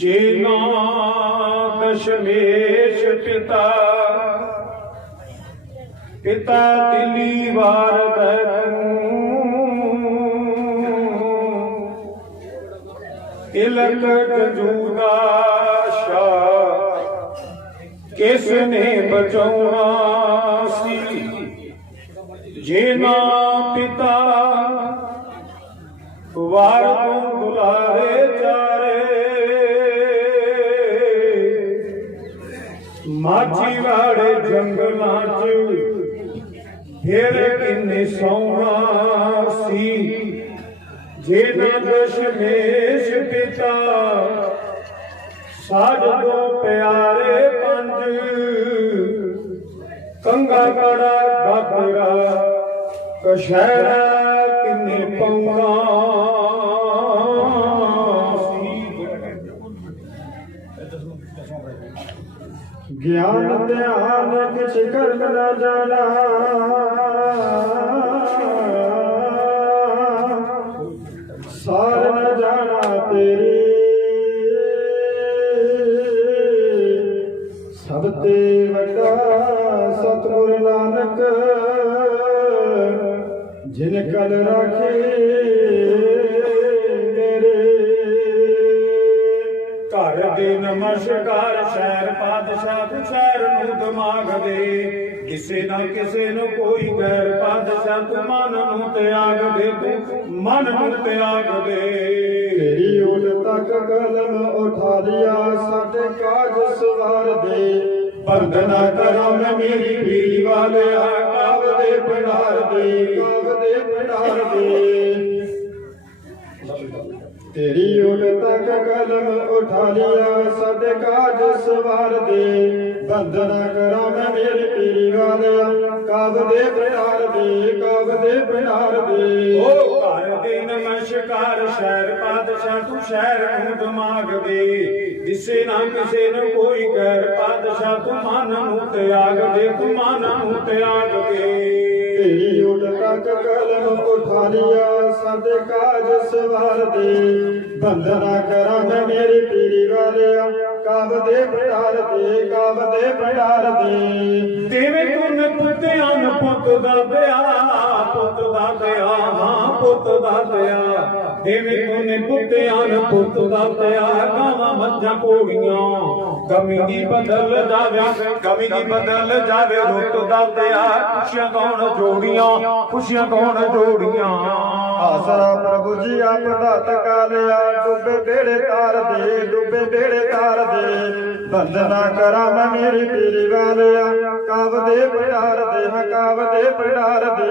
जेना दशमेश पिता पिता दिली वार तिलक जूदा शाह किसने बचाउना सी। जेना पिता वार को बुलावे चारे माछीवाड़े जंगलां च फिर किन्ने सौना सी। जेना दशमेश पिता साढ़ दो प्यारे पंज कंगा कड़ा गागरा कशहरा किन्ने पौना सी। ज्ञान ध्यान किछ कर्म न जाना सार न जाना तेरे सब ते वड्डा सतगुरु नानक जिन कल राखे मेरे। घर दे नमस्कार शहर पातशाह तू शहर नू दिमाग दे किसे ना किसे नू कोई गैर पातशाह तू मन नू त्याग दे तू मन नू त्याग दे। तेरी ओट तक कलम उठा लिया साडे काज सवार दे बंदना करा मैं मेरी पीरी वाले काव दे पिनार दे काव दे पिनार दे। तेरी ओट तक कलम उठा लिया साडे काज सवार दे बंदना करा मैं मेरी पीरी वाले काव दे पिनार दे काव दे पिनार दे। ओ घर दे नमस्कार शहर पातशाह तू शहर नू दिमाग दे किसे ना किसे नू कोई गैर पातशाह तू मन नू त्याग दे तू मन नू त्याग दे। तेरी ओट तक कलम उठा लिया साडे काज सवार दे बंदना करा मैं मेरी पीरी वाले काव दे पिनार दे काव दे पिनार दे। देवे तुन पुत्तियां न पुत दा ब्याह पुत दा ब्याह हां पुत दा ब्याह देवे तुन पुत्तियां न पुत दा ब्याह गावां मੱਝਾਂ घोड़ियां कमी दी बदल जावे रुत दा ब्याह खुशियां कौन जोड़ियां खुशियां कौन जोड़ियां। आसरा प्रभु जी आप दात का लिया डूबे बेड़े तार दे डूबे बेड़े तार दे बंदना करा मैं मेरी पीरी वाले काव दे पिनार दे काव दे पिनार दे।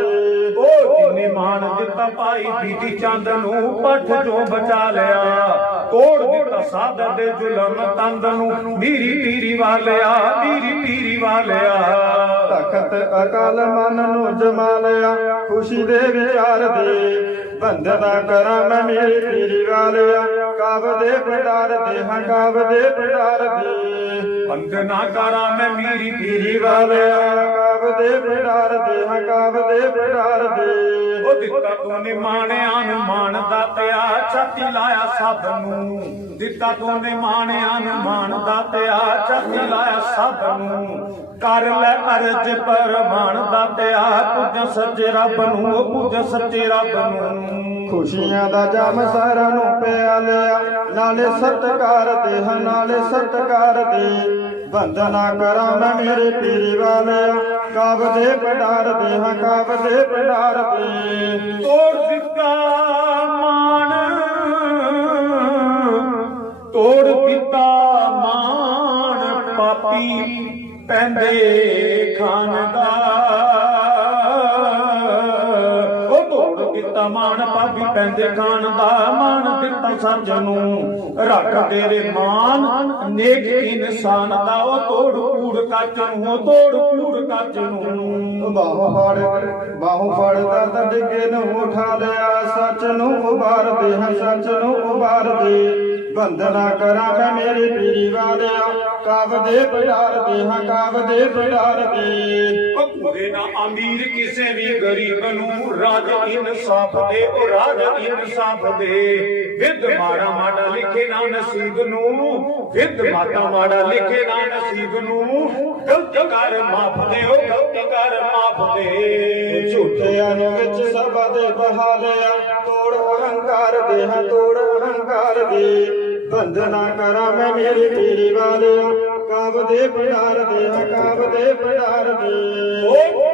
ओ जिन्ने मान दिता पाई बीती चंद नू पठ जो बचा लिया तोड़ दिता सादा दे जुलम तंद नू मेरी पीरी वाले मेरी पीरी वाले। तखत अकाल मन नू जमा लिया खुशी दे विचार दे बंदना करा मैं मेरी पीरी वाले काव दे पिनार दे काव दे पिनार दे। बंदना करा मैं मेरी पीरी वाले काव दे पिनार दे काव दे पिनार दे। ओ दिता तूने माणिया नू मान दातिया छाती लाया सब नू दिता तूने माणिया नू मान दातिया छाती लाया सब नू कर ले अर्ज परवान दातिया पूज सच्चे रब नू पूज सच्चे रब नू। खुशियां दा जाम सारा नू पिया लिया नाले सत्कार दे नाले सत्कार दे बंदना करा मैं मेरे पीरी वाले काव दे पिनार दे काव दे पिनार दे। तोड़ दिता मान तोड़ दिता मान पापी पैंदे खान दा मान पापी पैंदे खान दा मान दिता सच नू रख तेरे मान नेक इंसान दा ओ तोड़ कूड़ कच नू तोड़ कूड़ कच नू। बाहों फड़ दर्द डिगे नू उठा लिया सच नू उबार दे सच नू उबार दे बंदना करा मैं मेरी पीरी वाले काव दे पिनार दे काव दे पिनार दे। ना अमीर किसे भी गरीब नू राज इंसाफ ਦੇ ਉਹ ਰਾਜਾ ਇਨਸਾਫ ਦੇ ਵਿਦ ਮਾੜਾ ਮਾੜਾ ਲਿਖੇ ਨਾ ਨਸੀਬ ਨੂੰ ਵਿਦ ਮਾੜਾ ਮਾੜਾ ਲਿਖੇ ਨਾ ਨਸੀਬ ਨੂੰ ਗਲਤੀ ਕਰ ਮਾਫ ਦੇ ਉਹ ਗਲਤੀ ਕਰ ਮਾਫ ਦੇ ਝੂਠਿਆਂ ਵਿੱਚ ਸਭਾ ਦੇ ਬਹਾ ਲਿਆ ਤੋੜ ਅਹੰਕਾਰ ਦੇ ਹਾਂ ਤੋੜ ਅਹੰਕਾਰ ਦੇ ਬੰਧਨਾ ਕਰਾਂ ਮੈਂ ਮੇਰੇ ਪੀਰੀ ਵਾਲਿਆ ਕਾਬ ਦੇ ਪਿਆਰ ਦੇ ਹਾਂ ਕਾਬ ਦੇ ਪਿਆਰ ਦੇ ਉਹ ਨੂੰ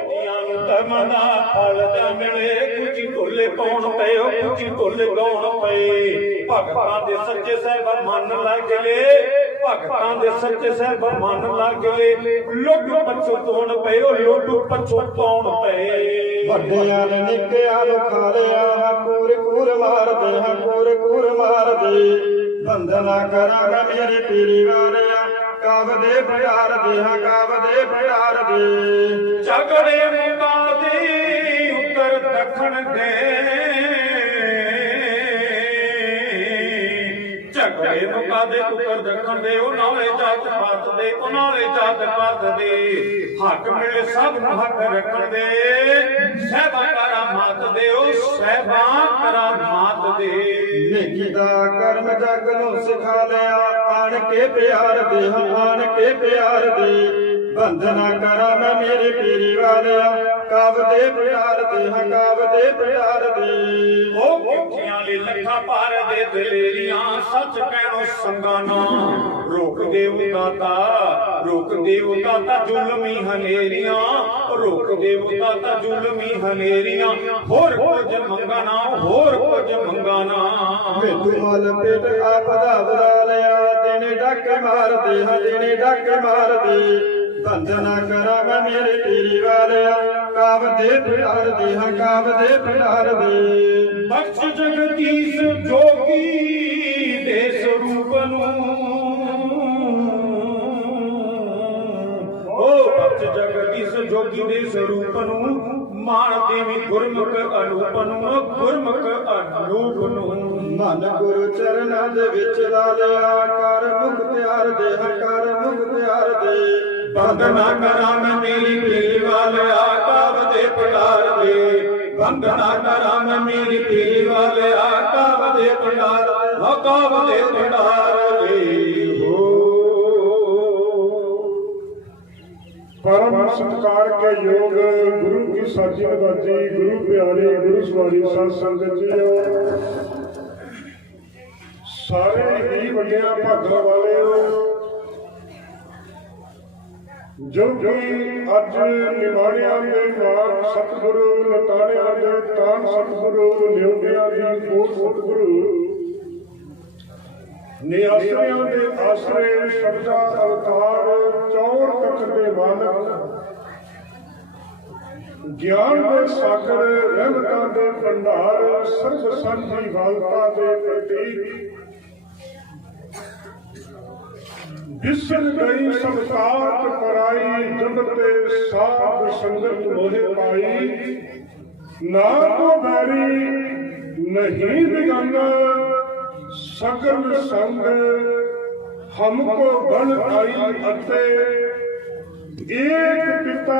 ਤਮਨਾ ਫਲ ਦਾ ਮਿਲੇ ਕੁਝ ਢੋਲੇ ਪਾਉਣ ਪਏ ਉਹ ਕੁਝ ਢੋਲੇ ਗਾਉਣ ਪਏ ਭਗਤਾਂ ਦੇ ਸੱਚੇ ਸਾਹਿਬ ਮਨ ਲੱਗ ਗਏ ਭਗਤਾਂ ਦੇ ਸੱਚੇ ਸਾਹਿਬ ਮਨ ਲੱਗ ਗਏ ਲੋਡੂ ਪਛਤਾਉਣ ਪਏ ਉਹ ਲੋਡੂ ਪਛਤਾਉਣ ਪਏ ਵੱਡਿਆਂ ਨੇ ਨਿੱਕਿਆਂ ਨੂੰ ਖਾ ਲਿਆ ਕੂਰ ਕੂਰ ਮਾਰਦੇ ਹਾਂ ਕੂਰ ਕੂਰ ਮਾਰਦੇ ਬੰਧਨਾ ਕਰਾਂਗਾ ਮੇਰੇ ਪੀਰੀ ਵਾਲਿਆ ਕਾਬ ਦੇ ਪਿਆਰ ਦੇ ਹਾਂ ਕਾਬ ਦੇ ਪਿਆਰ ਦੇ ਝਗੜੇ ਮੁਕਾਦੇ ਉੱਤਰ ਦੱਖਣ ਦੇ ਝਗੜੇ ਮੁਕਾਦੇ ਉੱਤਰ ਦੱਖਣ ਦੇ ਉਹ ਨਾਲੇ ਜਾਤ ਪਾਤ ਦੇ ਉਹ ਨਾਲੇ ਜਾਤ ਪਾਤ ਦੇ ਹੱਕ ਮਿਲੇ ਸਭ ਨੂੰ ਹੱਕ ਰੱਖਣ ਦੇ ਸਹਿਬਾ ਕਰਾਮਾਤ ਦੇ ਉਹ ਸਹਿਬਾ ਕਰਾਮਾਤ ਦੇ ਨੇਕੀ ਦਾ ਕਰਮ ਜਗ ਨੂੰ ਸਿਖਾ ਲਿਆ ਆਣ ਕੇ ਪਿਆਰ ਦੇ ਹਾਂ ਆਣ ਕੇ ਪਿਆਰ ਦੇ ਬੰਧਨਾ ਕਰਾਂ ਮੈਂ ਮੇਰੇ ਪੀਰੀ ਵਾਲਿਆ ਕਾਬ ਦੇ ਪਿਆਰ ਦੇ ਹਾਂ ਕਾਬ ਦੇ ਪਿਆਰ ਦੇ ਉਹ ਕਿੱਥਿਆਂ ਲਈ ਲੱਖਾਂ ਪਾਰ ਦੇ ਦਲੇਰੀਆਂ ਸੱਚ ਕਹਿਣੋ ਸੰਗਾਨਾ ਰੋਕ ਦੇਵ ਦਾਤਾ ਰੋਕ ਦੇਵ ਦਾਤਾ ਜ਼ੁਲਮੀ ਹਨੇਰੀਆਂ ਰੋਕ ਦੇਵ ਦਾਤਾ ਜ਼ੁਲਮੀ ਹਨੇਰੀਆਂ ਹੋਰ ਕੁਝ ਮੰਗਾਨਾ ਹੋਰ ਕੁਝ ਮੰਗਾਨਾ ਮੈਨੂੰ ਮਲ ਪੇਟ ਆਪ ਦਾ ਬੁਲਾ ਲਿਆ ਦਿਨੇ ਡਾਕੇ ਮਾਰਦੇ ਹਾਂ ਦਿਨੇ ਡਾਕੇ ਮਾਰਦੇ ਬੰਧਨਾ ਕਰਾਂ ਮੈਂ ਮੇਰੇ ਪੀਰੀ ਵਾਲਿਆ ਕਾਬ ਦੇ ਪਿਆਰ ਦੇ ਹਾਂ ਕਾਬ ਦੇ ਪਿਆਰ ਦੇ ਬਖਸ਼ ਜਗਦੀਸ਼ ਜੋਗੀ ਦੇ ਸਰੂਪ ਨੂੰ ਉਹ ਬਖਸ਼ ਜਗਦੀਸ਼ ਜੋਗੀ ਦੇ ਸਰੂਪ ਨੂੰ ਮਾਣ ਦੇਵੀ ਗੁਰਮੁਖ ਅਨੂਪ ਨੂੰ ਗੁਰਮੁਖ ਅਨੂਪ ਨੂੰ ਮਨ ਗੁਰੂ ਚਰਨਾਂ ਦੇ ਵਿੱਚ ਲਾ ਲਿਆ ਕਰ ਮੁਖ ਪਿਆਰ ਦੇ ਹਾਂ ਕਰ ਮੁਖ ਪਿਆਰ ਦੇ ਬੰਧਨਾ ਕਰਾਂ ਮੈਂ ਮੇਰੀ ਪੀਰੀ ਵਾਲਿਆ ਕਾਬ ਦੇ ਪਿਆਰ ਦੇ ਬੰਧਨਾ ਕਰਾਂ ਮੈਂ ਮੇਰੀ ਪੀਰੀ ਵਾਲਿਆ ਕਾਬ ਦੇ ਪਿਆਰ ਕਾਬ ਦੇ ਪਿਆਰ ਦੇ ਹੋ परम सत्कार के योग गुरु की साची नवाजी गुरु प्यारे गुरु सवारी साध संगत जी सारे ही वड्डियां भागां वाले जो कि अज निवाणियां दे नाम सतगुरु लताणियां दे तान सतगुरु लियोंदियां दी कोट सतगुरु निआसरियां दे आसरे शब्दा अवतार चौर तक दे मालक ज्ञान दे सागर रहमतां दे भंडार सर्व सांझी वालता दे प्रतीक बिसर गई सब तात पराई जब ते साध संगत मोहे पाई ना तो बैरी नहीं बिगाना सगल संग हमको बन आई अते एक पिता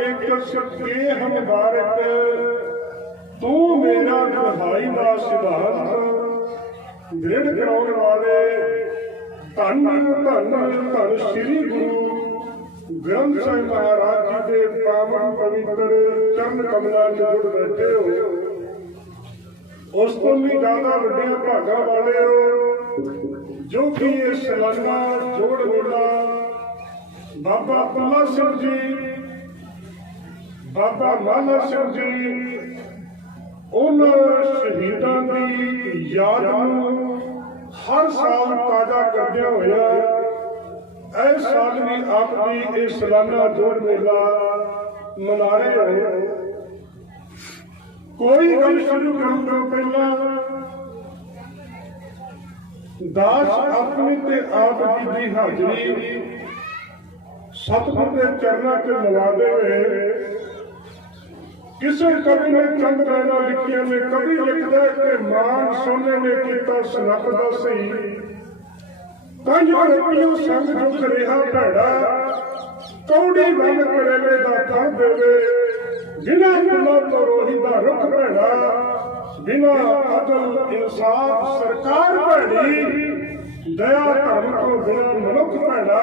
एक सत्य हम बारक तू मेरा दुहाई दा सिद्धांत दृढ़ कराने वाले धन धन धन श्री गुरु ग्रंथ साहिब महाराज जी के पावन पवित्र चरण कमलों च जुड़ बैठे हो उस तो भी ज्यादा वड्डियां भागां वाले हो जो कि ये सालाना जोड़ मेला बाबा पल्ला सिंह जी बाबा माला सिंह जी उन्होंने शहीदों की याद नूं हर साल ताजा करदे होया इस साल भी आपकी इस सालाना जोड़ मेला मना रहे हो कोई गल शुरू करने तो पहला दास अपनी ते आप जी की हाजरी सतगुर के चरणों च लगा दे किसी कवि ने चंद लाइना लिखिया ने कवि लिखता है कि मान सोने ने किया सनक दा सही कंजो रखियो संग जो करेहा भैड़ा कौड़ी बंद करेले दा फल देवे जिन्हें फुलों तो रोही दा रुख भैड़ा बिना अदल इंसाफ सरकार भैड़ी, दया धर्म तो बिना मनुख भैड़ा।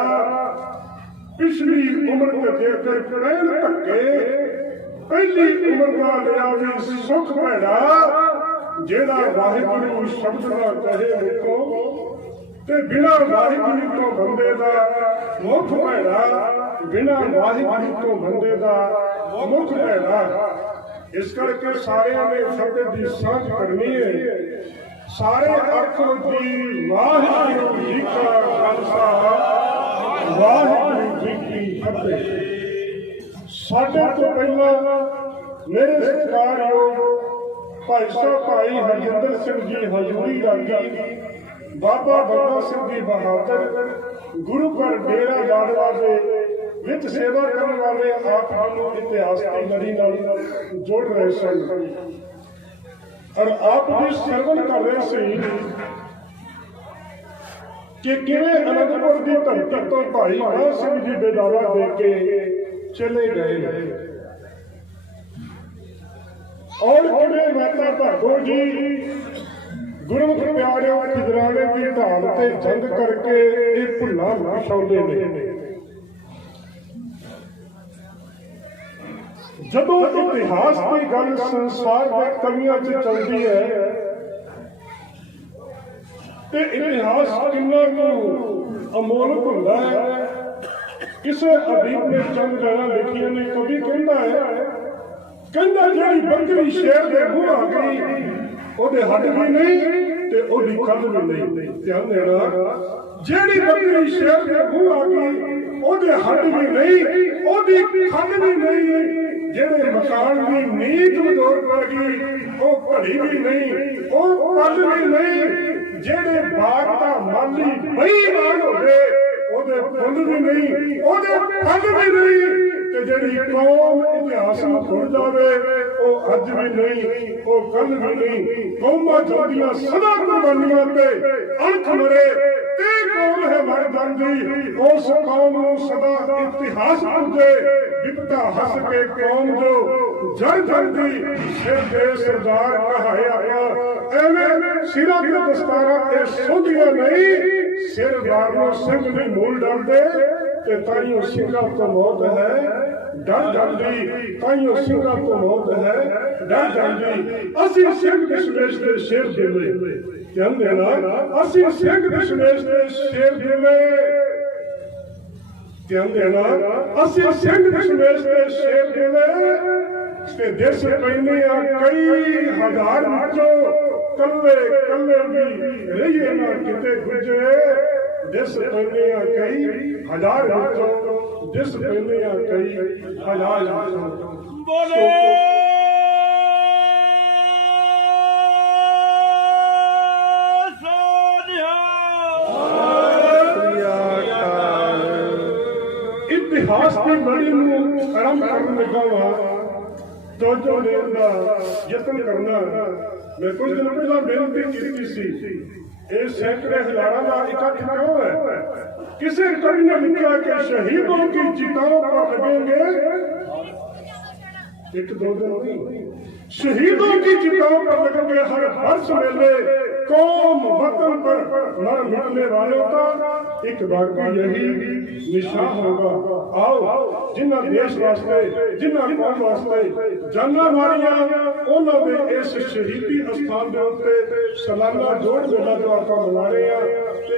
पिछली उम्र के जेकर प्रेम धक्के, पहली उम्र का लिया भी सुख भैड़ा। जेड़ा वाहिगुरू शब्द ना कहे मुखो, ते बिना वाहिगुरू तो बंदे दा मुख भैड़ा। बिना वाहिगुरू तो बंदे दा मुख भैड़ा। इस करके सारे ने शब्द की सांझ करनी है। सारे आखो जी वाहिगुरू जी का खालसा, वाहिगुरू जी की फतेह। साडे तो पहला मेरे सत्कारयोग भाई साहब भाई हरजिंदर सिंह जी हजूरी रागी, बाबा बंदा सिंह जी बहादुर, गुरु घर डेरा लाडवा के विच सेवा करने वाले आप इतिहास की लड़ी नाल जोड़ रहे सन। और आप भी श्रवण कर रहे सी कि किवें अनंदपुर की धरती तो भाई मान सिंह जी बेदावा दे के चले गए, और किवें माता भागो जी गुरमुख प्यारे खिजराने की ढाल से जंग करके ये भुल्लां विछाउंदे ने। जदों इतिहास की गल संसार के कवियां च चलती है, ते इतिहास किन्ना अमोलक हुंदा है। किसी अदीब ने चंद गल्लां लिखियां ने, कवि कहंदा है, कहंदा जिहड़ी बकरी शेर दे मूंह आ गई, ओहदे हड्ड भी नहीं ते ओहदी खल भी नहीं। ध्यान देना, जिहड़ी बकरी शेर दे मूंह आ गई, ओहदे हड्ड भी नहीं, ओहदी खल भी नहीं। जेड़े मकान की नींव कमजोर पड़ गई, वो घड़ी भी नहीं, वो पल भी नहीं। जेड़े बाग का माली बेईमान हो गए, ओहदे फुल भी नहीं, ओहदे फल भी नहीं। ते जेड़ी कौम इतिहास में भुल जावे, वो अज भी नहीं, वो कल भी नहीं। कौमां जल्दियां सदा कुर्बानियां ते अणख मरे, ते कौम है मर जांदी। उस कौम नूं सदा इतिहास पूजे, विपता हस के कौम जो जड़ जांदी। सिर दे सरदार कहाए आया, एवें सिरा ते दस्तारा ए सोधियां नहीं। सिर वारों सिंह नहीं मूल डालदे, ते ताइयों सिंघां तो मौत है डर जांदी। ताइयों सिंघां तो मौत है डर जांदी। असीं सिंह दशमेश दे शेर देवे, ध्यान देना, असीं सिंह दशमेश दे शेर देवे। ध्यान देना, असीं सिंह दशमेश दे शेर देवे। ते देश पैने आ कई हजार विचों कल्ले कल्ले भी रहिए ना किते गुजे। देश पैने आ कई हजार विचों, देश पैने आ कई हजार विचों। बोले इतिहास की बड़ी आरंभ करने लगा वहां जो लेन का यत्न करना। मैं कुछ दिन पहला बेनती की सी, ये सैकड़े हजारों का इकट्ठ क्यों है? किसी कवि ने लिखा कि शहीदों की चिताओं पर लगेंगे, एक दो दिन नहीं, शहीदों की चिताओं पर लगेंगे हर वर्ष मेले। कौम वतन पर मर मिटने वालों का एक बाकी यही निशान होगा। आओ जिन्ना देश वास्ते, जिन्ना कौम वास्ते जाना मारिया, उन्होंने इस शहीदी स्थान के उत्ते सालाना जोड़ मेला जो आप मना रहे हैं,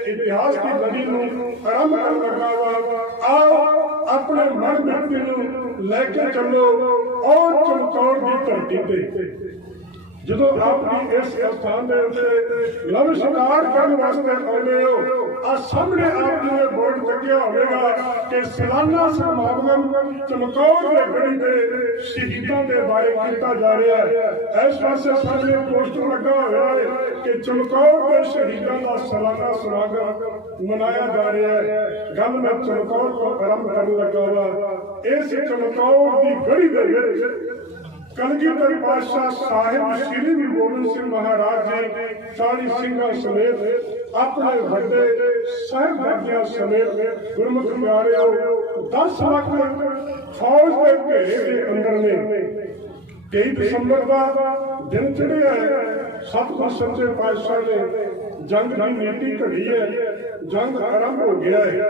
इतिहास की लड़ी को आरंभ कर लगा वा। आओ अपने मन मिट्टी लेके चलो और चमकौर की धरती पे जो आपकी इस स्थान के उत्ते नमस्कार करने वास्ते आने हो, सामने आपने बोर्ड लगे होगा कि सालाना समागम चमकौर के गढ़ी के शहीदों के बारे किया जा रहा है। इस पासे सामने पोस्टर लगा हुआ है कि चमकौर के शहीदों का सालाना समागम मनाया जा रहा है। गल में चमकौर को आरंभ करने लगा हुआ। इस चमकौर की गढ़ी के कलगीधर पातशाह साहिब श्री गुरु गोबिंद सिंह महाराज जी 40 सिंघां समेत अपने वड्डे साहिबजादियां समेत गुरमुख प्यारे 10 लाख फौज के घेरे के अंदर ने 23 ਦਸੰਬਰ ਦਾ ਦਿਨ ਚੜ੍ਹਿਆ ਹੈ। ਸਤਿਗੁਰ ਸੱਚੇ ਪਾਤਸ਼ਾਹ ਨੇ ਜੰਗ ਦੀ ਨੀਤੀ ਘੜੀ ਹੈ, ਜੰਗ ਆਰੰਭ ਹੋ ਗਿਆ ਹੈ।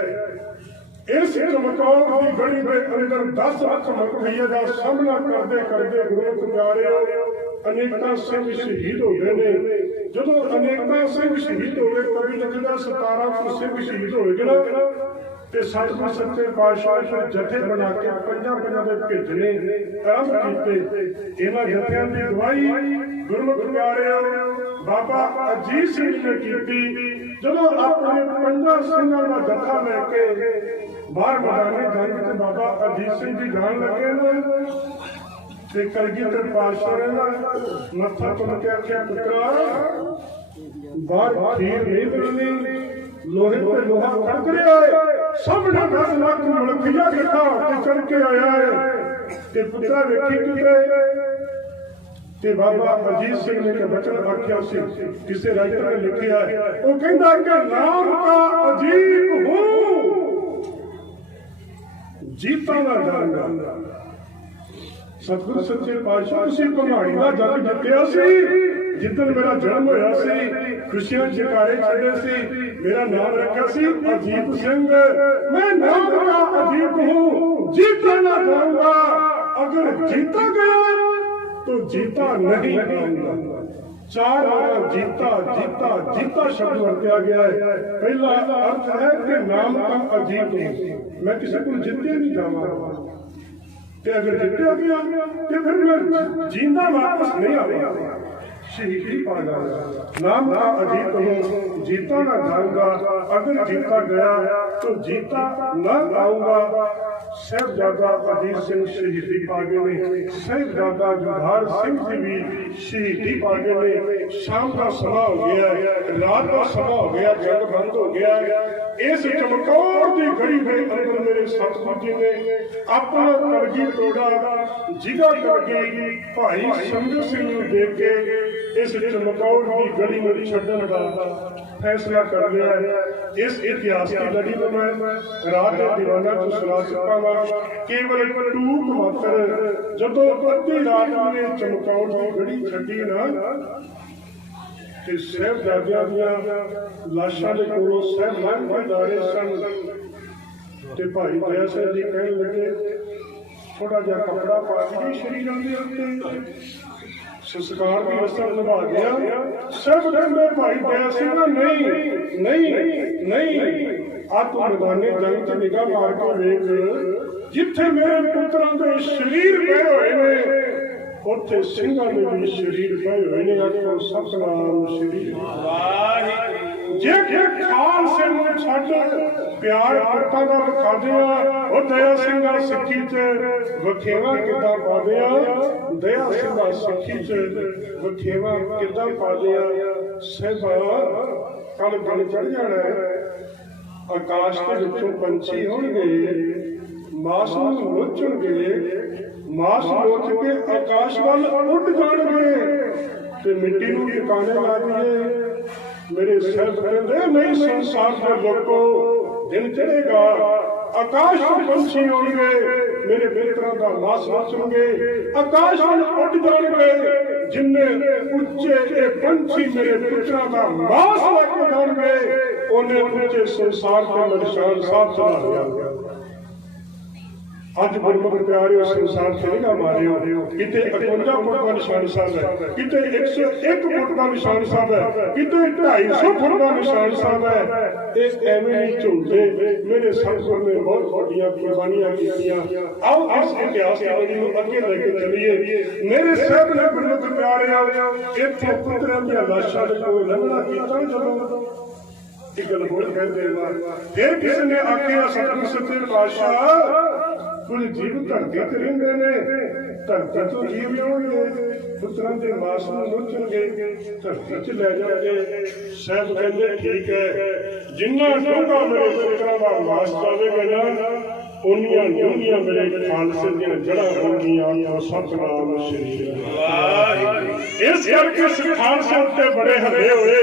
ਇਸ ਚਮਕੌਰ ਦੀ ਗੜੀ ਦੇ ਅੰਦਰ 10 ਲੱਖ ਮਕਈਏ ਦਾ ਸਾਹਮਣਾ ਕਰਦੇ ਕਰਦੇ ਗੁਰੂ ਪਿਆਰਿਓ ਅਨੇਕਾਂ ਸਿੰਘ ਸ਼ਹੀਦ ਹੋ ਗਏ ਨੇ। ਜਦੋਂ ਅਨੇਕਾਂ ਸਿੰਘ ਸ਼ਹੀਦ ਹੋ ਗਏ, ਕਵੀ ਲਿਖਦਾ 1700 ਸਿੰਘ ਸ਼ਹੀਦ ਹੋਏ ਨਾ, ਤੇ ਸਤਿਗੁਰ ਸੱਚੇ ਪਾਤਸ਼ਾਹ ਨੇ ਜਥੇ ਬਣਾ ਕੇ ਪੰਜਾਂ ਦੇ ਭੇਜਣੇ ਆਰੰਭ ਕੀਤੇ। ਇਹਨਾਂ ਜਥਿਆਂ ਦੀ ਅਗਵਾਈ ਗੁਰਮੁਖ ਪਿਆਰਿਓ ਬਾਬਾ ਅਜੀਤ ਸਿੰਘ ਨੇ ਕੀਤੀ। ਜਦੋਂ ਆਪਣੇ 5 ਸਿੰਘਾਂ ਦਾ ਜਥਾ ਲੈ ਕੇ ਬਾਹਰ ਮੈਦਾਨੇ ਜੰਗ ਤੇ ਬਾਬਾ ਅਜੀਤ ਸਿੰਘ ਜੀ ਜਾਣ ਲੱਗੇ ਨੇ, ਤੇ ਕਲਗੀਧਰ ਪਾਤਸ਼ਾਹ ਨੇ ਮੱਥਾ ਚੁੰਮ ਕੇ ਆਖਿਆ, ਪੁੱਤਰਾ ਬਾਹਰ ਖੀਰ ਨਹੀਂ ਮਿਲਣੀ, ਲੋਹੇ ਤੇ ਲੋਹਾ ਖੜਕ ਰਿਹਾ ਹੈ, ਸਾਹਮਣੇ 10 ਲੱਖ ਮਲਕੀਆ ਇਕੱਠਾ ਹੋ ਕੇ ਚੜ ਕੇ ਆਇਆ ਹੈ, ਤੇ ਪੁੱਤਰਾ ਵੇਖੀ ਕਿਤੇ। ਤੇ ਬਾਬਾ ਅਜੀਤ ਸਿੰਘ ਨੇ ਬਚਨ ਆਖਿਆ ਸੀ, ਕਿਸੇ ਰਾਈਟਰ ਨੇ ਲਿਖਿਆ ਹੈ, ਉਹ ਕਹਿੰਦਾ ਕਿ ਨਾਮ ਦਾ ਅਜੀਬ ਹੂੰ, ਜੀਤਾਂ ਦਾ ਜਾਣਦਾ। ਸਤਿਗੁਰ ਸੱਚੇ ਪਾਤਸ਼ਾਹ ਤੁਸੀਂ ਭੰਗਾਣੀ ਦਾ ਜੰਗ ਜਿੱਤਿਆ ਸੀ, ਜਿੱਦਣ ਮੇਰਾ ਜਨਮ ਹੋਇਆ ਸੀ, ਖੁਸ਼ੀਆਂ ਜਕਾਰੇ ਛੱਡੇ ਸੀ, ਮੇਰਾ ਨਾਮ ਰੱਖਿਆ ਸੀ ਅਜੀਤ ਸਿੰਘ। ਮੈਂ ਨਾਮ ਦਾ ਅਜੀਤ ਹੂੰ, ਜੀਤਾ ਨਾ ਜਾਊਂਗਾ, ਅਗਰ जीता गया तो जीता नहीं जाऊंगा। 4 बार जीता जीता जीता शब्द वरत्या गया है। पहला अर्थ है कि नाम का अजीत हूं, मैं किसी को जितने नहीं जाऊंगा, अगर जितया गया तो फिर मैं जींदा वापस नहीं आऊंगा, शहीदी पा जाऊंगा। नाम का अजीत हूं, जीता ना जाऊंगा, अगर जीता गया तो जीता न आऊंगा। साहिबजादा अजीत सिंह शहीदी पा गए ने, साहिबजादा जुधार सिंह जी भी शहीदी पा गए ने। शाम का समा हो गया, रात का समा हो गया, जंग बंद हो गया। इस चमकौर की घड़ी के अंदर मेरे सतगुरु जी ने अपना कलगी तोड़ा जिगा करके भाई शंकर सिंह को देख के इस चमकौर की घड़ी में छड्डण का फैसला कर लिया है। इस इतिहास की लड़ी में मैं रात के दीवाना को सुना चुका वा। केवल टूक मात्र जदों अद्धी रात में चमकौर की घड़ी छड्डी ना, ते साहिबजादियां दियां लाशां दे कोलों साहिबान दे दारे सन। ते भाई दया सिंह जी कहण लगे, थोड़ा जिहा कपड़ा पा के शरीर दे उत्ते संस्कार की रस्म निभा गया। सब कहते भाई दया सिंह नहीं नहीं नहीं, आ तू मैदाने जंग च निगाह मार के वेख, जिथे मेरे पुत्रां दे शरीर पे होए ने उत्थे ਸਿੰਘਾਂ ਦੇ ਵੀ शरीर पे होए ने। आखो सतनाम श्री वाहिगुरू। जे खालसे नूं छड्ड प्यार पुरतां दा विखादे आ, ओ दया ਸਿੰਘਾ सिक्खी च वखेवा किद्दां पादे आ, दया ਸਿੰਘਾ सिक्खी च वखेवा किद्दां पादे आ। साहिबा कल दिन चढ़ जाना है, आकाश के विचों पंछी होणगे, मास नूं नोचणगे, मास नोच के आकाश वाल उड़ जाणगे ते मिट्टी नूं ठिकाने ला दिए। मेरे साहिब कहंदे नहीं, संसार दे लोको दिन चढ़ेगा, आकाश में पंछी होंगे, मेरे मित्रों का मास नोचणगे, आकाश में उड़ जाणगे। जिन्ने उच्चे पंछी मेरे पुत्रों का मास लेके जाणगे, उन्हें उच्चे संसार के निशान साथ चला गया। अज गुरमुख प्यारे संसार से निगाह मारियो, किते 51 फुट का निशान साहब है, किते 101 फुट का निशान साहब है, किते 250 फुट का निशान साहब है। इस एवं ही झूठे मेरे सतगुर ने बहुत बड़ियां कुर्बानियां कीतियां। आओ इस इतिहास की लड़ी को अगे लेके चलिए। मेरे साहब ने गुरमुख प्यारे इत्थे पुत्रों दी लाशां दे कोल लंघना कीता। जदों एक गल होर कहंदे वा, फिर किसी ने आखिया सतगुर सच्चे पातशाह कुछ जीव धरती ते रहिंदे ने, धरती तो जीव आउणगे, पुत्रां दे मास नूं नोचणगे, धरती च लै जाणगे। साहिब कहंदे ठीक है, जिन्ना डूंघा मेरे पुत्रां दा मास जावेगा ना, उन्नियां डूंघियां मेरे खालसे दीयां जड़ां होणगीयां। सतनाम श्री वाहिगुरू। इस करके खालसे उत्ते बड़े हले होए,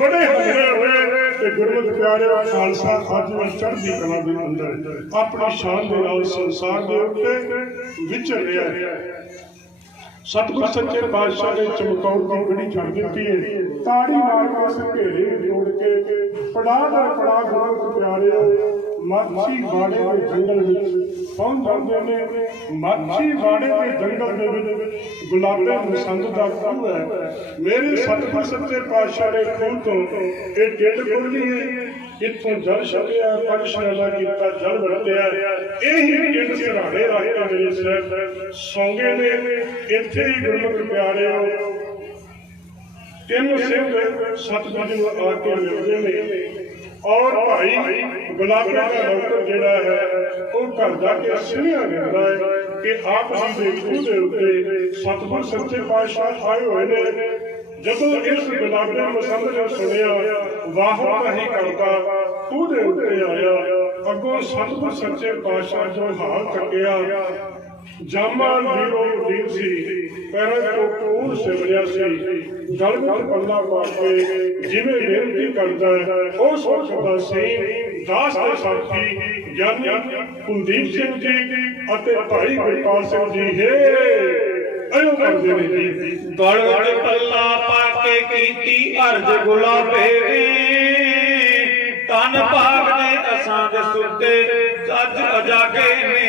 बड़े हमले होए। गुरमुख प्यारे खालसा अज भी चढ़दी कला दे अंदर अपनी शान दे नाल संसार दे उत्ते विचर रहा है। ਸਤਿਗੁਰ ਸੱਚੇ ਪਾਤਸ਼ਾਹ ਨੇ ਚਮਕੌਰ ਦੀ ਬੜੀ ਛੱਡ ਦਿੱਤੀ ਹੈ। ਤਾੜੀ ਮਾਰ ਕੇ ਸੰਘੇਰੇ ਤੋੜ ਕੇ ਪੜਾਅ ਦਰ ਪੜਾਅ ਗੁਰੂ ਪਿਆਰਿਓ ਮਾਛੀ ਬਾੜੇ ਦੇ ਜੰਗਲ ਵਿੱਚ ਪਹੁੰਚ ਜਾਂਦੇ ਨੇ। ਮਾਛੀ ਬਾੜੇ ਦੇ ਜੰਗਲ ਦੇ ਵਿੱਚ ਗੁਲਾਬੇ ਮਸੰਦ ਦਾ ਖੂਹ ਹੈ। ਮੇਰੇ ਸਤਿਗੁਰ ਸੱਚੇ ਪਾਤਸ਼ਾਹ ਨੇ ਖੂਹ ਤੋਂ ਇਹ ਟਿੱਡ ਖੋਲ੍ਹੀ ਹੈ। ਇੱਥੋਂ ਜਲ ਛਕਿਆ, ਪੰਛੀਆਂ ਕੀਤਾ ਜਲ ਵਰਤਿਆ। ਇਹੀ ਟਿੱਡ ਸਿਰਹਾਣੇ ਰੱਖ ਕੇ ਮੇਰੇ ਸਾਹਿਬ ਸੌਂਗੇ ਨੇ। ਇੱਥੇ ਹੀ ਗੁਰਮੁਖ ਪਿਆਰਿਓ ਤਿੰਨ ਸਿੰਘ ਸਤਿਗੁਰ ਨੂੰ ਆ ਕੇ ਮਿਲਦੇ ਨੇ ਔਰ ਭਾਈ ਗੁਲਾਬੇ ਦਾ ਨੌਕਰ ਜਿਹੜਾ ਹੈ ਉਹ ਘਰ ਜਾ ਕੇ ਸੁਣਿਆ ਦਿੰਦਾ ਹੈ ਕਿ ਆਪ ਜੀ ਦੇ ਖੂਹ ਦੇ ਉੱਤੇ ਸਤਿਗੁਰ ਸੱਚੇ ਪਾਤਸ਼ਾਹ ਆਏ ਹੋਏ ਨੇ। ਜਦੋਂ ਇਸ ਗੁਲਾਬੇ ਮਸੰਦ ਨੇ ਸੁਣਿਆ ਵਾਹ ਨਹੀਂ ਕਰਦਾ ਖੂਹ ਦੇ ਉੱਤੇ ਆਇਆ। ਅੱਗੋਂ ਸਤਿਗੁਰ ਸੱਚੇ ਪਾਤਸ਼ਾਹ ਜੋ ਹਾਲ ਚੱਕਿਆ ਜਾਮਾ ਲੀਰੋ ਲੀਰ ਸੀ, ਪੈਰਾਂ ਤੋਂ ਪੂਰ ਸਿਮਰਿਆ ਸੀ। ਗਲ ਵਿੱਚ ਪੱਲਾ ਪਾ ਕੇ ਜਿਵੇਂ ਬੇਨਤੀ ਕਰਦਾ ਹੈ ਉਸ ਵਕਤ ਦਾ ਸੀ ਦਾਸ ਦੇ ਸਾਥੀ ਗਿਆਨੀ ਕੁਲਦੀਪ ਸਿੰਘ ਜੀ ਅਤੇ ਭਾਈ ਗੁਰਪਾਲ ਸਿੰਘ ਜੀ ਹੈ ਅਯੋ ਕਰਦੇ ਨੇ ਜੀ। ਗਲ ਵਿੱਚ ਪੱਲਾ ਪਾ ਕੇ ਕੀਤੀ ਅਰਜ ਗੁਲਾਬੇ ਦੀ, ਤਨ ਭਾਗ ਨੇ ਅਸਾਂ ਦੇ ਸੁੱਤੇ ਅੱਜ ਅਜਾਗੇ ਨੇ।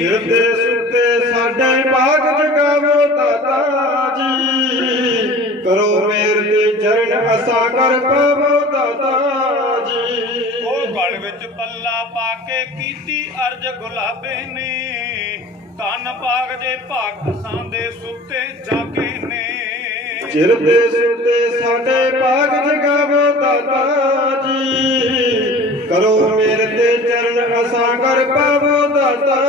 ਸਿਰ ਦੇ ਸੁੱਤੇ ਸਾਡੇ ਭਾਗ ਜਗਾਵੋ ਦਾਤਾ ਜੀ, ਕਰੋ ਮੇਰ ਦੇ ਚਰਨ ਅਸਾਂ ਕਰ ਪਾਵੋ ਦਾਤਾ ਜੀ। ਉਹ ਗਲ ਵਿੱਚ ਪੱਲਾ ਪਾ ਕੇ ਕੀਤੀ ਅਰਜ ਗੁਲਾਬੇ ਨੇ, ਤਨ ਭਾਗ ਦੇ ਭਾਗ ਅਸਾਂ ਦੇ ਸੁੱਤੇ ਜਾਗੇ ਨੇ। ਸਿਰ ਦੇ ਸੁੱਤੇ ਸਾਡੇ ਭਾਗ ਜਗਾਵੋ ਦਾਤਾ ਜੀ, ਕਰੋ ਮੇਰ ਦੇ ਚਰਨ ਅਸਾਂ ਕਰ ਪਾਵੋ ਦਾਤਾ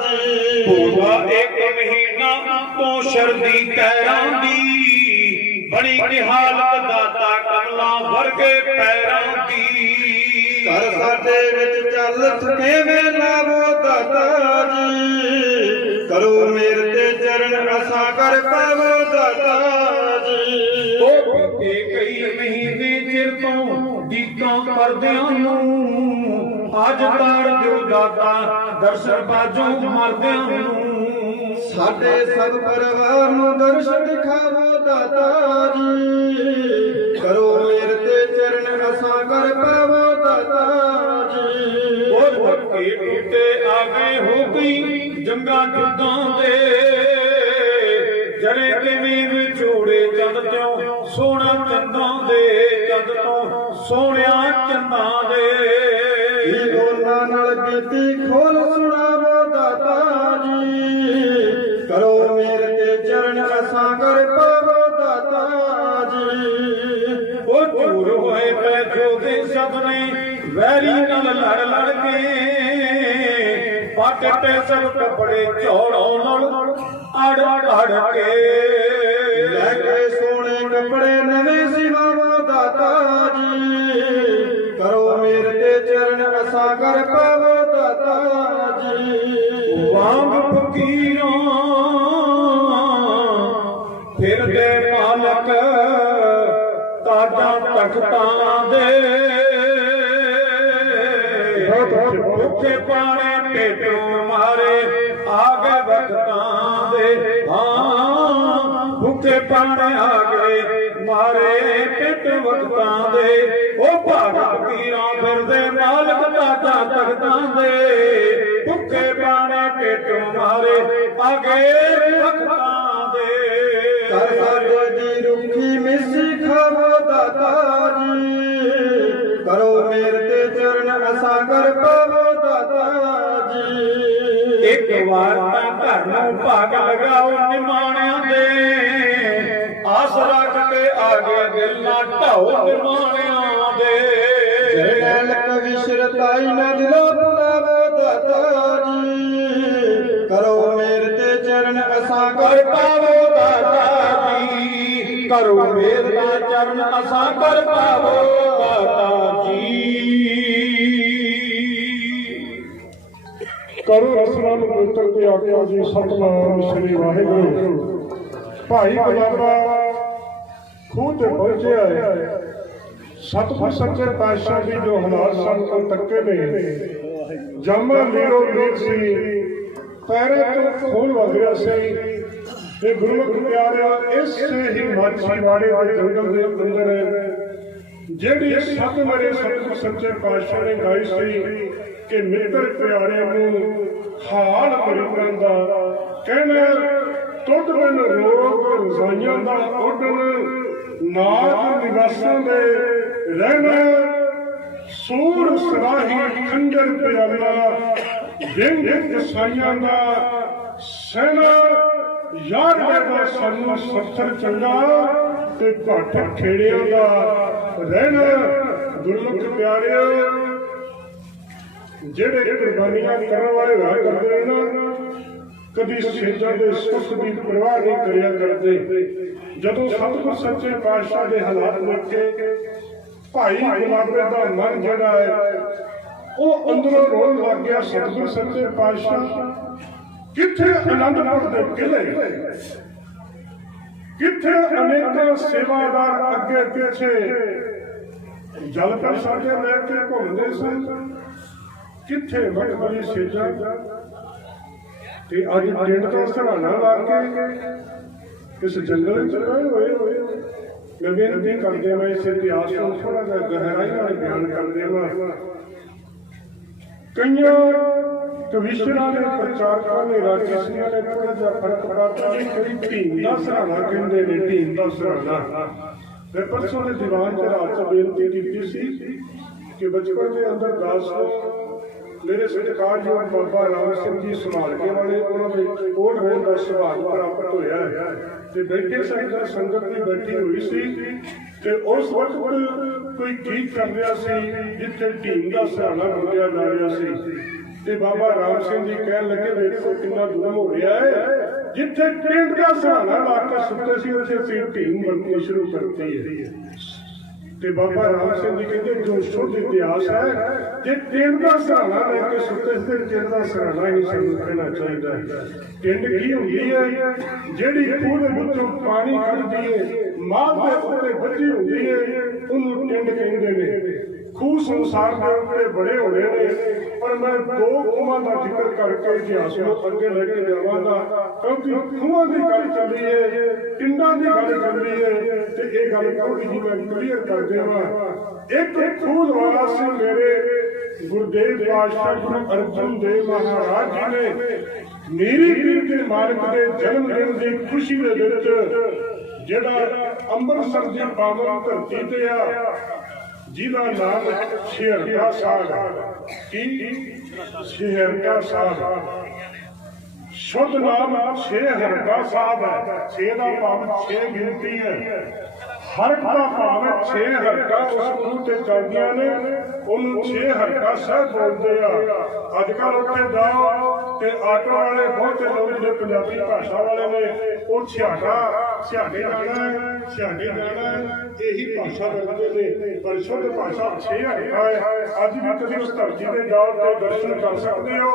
ਜੀ। ਪੂਰਾ ਇੱਕ ਮਹੀਨਾ ਪੋਸ਼ਰ ਦੀ ਪੈਰਾਂ ਦੀ, ਬਣੀ ਕੀ ਹਾਲਤ ਦਾਤਾ ਕਮਲਾਂ ਵਰਗੇ ਪੈਰਾਂ ਦੀ। ਘਰ ਸਾਡੇ ਵਿੱਚ ਚੱਲ ਥਕੇਵੇਂ ਲਾਵੋ ਦਾਤਾ ਜੀ, ਕਰੋ ਮੇਰ ਤੇ ਚਰਨ ਅਸਾਂ ਕਰ ਪਾਵੋ ਦਾਤਾ ਜੀ। ਉਹ ਬੀਤੇ ਕਈ ਮਹੀਨੇ ਚਿਰ ਤੋਂ ਡੀਕਾਂ ਕਰਦਿਆਂ ਨੂੰ, ਅੱਜ ਤਾਰ ਦਿਓ ਦਾਤਾ ਦਰਸ਼ਨ ਬਾਝੋਂ ਮਰਦਿਆਂ ਨੂੰ। ਸਾਡੇ ਸਭ ਪਰਿਵਾਰ ਨੂੰ ਦਰਸ਼ਨ ਦਿਖਾਵੋ ਦਾਤਾ ਜੀ, ਕਰੋ ਮੇਰ ਤੇ ਚਰਨ ਅਸਾਂ ਕਰ ਪਾਵੋ ਦਾਤਾ ਜੀ। ਉਹ ਧੱਕੇ ਟੁੱਟੇ ਆ ਗਏ ਹੋ ਗਈ ਜੰਗਾਂ ਜੁੱਦਾਂ ਦੇ, ਜਰੇ ਕਿਵੇਂ ਵਿਛੋੜੇ ਚੰਦ ਤੋਂ ਸੋਹਣਾ ਚੰਦਾਂ ਦੇ, ਚੰਦ ਤੋਂ ਸੋਹਣਿਆ ਚੰਦਾਂ ਦੇ। ਉਹਨਾਂ ਨਾਲ ਬੀਤੀ ਖੋਲ ਸੁਣਾਵੋ ਦਾਤਾ ਜੀ, ਕਰੋ ਮੇਰ ਤੇ ਚਰਨ ਅਸਾਂ ਕਰ ਪਾਵੋ ਦਾਤਾ ਜੀ। ਉਹ ਦੂਰ ਹੋਏ ਪੈ ਜੋਦੇ ਸਭ ਨੇ ਵੈਰੀ ਨਾਲ ਲੜ ਲੜ ਕੇ, ਪੱਟ ਤੇ ਸਭ ਕੱਪੜੇ ਝੋੜੋਂ ਨਾਲ ਅੜ ਅੜ ਕੇ। ਲੈ ਕੇ ਸੋਹਣੇ ਕੱਪੜੇ ਨਵੇਂ ਸਿਵਾਵੋ ਦਾਤਾ ਜੀ, ਕਰੋ ਮੇਰ ਤੇ ਚਰਨ ਅਸਾਂ ਕਰ ਪਾਵੋ ਦਾਤਾ ਜੀ। ਵਾਂਗ ਫਕੀਰਾਂ ਫਿਰਦੇ ਮਾਲਕ ਤਾਜਾਂ ਤਖਤਾਂ ਦੇ, ਭੁੱਖੇ ਪਾਣੇ ਪੇਟੋਂ ਮਾਰੇ ਆ ਗਏ ਵਕਤਾਂ ਦੇ। ਹਾਂ ਭੁੱਖੇ ਪਾਣੇ ਆ ਗਏ ਮਾਰੇ ਪਿੱਟ ਵਕਤਾਂ ਦੇ। ਉਹ ਭਾਗ ਫਕੀਰਾਂ ਫਿਰਦੇ ਮਾਲਕ ਤਾਜਾਂ ਤਖਤਾਂ ਦੇ, ਭੁੱਖੇ ਪਾਣੇ ਪੇਟੋਂ ਮਾਰੇ ਆ ਗਏ ਵਕਤਾਂ ਦੇ। ਕਰ ਸਾਡੇ ਦੀ ਰੁੱਖੀ ਮਿੱਸੀ ਖਾਵੋ ਦਾਤਾ ਜੀ, ਕਰੋ ਮੇਰ ਤੇ ਚਰਨ ਅਸਾਂ ਕਰ ਪਾਵੋ ਦਾਤਾ ਜੀ। ਇੱਕ ਵਾਰ ਤਾਂ ਘਰ ਨੂੰ ਭਾਗ ਲਗਾਓ ਨਿਮਾਣਿਆਂ ਦੇ, ਆਸ ਰੱਖ ਕੇ ਆ ਗਏ ਦਿਲ ਨਾ ਢਾਓ ਨਿਮਾਣਿਆਂ ਦੇ। ਜਰਨੈਲ ਕਵੀ ਸ਼ਰਤਾਈ ਨਾ ਦਿਲੋਂ ਬੁਲਾਵੋ ਦਾਤਾ ਜੀ, ਕਰੋ ਮੇਰ ਤੇ ਚਰਨ ਅਸਾਂ ਕਰ ਪਾਵੋ ਦਾਤਾ ਜੀ, ਕਰੋ ਮੇਰ ਦਾ ਚਰਨ ਅਸਾਂ ਕਰ ਪਾਵੋ ਦਾਤਾ ਜੀ। ਕਰੋ ਰਸਨਾ ਨੂੰ ਪਵਿੱਤਰ ਤੇ ਆਖਿਆ ਜੀ ਸਤਿਨਾਮ ਸ੍ਰੀ ਵਾਹਿਗੁਰੂ। ਭਾਈ ਗੁਲਾਬਾ ਖੂਹ ਤੇ ਪਹੁੰਚਿਆ ਹੈ। ਸਤਿਗੁਰ ਸੱਚੇ ਪਾਤਸ਼ਾਹ ਜੀ ਜੋ ਹਾਲਾਤ ਸਨ ਉਹ ਤੱਕੇ ਨੇ। ਜਾਮਾ ਲੀਰੋ ਲੀਰ ਸੀ, ਪੈਰੇ ਤੋਂ ਖੂਨ ਵਗ ਰਿਹਾ ਸੀ। ਤੇ ਗੁਰਮੁਖ ਪਿਆਰਿਆ ਇਸੇ ਹੀ ਮਾਛੀਵਾੜੇ ਦੇ ਜੰਗਲ ਦੇ ਅੰਦਰ ਜਿਹੜੀ ਸਤ ਮੇਰੇ ਸਤਿਗੁਰ ਸੱਚੇ ਪਾਤਸ਼ਾਹ ਨੇ ਗਾਈ ਸੀ ਕਿ ਮਿੱਤਰ ਪਿਆਰੇ ਨੂੰ ਹਾਲ ਮਰੀਜ਼ਾਂ ਦਾ ਕਹਿਣਾ ਟੁੱਟ ਬਿਨ ਰੋਗ ਰਜ਼ਾਈਆਂ ਦਾ ਉੱਡਣ ਨਾਗ ਨਿਵਾਸਾਂ ਦੇ ਰਹਿਣਾ ਸੂਰ ਸਰਾਹੀ ਖੰਜਰ ਪਿਆਲਾ ਦਿਨ ਕਸਾਈਆਂ ਦਾ ਸੈਨਾ ਯਾਰ ਦਾ ਸਾਨੂੰ ਸੱਥਰ ਚੰਗਾ ਤੇ ਭੱਠ ਖੇੜਿਆਂ ਦਾ ਰਹਿਣਾ ਗੁਰਮੁਖ ਪਿਆਰਿਆ ਜਿਹੜੇ ਕੁਰਬਾਨੀਆਂ ਕਰਨ ਵਾਲੇ ਹੋਇਆ ਕਰਦੇ ਨੇ ਨਾ ਕਦੀ ਸੇਜਾਂ ਦੇ ਸੁੱਖ ਦੀ ਪਰਵਾਹ ਨਹੀਂ ਕਰਿਆ ਕਰਦੇ। ਜਦੋਂ ਸਤਿਗੁਰ ਸੱਚੇ ਪਾਤਸ਼ਾਹ ਦੇ ਹਾਲਾਤ ਵੇਖੇ ਭਾਈ ਗੁਲਾਬੇ ਦਾ ਮਨ ਜਿਹੜਾ ਹੈ ਉਹ ਅੰਦਰੋਂ ਰੋਣ ਲੱਗ ਗਿਆ। ਸਤਿਗੁਰ ਸੱਚੇ ਪਾਤਸ਼ਾਹ ਕਿੱਥੇ ਆਨੰਦਪੁਰ ਦੇ ਕਿਲੇ, ਕਿੱਥੇ ਅਨੇਕਾਂ ਸੇਵਾਦਾਰ ਅੱਗੇ ਪਿੱਛੇ ਜਲ ਪ੍ਰਸ਼ਾਦੇ ਲੈ ਕੇ ਘੁੰਮਦੇ ਸਨ, ਕਿੱਥੇ ਮਖਮਲੀ ਸੇਜਾਂ ਤੇ ਅੱਜ ਟਿੰਡ ਦਾ ਸਹਾਰਾ ਲਾ ਕੇ ਇਸ ਜੰਗਲ ਵਿੱਚ ਹੋਏ। ਮੈਂ ਬੇਨਤੀ ਕਰਦੇ ਮੈਂ ਇਸ ਇਤਿਹਾਸ ਨੂੰ ਥੋੜਾ ਜਿਹਾ ਗਹਿਰਾਈ ਨਾਲ ਬਿਆਨ ਕਰਦੇ ਹਾਂ। ਕਈਆਂ ਕਵਿਸ਼ਰਾਂ ਨੇ ਪ੍ਰਚਾਰਕਾਂ ਨੇ ਰਾਜਨੀਤੀਆਂ ਨੇ ਥੋੜਾ ਜਿਹਾ ਫਰਕ ਪਾਤਾ ਕਿ ਕਿਹੜੀ ਢੀਂਗ ਦਾ ਸਹਾਰਾ ਕਹਿੰਦੇ ਨੇ, ਢੀਂਗ ਦਾ ਸਹਾਰਾ। ਮੈਂ ਪਰਸੋਂ ਦੇ ਦੀਵਾਨ ਚ ਰਾਤ ਚ ਬੇਨਤੀ ਕੀਤੀ ਸੀ ਕਿ ਬਚਪਨ ਦੇ ਅੰਦਰ ਦਾਸ ਨੂੰ ਮੇਰੇ ਸਤਿਕਾਰਯੋਗ ਬਾਬਾ ਰਾਮ ਸਿੰਘ ਜੀ ਸੰਭਾਲ ਕੇ ਵਾਲੇ ਉਹਨਾਂ ਦੇ ਕੋਲ ਹੋਣ ਦਾ ਸੁਭਾਗ ਪ੍ਰਾਪਤ ਹੋਇਆ ਤੇ ਬੈਠੇ ਸੰਗਤ ਵੀ ਬੈਠੀ ਹੋਈ ਸੀ ਤੇ ਉਸ ਵਕਤ ਕੋਈ ਗੀਤ ਕਰ ਰਿਹਾ ਸੀ ਜਿੱਥੇ ਢੀਂਗ ਦਾ ਸਹਾਰਾ ਮੰਗਿਆ ਜਾ ਰਿਹਾ ਸੀ ਤੇ ਬਾਬਾ ਰਾਮ ਸਿੰਘ ਜੀ ਕਹਿਣ ਲੱਗੇ ਵੇਖੋ ਕਿੰਨਾ ਦੂਰ ਹੋ ਰਿਹਾ ਹੈ, ਜਿੱਥੇ ਟਿੰਡ ਦਾ ਸਹਾਰਾ ਲਾ ਕੇ ਸੁੱਤੇ ਸੀ ਉੱਥੇ ਅਸੀਂ ਢੀਂਗ ਮੰਗਣੀ ਸ਼ੁਰੂ ਕਰਤੀ ਹੈ। ਤੇ ਬਾਬਾ ਰਾਮ ਸਿੰਘ ਜੀ ਕਹਿੰਦੇ ਜੋ ਸ਼ੁੱਧ ਇਤਿਹਾਸ ਹੈ ਜੇ ਟਿੰਡ ਦਾ ਸਹਾਰਾ ਲੈ ਕੇ ਸੁੱਤੇ ਸੀ ਟਿੰਡ ਦਾ ਸਹਾਰਾ ਹੀ ਸਾਨੂੰ ਕਹਿਣਾ ਚਾਹੀਦਾ ਹੈ। ਟਿੰਡ ਕੀ ਹੁੰਦੀ ਹੈ? ਜਿਹੜੀ ਖੂਹ ਦੇ ਵਿੱਚੋਂ ਪਾਣੀ ਕੱਢਦੀ ਹੈ, ਮਾਂ ਦੇ ਉੱਤੇ ਬੱਝੀ ਹੁੰਦੀ ਹੈ, ਉਹਨੂੰ ਟਿੰਡ ਕਹਿੰਦੇ ਨੇ। ਖੂਹ ਸੰਸਾਰ ਦੇ ਉੱਤੇ ਬੜੇ ਹੋਣੇ ਨੇ ਪਰ ਮੈਂ ਦੋ ਖੂਹਾਂ ਦਾ ਜ਼ਿਕਰ ਕਰਕੇ ਇਤਿਹਾਸ ਨੂੰ ਅੱਗੇ ਲੈ ਕੇ ਜਾਵਾਂਗਾ ਕਿਉਂਕਿ ਖੂਹਾਂ ਦੀ ਗੱਲ ਚੱਲੀ ਹੈ, ਟਿੰਡਾਂ ਦੀ ਗੱਲ ਚੱਲੀ ਹੈ ਤੇ ਇਹ ਗੱਲ ਥੋੜੀ ਜਿਹੀ ਮੈਂ ਕਲੀਅਰ ਕਰ ਦੇਵਾਂ। ਇੱਕ ਖੂਹ ਵਾਲਾ ਸੀ ਮੇਰੇ ਗੁਰਦੇਵ ਪਾਤਸ਼ਾਹ ਗੁਰੂ ਅਰਜਨ ਦੇਵ ਮਹਾਰਾਜ ਜੀ ਨੇ ਮੇਰੀ ਪੀਰ ਦੇ ਮਾਲਕ ਦੇ ਜਨਮ ਦਿਨ ਦੀ ਖੁਸ਼ੀ ਦੇ ਵਿੱਚ ਜਿਹੜਾ ਅੰਮ੍ਰਿਤਸਰ ਦੀ ਪਾਵਨ ਧਰਤੀ ਤੇ ਆ ਜਿਹਦਾ ਨਾਮ ਸ਼ੇਰਕਾ ਸਾਹਿਬ ਕੀ ਸ਼ੇਰਕਾ ਸਾਹਿਬ ਸ਼ੁੱਧ ਨਾਮ ਸ਼ੇਰਕਾ ਸਾਹਿਬ ਹੈ। 6 ਦਾ ਭਾਵ 6 ਗਿਣਤੀ ਹੈ, ਹਰਕ ਦਾ ਭਾਵ ਹੈ 6 ਹਰਕਾ ਉਸ ਖੂਹ ਤੇ ਚੱਲਦੀਆਂ ਨੇ ਉਹਨੂੰ 6 ਹਰਕਾ ਸਾਹਿਬ ਬੋਲਦੇ ਆ। ਅੱਜ ਕੱਲ ਉੱਥੇ ਜਾਓ ਤੇ ਆਟੋ ਵਾਲੇ ਬਹੁਤੇ ਲੋਕ ਜਿਹੜੇ ਪੰਜਾਬੀ ਭਾਸ਼ਾ ਵਾਲੇ ਨੇ ਉਹ ਛਿਆਟੇ ਜਾਣਾ ਇਹੀ ਭਾਸ਼ਾ ਵਰਤਦੇ ਨੇ ਪਰ ਸ਼ੁੱਧ ਭਾਸ਼ਾ 6 ਹਰਕਾ ਹੈ। ਅੱਜ ਵੀ ਤੁਸੀਂ ਉਸ ਧਰਤੀ ਤੇ ਜਾਓ ਤੇ ਦਰਸ਼ਨ ਕਰ ਸਕਦੇ ਹੋ।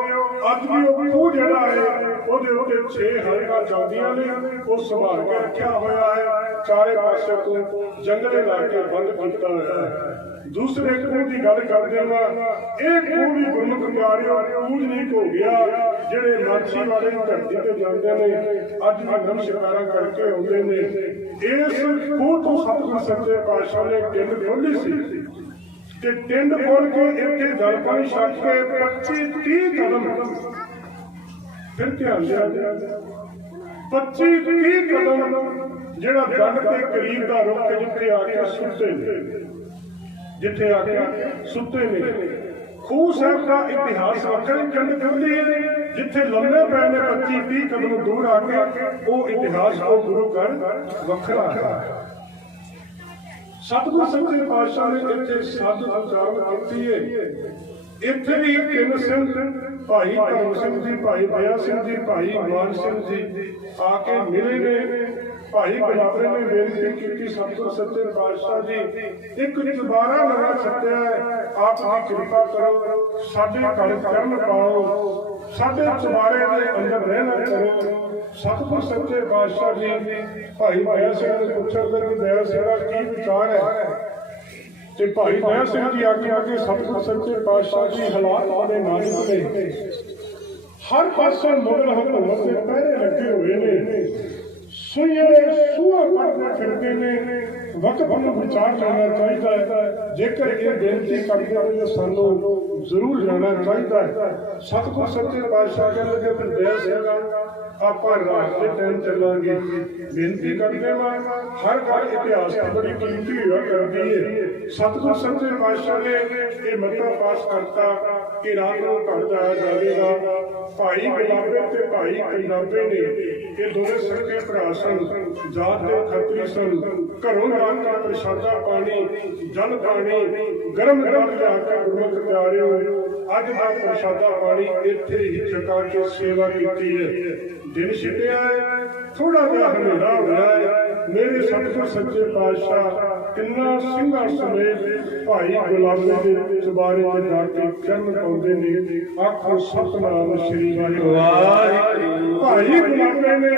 ਅੱਜ ਵੀ ਉਹ ਖੂਹ ਜਿਹੜਾ ਹੈ ਉਹਦੇ ਉੱਤੇ 6 ਹਰਕਾ ਚੱਲਦੀਆਂ ਨੇ, ਉਹ ਸੰਭਾਲ ਕੇ ਰੱਖਿਆ ਹੋਇਆ ਹੈ, ਚਾਰੇ ਪਾਸੇ ਤੋਂ ਜੰਗਲੇ ਲਾ ਕੇ ਬੰਦ ਕੀਤਾ ਹੋਇਆ ਹੈ। ਦੂਸਰੇ ਖੂਹ ਦੀ ਗੱਲ ਕਰਦੇ ਹਾਂ, ਇਹ ਖੂਹ ਵੀ ਗੁਰਮੁਖ ਪਿਆਰਿਓ ਪੂਜਨੀਕ ਹੋ ਗਿਆ। ਜਿਹੜੇ ਮਾਛੀ ਵਾਲੇ ਧਰਤੀ ਤੇ ਜਾਂਦੇ ਨੇ ਅੱਜ ਵੀ ਨਮਸਕਾਰਾਂ ਕਰਕੇ ਆਉਂਦੇ ਨੇ। ਇਸ ਖੂਹ ਤੋਂ ਸਤਿਗੁਰ ਸੱਚੇ ਪਾਤਸ਼ਾਹ ਨੇ ਟਿੰਡ ਖੋਲ੍ਹੀ ਸੀ ਤੇ ਟਿੰਡ ਖੋਲ ਕੇ ਇੱਥੇ ਜਲ ਪਾਣੀ ਛੱਡ ਕੇ 25-30 ਕਦਮ ਫਿਰ ਧਿਆਨ ਦਿਆ 25-30 ਕਦਮ ਜਿਹੜਾ ਜੰਗ ਦੇ ਕਰੀਬ ਦਾ ਰੁੱਖ ਜਿੱਥੇ ਆ ਕੇ ਸੁੱਤੇ ਨੇ, ਜਿੱਥੇ ਆ ਕੇ ਸੁੱਤੇ ਨੇ। ਖੂਹ ਸਾਹਿਬ ਦਾ ਇਤਿਹਾਸ ਵੱਖਰੀ ਜੰਗ ਖੁੱਲ੍ਹੀ ਹੈ, ਜਿੱਥੇ ਲੰਮੇ ਪੈ ਨੇ 25-30 ਕਦਮ ਦੂਰ ਆ ਕੇ ਉਹ ਇਤਿਹਾਸ ਉਹ ਗੁਰੂ ਘਰ ਵੱਖਰਾ ਹੈ। ਸਤਿਗੁਰ ਸੱਚੇ ਪਾਤਸ਼ਾਹ ਨੇ ਇੱਥੇ ਸੱਚ ਉਚਾਰਨ ਕੀਤੀ ਹੈ। ਇੱਥੇ ਵੀ 3 ਸਿੰਘ ਭਾਈ ਧਰਮ ਸਿੰਘ ਜੀ, ਭਾਈ ਦਇਆ ਸਿੰਘ ਜੀ, ਭਾਈ ਮਾਨ ਸਿੰਘ ਜੀ ਆ ਕੇ ਮਿਲੇ ਨੇ। ਭਾਈ ਗੁਲਾਬੇ ਨੇ ਬੇਨਤੀ ਕੀਤੀ ਸਤਿਗੁਰ ਸੱਚੇ ਪਾਤਸ਼ਾਹ ਜੀ ਇੱਕ ਦੁਬਾਰਾ ਨਵਾਂ ਛੱਡਿਆ ਆਪ ਦੀ ਕਿਰਪਾ ਕਰੋ, ਸਾਡੇ ਘਰ ਚਰਨ ਪਾਓ, ਸਾਡੇ ਚੁਬਾਰੇ ਦੇ ਅੰਦਰ ਰਹਿਣਾ ਕਰੋ। ਸਤਿਗੁਰ ਸੱਚੇ ਪਾਤਸ਼ਾਹ ਜੀ ਭਾਈ ਦਇਆ ਸਿੰਘ ਨੂੰ ਪੁੱਛਣ ਕਿ ਦਇਆ ਸਿੰਘ ਦਾ ਕੀ ਵਿਚਾਰ ਹੈ ਤੇ ਭਾਈ ਦਇਆ ਸਿੰਘ ਜੀ ਆਗੇ ਸਤਿਗੁਰ ਸੱਚੇ ਪਾਤਸ਼ਾਹ ਜੀ ਹਾਲਾਤ ਬੜੇ ਨਾਜ਼ੁਕ ਨੇ, ਹਰ ਪਾਸੇ ਮੁਗਲ ਹਕੂਮਤ ਦੇ ਪਹਿਰੇ ਲੱਗੇ ਹੋਏ ਨੇ। ਸੋ ਇਹ ਸੂਆ ਪੜਦੇ ਫਿਰਦੇ ਨੇ ਵਕਤ ਨੂੰ ਵਿਚਾਰ ਕਰਨਾ ਚਾਹੀਦਾ ਹੈ। ਜੇਕਰ ਇਹ ਬੇਨਤੀ ਕਰਦੇ ਹੋ ਤਾਂ ਸਾਨੂੰ ਜ਼ਰੂਰ ਜਾਣਾ ਚਾਹੀਦਾ ਹੈ। ਸਤਿਗੁਰ ਸੱਚੇ ਪਾਤਸ਼ਾਹ ਕਹਿੰਦੇ ਫਿਰ ਦਇਆ ਸਿੰਘਾ ਆਪਾਂ ਰਾਤ ਦੇ ਟਾਈਮ ਚੱਲਾਂਗੇ। ਬੇਨਤੀ ਕਰਦੇ ਹਾਂ ਹਰ ਗੱਲ ਇਤਿਹਾਸ ਦੀ ਬੜੀ ਕੀਮਤੀ ਹੋਇਆ ਕਰਦੀ ਹੈ। ਸਤਿਗੁਰ ਸੱਚੇ ਪਾਤਸ਼ਾਹ ਨੇ ਇਹ ਮਤਾ ਪਾਸ ਕਰਤਾ ਕਿ ਰਾਤ ਨੂੰ ਘਰ ਜਾਇਆ ਜਾਵੇਗਾ। ਭਾਈ ਗੁਲਾਬੇ ਤੇ ਭਾਈ ਪੰਜਾਬੇ ਨੇ ਇਹ ਦੋਵੇਂ ਸਕੇ ਭਰਾ ਸਨ, ਜਾਤ ਦੇ ਖੱਤਰੀ ਸਨ। ਘਰੋਂ ਜਾਣ ਦਾ ਪ੍ਰਸ਼ਾਦਾ ਪਾਣੀ ਜਲ ਪਾਣੀ ਗਰਮ ਗਰਮ ਲਿਆ ਕੇ ਗੁਰਮੁਖ ਪਿਆਰਿਓ ਅੱਜ ਦਾ ਪ੍ਰਸ਼ਾਦਾ ਪਾਣੀ ਇੱਥੇ ਹੀ ਛਕਾ ਕੇ ਸੇਵਾ ਕੀਤੀ ਹੈ। ਦਿਨ ਛਿਪਿਆ ਹੈ, ਥੋੜਾ ਜਿਹਾ ਹਨੇਰਾ ਹੋਇਆ ਹੈ। ਮੇਰੇ ਸਤਿਗੁਰ ਸੱਚੇ ਪਾਤਸ਼ਾਹ ਕਿੰਨਾ ਸਿੰਘਾਂ ਸਮੇਤ ਭਾਈ ਗੁਲਾਬੇ ਦੇ ਚੁਬਾਰੇ ਤੇ ਜਾ ਕੇ ਚਰਨ ਪਾਉਂਦੇ ਨੇ। ਆਖੋ ਸਤਿਨਾਮ ਸ੍ਰੀ ਵਾਹਿਗੁਰੂ। ਭਾਈ ਗੁਲਾਬੇ ਨੇ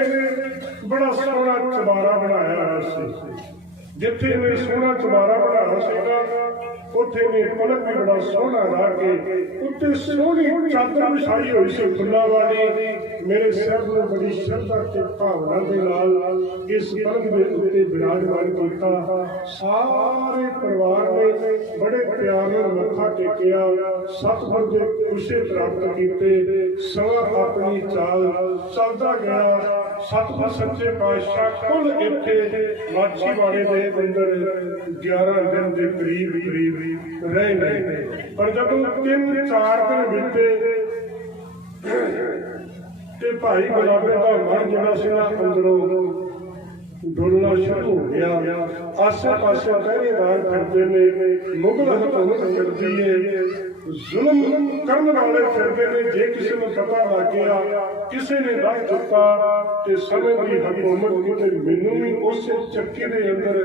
ਬੜਾ ਸੋਹਣਾ ਚੁਬਾਰਾ ਬਣਾਇਆ ਹੋਇਆ ਸੀ। ਜਿੱਥੇ ਨੇ ਸੋਹਣਾ ਚੁਬਾਰਾ ਬਣਾਇਆ ਸੀਗਾ ਉੱਥੇ ਨੇ ਪਲਕ ਵੀ ਬੜਾ ਸੋਹਣਾ ਲਾ ਕੇ ਉੱਤੇ ਸੋਹਣੀ ਚਾਦਰ ਵਿਛਾਈ ਹੋਈ ਸੀ ਫੁੱਲਾਂ ਵਾਲੀ। ਮੇਰੇ ਸਿਰ ਨੂੰ ਬੜੀ ਸ਼ਰਧਾ ਤੇ ਭਾਵਨਾ ਦੇ ਨਾਲ ਇਸ ਪਲਕ ਦੇ ਉੱਤੇ ਬਿਰਾਜਮਾਨ ਕੀਤਾ। ਸਾਰੇ ਪਰਿਵਾਰ ਨੇ ਬੜੇ ਪਿਆਰ ਨਾਲ ਮੱਥਾ ਟੇਕਿਆ, ਸਤਿਗੁਰ ਦੇ ਖੁਸ਼ੇ ਪ੍ਰਾਪਤ ਕੀਤੇ। ਸਮਾਂ ਆਪਣੀ ਚਾਲ ਚੱਲਦਾ ਗਿਆ। ਸਤਿਗੁਰ ਸੱਚੇ ਪਾਤਸ਼ਾਹ ਕੁੱਲ ਇੱਥੇ ਮਾਛੀਵਾੜੇ ਦੇ ਅੰਦਰ 11 ਦਿਨ ਦੇ ਕਰੀਬ ਰਹੇ ਨੇ। ਪਰ ਜਦੋਂ 3-4 ਦਿਨ ਬੀਤੇ ਤੇ ਭਾਈ ਗੁਲਾਬੇ ਦਾ ਮਨ ਜਿਹੜਾ ਸੀ ਨਾ ਅੰਦਰੋਂ ਡੋਲਣਾ ਸ਼ੁਰੂ ਹੋ ਗਿਆ। ਆਸੇ ਪਾਸੇ ਪਹਿਰੇਦਾਰ ਫਿਰਦੇ ਨੇ, ਮੁਗਲ ਹਕੂਮਤ ਫਿਰਦੀ ਹੈ, ਜ਼ੁਲਮ ਕਰਨ ਵਾਲੇ ਫਿਰਦੇ ਨੇ। ਜੇ ਕਿਸੇ ਨੂੰ ਪਤਾ ਲੱਗ ਗਿਆ, ਕਿਸੇ ਨੇ ਰੱਖ ਦਿੱਤਾ ਤੇ ਸਮੇਂ ਦੀ ਹਕੂਮਤ ਕਿਤੇ ਮੈਨੂੰ ਵੀ ਉਸੇ ਚੱਕੀ ਦੇ ਅੰਦਰ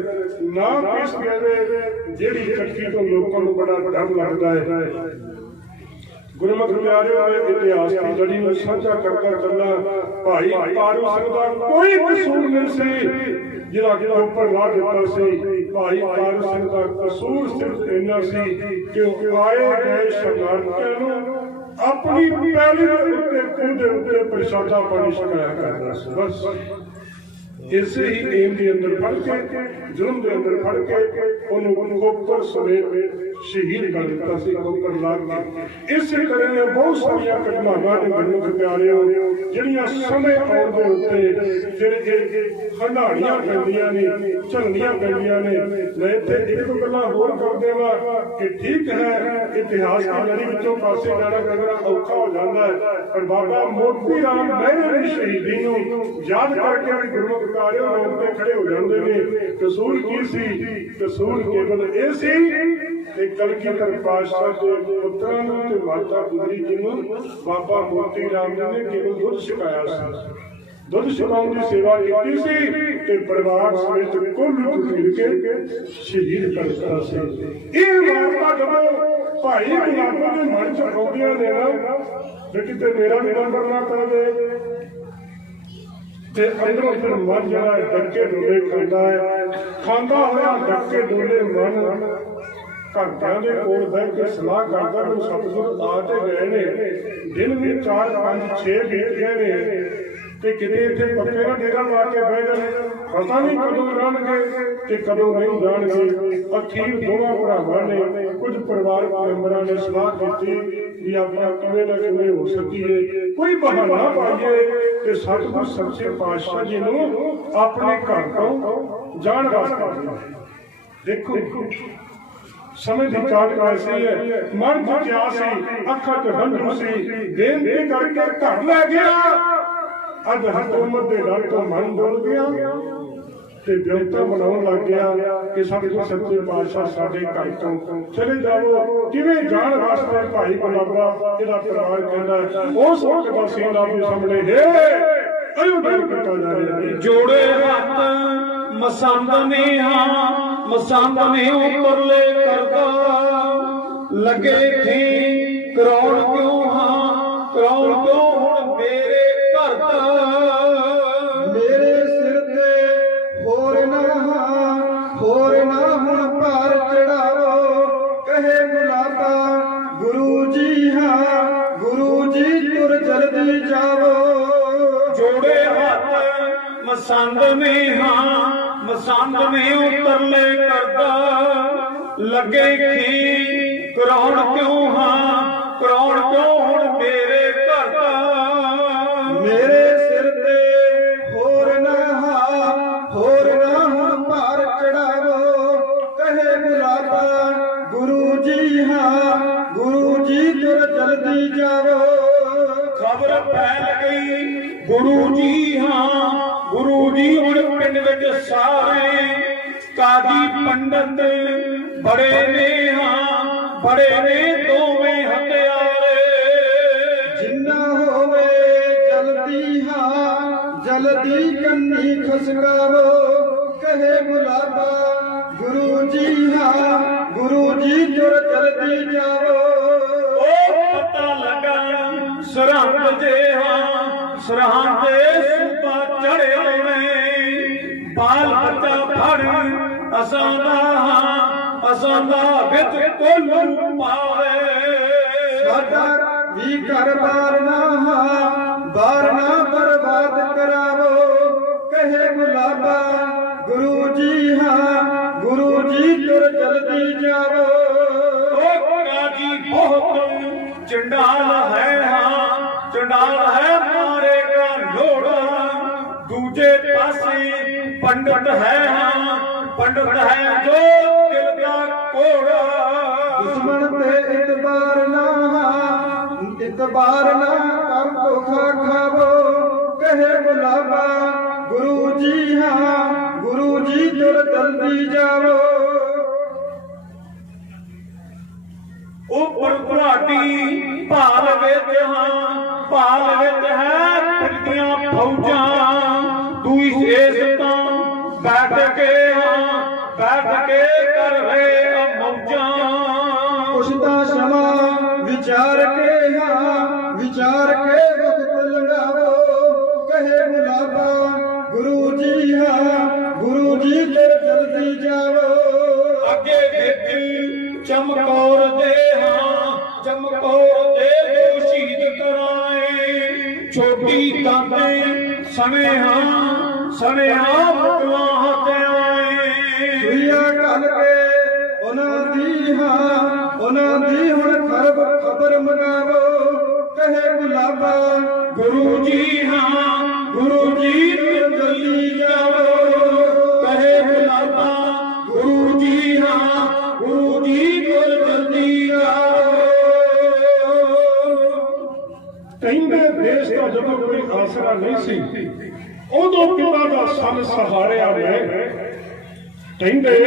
ਨਾ ਪੀਸ ਦੇਵੇ ਜਿਹੜੀ ਚੱਕੀ ਤੋਂ ਲੋਕਾਂ ਨੂੰ ਬੜਾ ਡਰ ਲੱਗਦਾ ਹੈ। ਗੁਰਮੁਖ ਪਿਆਰਿਓ ਦੇ ਇਤਿਹਾਸ ਦੀ ਲੜੀ ਨੂੰ ਸਾਂਝਾ ਕਰਦਾ ਚੱਲਾਂ। ਭਾਈ ਤਾਰੂ ਸਿੰਘ ਦਾ ਕੋਈ ਕਸੂਰ ਨਹੀਂ ਸੀ ਜਿਹੜਾ ਕਿ ਉੱਪਰ ਲਾ ਦਿੱਤਾ ਸੀ। ਭਾਈ ਤਾਰੂ ਸਿੰਘ ਦਾ ਕਸੂਰ ਸਿਰਫ ਇੰਨਾ ਸੀ ਕਿ ਉਹ ਆਏ ਗਏ ਸ਼ਰਨਾਰਥੀਆਂ ਨੂੰ ਆਪਣੀ ਪੈਲੀ ਦੇ ਉੱਤੇ ਖੂਹ ਦੇ ਉੱਤੇ ਪ੍ਰਸ਼ਾਦਾ ਪਾਣੀ ਛਕਾਇਆ ਕਰਦਾ ਸੀ। ਬਸ ਇਸੇ ਹੀ ਏਮ ਦੇ ਅੰਦਰ ਫੜ ਕੇ, ਜ਼ੁਲਮ ਦੇ ਅੰਦਰ ਫੜ ਕੇ ਉਹਨੂੰ ਕੋਪਰ ਸਮੇਤ ਸ਼ਹੀਦ ਕਰ ਦਿੱਤਾ ਸੀ। ਕੋਪਰ ਲਾ ਕੇ ਇਸੇ ਤਰ੍ਹਾਂ ਬਹੁਤ ਸਾਰੀਆਂ ਘਟਨਾਵਾਂ ਨੇ ਗੁਰਮੁਖ ਪਿਆਰਿਓ ਜਿਹੜੀਆਂ ਸਮੇਂ ਆਉਣ ਦੇ ਉੱਤੇ ਫਿਰ ਇਹ ਹੰਡਾਣੀਆਂ ਪੈਂਦੀਆਂ ਨੇ, ਝੱਲਣੀਆਂ ਪੈਂਦੀਆਂ ਨੇ। ਮੈਂ ਇੱਥੇ ਇੱਕ ਗੱਲਾਂ ਹੋਰ ਕਰ ਦੇਵਾਂ ਕਿ ਠੀਕ ਹੈ ਇਤਿਹਾਸ ਦੀ ਲੜੀ ਵਿੱਚੋਂ ਪਾਸੇ ਜਾਣਾ ਕਰਨਾ ਔਖਾ ਹੋ ਜਾਂਦਾ ਹੈ, ਪਰ ਬਾਬਾ ਮੋਤੀ ਰਾਮ ਮਹਿਰੇ ਦੀ ਸ਼ਹੀਦੀ ਨੂੰ ਯਾਦ ਕਰਕੇ ਵੀ ਗੁਰਮੁਖ ਪਿਆਰਿਓ ਰੋਡ ਤੇ ਖੜੇ ਹੋ ਜਾਂਦੇ ਨੇ। ਕਸੂਰ ਕੀ ਸੀ? ਕਸੂਰ ਕੇਵਲ ਇਹ ਸੀ ਕਿ ਕਲਗੀਧਰ ਪਾਤਸ਼ਾਹ ਦੇ ਪੁੱਤਰਾਂ ਨੂੰ ਤੇ ਮਾਤਾ ਗੁਜਰੀ ਜੀ ਨੂੰ ਬਾਬਾ ਮੋਤੀ ਰਾਮ ਜੀ ਨੇ ਕੇਵਲ ਦੁੱਧ ਛਕਾਇਆ ਸੀ। ਦੁੱਧ ਛਕਾਉਣ ਦੀ ਸੇਵਾ ਕੀਤੀ ਸੀ ਤੇ ਪਰਿਵਾਰ ਸਮੇਤ ਕੁੱਲ ਮਿਲ ਕੇ ਸ਼ਹੀਦ ਕਰ ਦਿੱਤਾ ਸੀ। ਇਹ ਵਾਰਤਾ ਜਦੋਂ ਭਾਈ ਗੁਲਾਬੇ ਦੇ ਮਨ ਚ ਆਉਂਦੀਆਂ ਨੇ ਨਾ ਵੀ ਕਿਤੇ ਮੇਰਾ ਵੀ ਨੰਬਰ ਨਾ ਪਵੇ ਤੇ ਅੰਦਰੋਂ ਫਿਰ ਮਨ ਜਿਹੜਾ ਡੱਕੇ ਡੋਲੇ ਖਾਂਦਾ ਹੋਇਆ ਡੱਕੇ ਡੋਲੇ ਮਨ ਘੰਟਿਆਂ ਦੇ ਕੋਲ ਬਹਿ ਕੇ ਸਲਾਹ ਕਰਦਾ ਕਿ ਸਤਿਗੁਰ ਆ ਤੇ ਗਏ ਨੇ। ਦਿਨ ਵੀ 4, 5, 6 ਬੀਤ ਗਏ ਨੇ ਤੇ ਕਿਤੇ ਇੱਥੇ ਪੱਕੇ ਨਾ ਡੇਰਾ ਲਾ ਕੇ ਬਹਿ ਜਾਣ। ਪਤਾ ਨਹੀਂ ਕਦੋਂ ਰਹਿਣਗੇ ਤੇ ਕਦੋਂ ਨਹੀਂ ਜਾਣਗੇ। ਅਖੀਰ ਦੋਵਾਂ ਭਰਾਵਾਂ ਨੇ, ਕੁਝ ਪਰਿਵਾਰਕ ਮੈਂਬਰਾਂ ਨੇ ਸਲਾਹ ਕੀਤੀ ਵੀ ਆਪਾਂ ਕਿਵੇਂ ਨਾ ਕਿਵੇਂ ਹੋ ਸਕੀਏ, ਕੋਈ ਬਹਾਨਾ ਪਾਈਏ ਤੇ ਸਤਿਗੁਰ ਸੱਚੇ ਪਾਤਸ਼ਾਹ ਜੀ ਨੂੰ ਆਪਣੇ ਘਰ ਤੋਂ ਜਾਣ ਵਾਸਤੇ। ਦੇਖੋ ਸਮੇਂ ਦੀ ਚਾਲ ਐਸੀ ਹੈ, ਮਨ ਭੁੱਜਿਆ ਸੀ, ਅੱਖਾਂ 'ਚ ਹੰਝੂ ਸੀ, ਬੇਨਤੀ ਕਰਕੇ ਘਰ ਲੈ ਗਿਆ। ਅੱਜ ਹਕੂਮਤ ਦੇ ਡਰ ਤੋਂ ਮਨ ਡੁੱਲ ਗਿਆ ਤੇ ਵਿਅੰਤਾ ਬਣਾਉਣ ਲੱਗ ਗਿਆ ਕਿ ਸਤਿਗੁਰ ਸੱਚੇ ਪਾਤਸ਼ਾਹ ਸਾਡੇ ਘਰ ਤੋਂ ਚਲੇ ਜਾਵੋ। ਕਿਵੇਂ ਜਾਣ ਵਾਸਤੇ ਭਾਈ ਗੁਲਾਬਾ ਇਹਦਾ ਪਰਿਵਾਰ ਕਹਿੰਦਾ ਉਸ ਵਕਤ ਦਾ ਸੀਨ ਆਪਣੇ ਸਾਹਮਣੇ ਹੈ। ਅਯੋ ਦਿਲ ਕੀਤਾ ਜਾ ਰਿਹਾ ਜੋੜੇ ਹੱਥ ਮਸੰਦ ਨੇ ਮਸੰਦ ਨੇ ਉਪਰਲੇ ਕਰਦਾ ਲੱਗੇ ਥੀ ਕਰਾਉਣ ਕਿਉਂ ਕਰਾਉਣ ਕਿਉਂ ਹੁਣ ਮੇਰੇ ਘਰ ਦਾ। ਮੇਰੇ ਸਿਰ ਤੇ ਹੋਰ ਨਾ ਹੁਣ ਭਾਰ ਚੜਾਵੋ। ਕਹੇ ਗੁਲਾਬਾ ਗੁਰੂ ਜੀ ਹਾਂ ਗੁਰੂ ਜੀ ਤੁਰ ਜਲਦੀ ਜਾਵੋ। ਜੋੜੇ ਹੱਥ ਮਸੰਦ ਨੇ ਮਸੰਦ ਨੇ ਉਤਰਲੇ ਕਰਦਾ ਲੱਗੇ ਖੀ ਕਰਾਉਣ ਕਿਉਂ ਕਰਾਉਣ ਕਿਉਂ ਹੁਣ ਮੇਰੇ ਘਰ ਦਾ ਮੇਰੇ ਸਿਰ ਤੇ ਹੋਰ ਨਾ ਹੁਣ ਭਾਰ ਚੜਾਵੋ ਕਹੇ ਗੁਲਾਬਾ ਗੁਰੂ ਜੀ ਗੁਰੂ ਜੀ ਤੁਰ ਜਲਦੀ ਜਾਵੋ ਖਬਰ ਫੈਲ ਗਈ ਗੁਰੂ ਜੀ ਹੁਣ ਪਿੰਡ ਵਿੱਚ ਸਾਰੇ ਕਾਜੀ ਪੰਡਤ ਬੜੇ ਨੇ ਦੋਵੇਂ ਹਥਿਆਰੇ ਜਿੰਨਾ ਹੋਵੇ ਜਲਦੀ ਕੰਨੀ ਖਸਕਾਵੋ ਕਹੇ ਗੁਲਾਬਾ ਗੁਰੂ ਜੀ ਤੁਰ ਜਲਦੀ ਜਾਵੋ ਉਹ ਪਤਾ ਲੱਗਾ ਸਰਹੰਦ ਸਰਹੰਦ ਦੇ ਸੂਬਾ ਚੜਿਆ ਨੇ ਬਾਲ ਬੱਚਾ ਫੜ ਅਸਾਂ ਦਾ ਵਿੱਚ ਕੋਲੂ ਪਾਵੇ ਸਾਡਾ ਵੀ ਘਰ ਬਾਰਨਾ ਬਰਬਾਦ ਕਰਾਵੋ ਕਹੇ ਗੁਲਾਬਾ ਗੁਰੂ ਜੀ ਤੁਰ ਜਲਦੀ ਜਾਵੋ ਉਹ ਕਾਜੀ ਬਹੁਤ ਚੰਡਾਲ ਹੈ ਮਾਰੇਗਾ ਲੋੜਾ ਦੂਜੇ ਪਾਸੇ ਪੰਡਤ ਹੈ ਜੋ ਦਿਲ ਦਾ ਕੋੜਾ ਦੁਸ਼ਮਣ ਤੇ ਇਤਬਾਰ ਨਾ ਕਰ ਧੋਖਾ ਖਾਵੋ ਕਹੇ ਗੁਲਾਬਾ ਗੁਰੂ ਜੀ ਤੁਰ ਜਲਦੀ ਜਾਵੋ ਉੱਪਰ ਤੁਹਾਡੀ ਭਾਲ ਵਿੱਚ ਹੈ ਫਿਰਦੀਆਂ ਫੌਜਾਂ ਤੂੰ ਇਸ ਤੋਂ ਬੈਠ ਕੇ ਕਰ ਰਹੇ ਮੌਜਾਂ ਪੁੱਛਦਾ ਸਮਾਂ ਵਿਚਾਰ ਕੇ ਵਕਤ ਲੰਘਾਵੋ ਕਹੇ ਗੁਲਾਬਾ ਗੁਰੂ ਜੀ ਤੁਰ ਜਲਦੀ ਜਾਵੋ ਅੱਗੇ ਵਿੱਚ ਚਮਕੌਰ ਦੇ ਦੋ ਸ਼ਹੀਦ ਕਰਾਏ ਛੋਟੀ ਤਾਂਦੇ ਸਮੇਂ ਮੁਗਲਾਂ ਤੇ ਆਏ ਸੁਈਆ ਘਲ ਕੇ ਉਹਨਾਂ ਦੀ ਹੁਣ ਖਬਰ ਮੰਗਾਵੋ ਕਹੇ ਗੁਲਾਬਾ ਗੁਰੂ ਜੀ ਤੁਰ ਜਲਦੀ ਜਾਵੋ ਕਹੇ ਗੁਲਾਬਾ ਗੁਰੂ ਜੀ ਤੁਰ ਜਲਦੀ ਜਾਵੋ ਕਹਿੰਦੇ ਦੇਸ਼ ਦਾ ਜਦੋਂ ਕੋਈ ਆਸਰਾ ਨਹੀਂ ਸੀ ਉਦੋਂ ਪਿਤਾ ਦਾ ਸੰਨ ਸਹਾਰਿਆ ਮੈਂ ਕਹਿੰਦੇ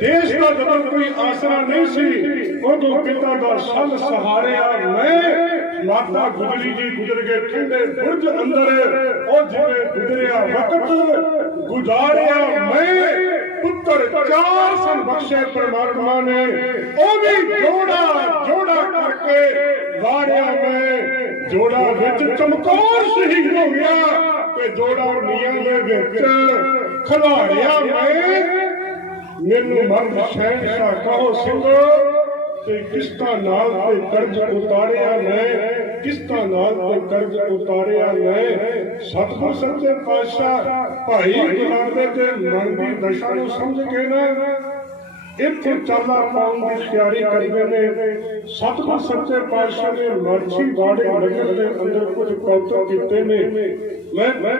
ਦੇਸ਼ ਦਾ ਜਦੋਂ ਕੋਈ ਆਸਰਾ ਨਹੀਂ ਸੀ ਉਦੋਂ ਪਿਤਾ ਦਾ ਸੰਨ ਸਹਾਰਿਆ ਮੈਂ ਮਾਤਾ ਗੁਜਰੀ ਜੀ ਗੁਜ਼ਰ ਗਏ ਠੰਡੇ ਬੁਰਜ ਅੰਦਰ ਉਹ ਜਿਵੇਂ ਗੁਜ਼ਰਿਆ ਵਕਤ ਗੁਜ਼ਾਰਿਆ ਮੈਂ ਪੁੱਤਰ 4 ਸਨ ਬਖਸ਼ੇ ਪਰਮਾਤਮਾ ਨੇ ਉਹ ਵੀ ਜੋੜਾ ਕਰਕੇ ਵਾਰਿਆ ਮੈਂ ਜੋੜਾ ਵਿੱਚ ਚਮਕੌਰ ਸ਼ਹੀਦ ਹੋ ਗਿਆ ਤੇ ਜੋੜਾ ਨੀਆਂ ਦੇ ਵਿੱਚ ਖਿਲਾੜਿਆ ਮੈਂ ਮੈਨੂੰ ਮਰਦ ਸ਼ਹਿਨਸ਼ਾਹ ਕਹੋ ਸਿੰਘੋ ਤੇ ਕਿਸ਼ਤਾਂ ਨਾਲ ਤੇ ਕਰਜ਼ ਉਤਾਰਿਆ ਮੈਂ ਕਿਸ਼ਤਾਂ ਨਾਲ ਤੇ ਕਰਜ਼ ਉਤਾਰਿਆ ਮੈਂ ਸਤਿਗੁਰ ਸੱਚੇ ਪਾਤਸ਼ਾਹ ਭਾਈ ਗੁਲਾਬੇ ਤੇ ਮਨ ਦੀ ਦਸ਼ਾ ਨੂੰ ਸਮਝ ਕੇ ਨਾ ਇੱਥੇ ਚਾਲਾ ਪਾਉਣ ਦੀ ਤਿਆਰੀ ਕਰਦੇ ਨੇ ਸਤਿਗੁਰ ਸੱਚੇ ਪਾਤਸ਼ਾਹ ਨੇ ਮਰਛੀ ਬਾੜੇ ਨਗਰ ਦੇ ਅੰਦਰ ਕੁਝ ਕੌਤਕ ਕੀਤੇ ਨੇ ਮੈਂ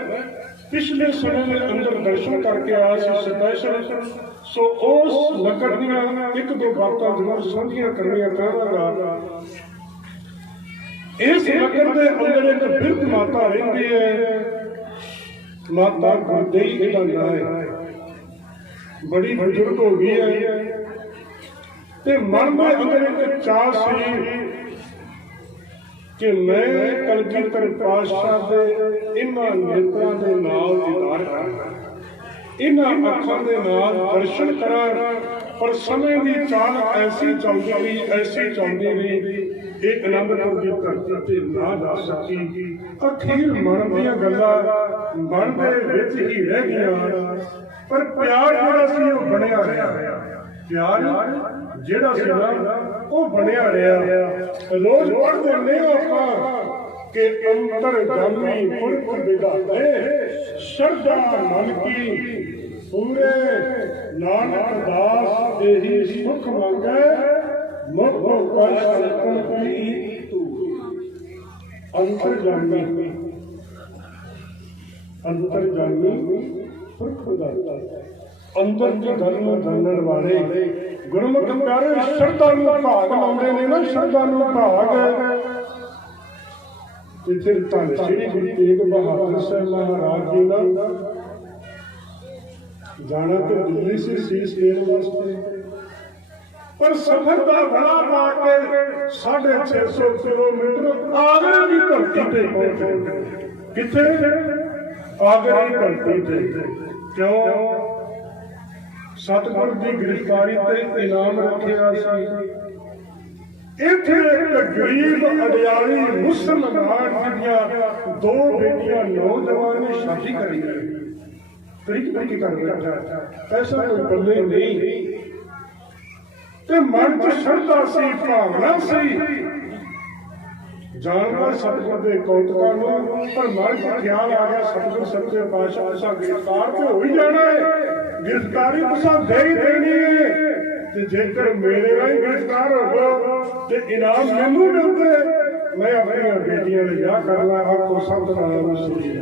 ਪਿਛਲੇ ਸਮੇਂ ਦੇ ਅੰਦਰ ਦਰਸ਼ਨ ਕਰਕੇ ਆਇਆ ਸੀ ਸਪੈਸ਼ਲ ਸੋ ਉਸ ਨਗਰ ਦੀਆਂ ਇੱਕ ਦੋ ਬਾਤਾਂ ਜ਼ਰੂਰ ਸਾਂਝੀਆਂ ਕਰਨੀਆਂ ਚਾਹਾਂਗਾ ਇਸ ਨਗਰ ਦੇ ਅੰਦਰ ਇੱਕ ਬਿਰਧ ਮਾਤਾ ਰਹਿੰਦੀ ਹੈ ਮਾਤਾ ਗੁਰਦੇਈ ਇਹਦਾ ਨਾਂ ਹੈ ਬੜੀ ਬਜ਼ੁਰਗ ਹੋ ਗਈ ਹੈ ਤੇ ਮਨ ਦੇ ਅੰਦਰ ਇੱਕ ਚਾਹ ਸੀ ਕਿ ਮੈਂ ਕਲਗੀਧਰ ਪਾਤਸ਼ਾਹ ਦੇ ਇਹਨਾਂ ਨੇਤਰਾਂ ਦੇ ਨਾਲ ਦੀਦਾਰ ਕਰਾਂ ਇਹਨਾਂ ਅੱਖਾਂ ਦੇ ਨਾਲ ਦਰਸ਼ਨ ਕਰਾਂ ਪਰ ਸਮੇਂ ਦੀ ਚਾਲ ਐਸੀ ਚੱਲਦੀ ਰਹੀ ਇਹ ਅਨੰਦਪੁਰ ਦੀ ਧਰਤੀ ਤੇ ਨਾ ਜਾ ਸਕੀ ਅਖੀਰ ਮਨ ਦੀਆਂ ਗੱਲਾਂ ਮਨ ਦੇ ਵਿੱਚ ਹੀ ਰਹਿ ਗਈਆਂ ਪਰ ਪਿਆਰ ਜਿਹੜਾ ਸੀ ਉਹ ਬਣਿਆ ਰਿਹਾ ਪਿਆਰ ਜਿਹੜਾ ਸੀ ਨਾ ਉਹ ਬਣਿਆ ਰਿਹਾ ਰੋਜ਼ ਪੜ੍ਹਦੇ ਨੇ ਆਪਾਂ कि अंतर जामी पुरख विधाते श्रद्धा मन की पूरे नानक दास यही सुख मांगे मुख कर सतन की तू अंतर जामी पुरख विधाता अंतर की गल में जानने वाले गुरमुख प्यारे श्रद्धा ਨੂੰ ਭਾਗ ਲਾਉਂਦੇ ਨੇ ਨਾ श्रद्धा ਨੂੰ ਭਾਗ ਤੇ ਫਿਰ ਤਾਂ ਸ੍ਰੀ ਗੁਰੂ ਤੇਗ ਬਹਾਦਰ ਸਾਹਿਬ ਮਹਾਰਾਜ ਜੀ ਦਾ ਜਾਣਾ ਤੇ ਦਿੱਲੀ ਸੇ ਸੀਸ ਦੇਣ ਵਾਸਤੇ ਪਰ ਸਫ਼ਰ ਦਾ ਬੜਾ ਪਾ ਕੇ 650 ਕਿਲੋਮੀਟਰ ਆਗਰੇ ਦੀ ਧਰਤੀ ਤੇ ਪਹੁੰਚੇ ਕਿੱਥੇ ਆਗਰੇ ਦੀ ਧਰਤੀ ਤੇ ਕਿਉਂ ਸਤਿਗੁਰ ਦੀ ਗ੍ਰਿਫਤਾਰੀ ਤੇ ਇਨਾਮ ਰੱਖਿਆ ਸੀ ਇੱਥੇ ਇੱਕ ਗਰੀਬ ਅਡਿਆਲੀ ਮੁਸਲਮਾਨ ਜਿਹੜੀਆਂ ਦੋ ਬੇਟੀਆਂ ਨੌਜਵਾਨ ਨੇ ਸ਼ਾਦੀ ਕਰੀ ਤਰੀਕ ਕਰ ਬੈਠਾ ਪੈਸਾ ਕੋਈ ਬੱਲੇ ਨਹੀਂ ਤੇ ਮਨ ਚ ਸ਼ਰਧਾ ਸੀ ਭਾਵਨਾ ਸੀ ਜਾਨਵਰ ਸਤਿਗੁਰ ਦੇ ਕੌਤਕਾਂ ਨੂੰ ਪਰ ਮਨ ਚ ਖਿਆਲ ਆ ਗਿਆ ਸਤਿਗੁਰ ਸੱਚੇ ਪਾਤਸ਼ਾਹ ਅਸਾਂ ਗ੍ਰਿਫਤਾਰ ਤੇ ਹੋ ਹੀ ਜਾਣਾ ਹੈ गिरफ्तारी तुसा दे ही देनी है ते जेकर मेरे राही गिरफ्तार हो ते इनाम मैनू मिलते मैं अपनी बेटियां ने क्या करना आपको सतनाम श्री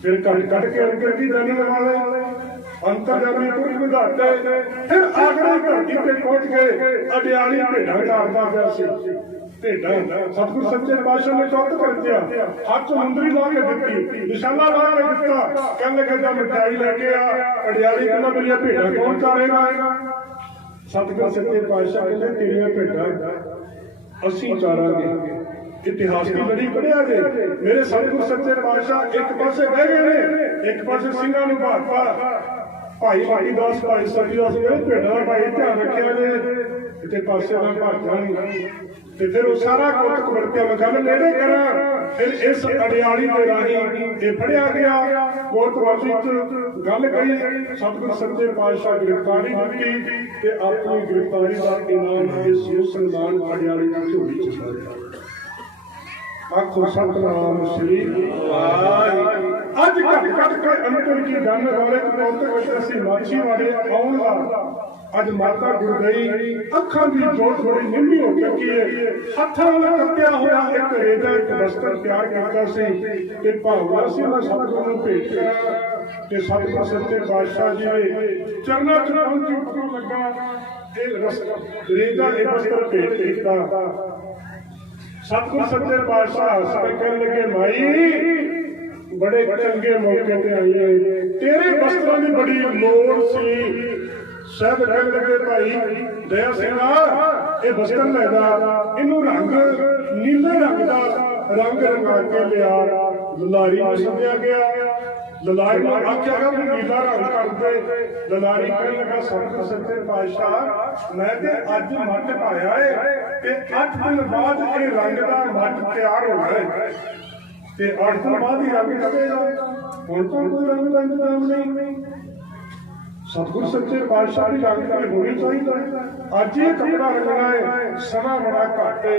फिर कट के अंकर की जाने वाले अंतरजामी पुरख विधाते फिर आगरा धरती पे पहुंच गए अडियाली भेड़ा चारदा पिया सी सतगुरु सच्चे पातशाह ने चौथ कर दिया हाथ च मुंदरी ला के दिती निशाना ला के दिता कहने लगे जा मिठाई लेके आ अडियाली कहना मेरिया भेड़ा कौन चारेगा सतगुरु सच्चे पातशाह कहते तेरिया भेड़ा असी चारांगे इतिहास की लड़ी पढ़िया जे मेरे सतगुरु सच्चे पातशाह एक पासे बह गए ने एक पासे सिंघां नूं भाता भाई भाई दास भाई सजी दास भेड़ा भाई ध्यान रखिया जे ते पासे ना भाता नहीं ਤੇ ਫਿਰ ਉਹ ਸਾਰਾ ਕੋਤਕ ਵਰਤਿਆ ਵਖਾਣ ਨੇੜੇ ਕਰਾਂ ਫਿਰ ਇਸ ਅਡਿਆਲੀ ਦੇ ਰਾਹੀਂ ਇਹ ਫੜਿਆ ਗਿਆ ਕੋਤਵਾਲੀ ਚ ਗੱਲ ਕਹੀ ਸਤਿਗੁਰ ਸੱਚੇ ਪਾਤਸ਼ਾਹ ਗ੍ਰਿਫਤਾਰੀ ਦਿੱਤੀ ਤੇ ਆਪਣੀ ਗ੍ਰਿਫਤਾਰੀ ਦਾ ਇਨਾਮ ਇਸ ਮੁਸਲਮਾਨ ਅਡਿਆਲੀ ਦੀ ਝੋਲੀ ਚ ਪਾਇਆ ਆਖੋ ਸਤਨਾਮ ਸ੍ਰੀ ਅੱਜ ਘਟ ਕੇ ਅੰਤਰ ਕੀ ਗੱਲ ਵਾਲੇ ਕੋਤਕ ਵਿੱਚ ਅਸੀਂ ਮਾਛੀ ਵਾਲੇ ਆਉਣ ਦਾ ਅੱਜ ਮਾਤਾ ਗੁਰਗਈ ਅੱਖਾਂ ਦੀ ਜੋਤ ਬੜੀ ਨਿੰਮੀ ਹੋ ਚੁੱਕੀ ਹੈ ਹੱਥਾਂ ਨਾਲ ਕੱਤਿਆ ਹੋਇਆ ਇੱਕ ਰੇਜਾ ਇੱਕ ਵਸਤਰ ਤਿਆਰ ਕੀਤਾ ਸੀ ਤੇ ਭਾਵਨਾ ਸੀ ਮੈਂ ਸਤਿਗੁਰੂ ਨੂੰ ਭੇਟਿਆ ਤੇ ਸਤਿਗੁਰ ਸੱਚੇ ਪਾਤਸ਼ਾਹ ਜੀ ਦੇ ਚਰਨਾਂ ਚ ਪਹੁੰਚੀ ਪਤਾ ਲੱਗਾ ਇਹ ਰੇਜਾ ਇਹ ਵਸਤਰ ਭੇਟ ਕੀਤਾ ਸਤਿਗੁਰ ਸੱਚੇ ਪਾਤਸ਼ਾਹ ਹੱਸ ਕਹਿਣ ਲੱਗੇ ਮਾਈ ਬੜੇ ਚੰਗੇ ਮੌਕੇ ਤੇ ਆਈ ਹੈ ਤੇਰੇ ਵਸਤਰਾਂ ਦੀ ਬੜੀ ਲੋੜ ਸੀ ਸਾਹਿਬ ਕਹਿਣ ਲੱਗੇ ਭਾਈ ਦਇਆ ਸਿੰਘਾ ਇਹ ਵਸਤਰ ਲੈਦਾ ਇਹਨੂੰ ਰੰਗ ਨੀਲੇ ਰੰਗ ਦਾ ਰੰਗ ਰੰਗਾ ਕੇ ਲਿਆ ਲਲਾਰੀ ਨੂੰ ਸੱਦਿਆ ਗਿਆ ਲਲਾਰੀ ਨੂੰ ਆਖਿਆ ਗਿਆ ਵੀ ਨੀਲਾ ਰੰਗ ਕਰ ਦੇ ਲਲਾਰੀ ਕਹਿਣ ਲੱਗਾ ਸਤਿਗੁਰ ਸੱਚੇ ਪਾਤਸ਼ਾਹ ਮੈਂ ਤੇ ਅੱਜ ਮੱਟ ਪਾਇਆ ਏ ਤੇ 8 ਦਿਨ ਬਾਅਦ ਇਹ ਰੰਗ ਦਾ ਮੱਟ ਤਿਆਰ ਹੋਣਾ ਹੈ ਤੇ 8 ਦਿਨ ਬਾਅਦ ਹੀ ਰੰਗ ਲੱਗੇਗਾ ਹੁਣ ਤਾਂ ਕੋਈ ਰੰਗ ਦਾ ਇੰਤਜ਼ਾਮ ਨਹੀਂ सतगुरु सच्चे पातशाह की जानकारी होनी चाहिए अज ये कपड़ा रंगना है समा बड़ा घट है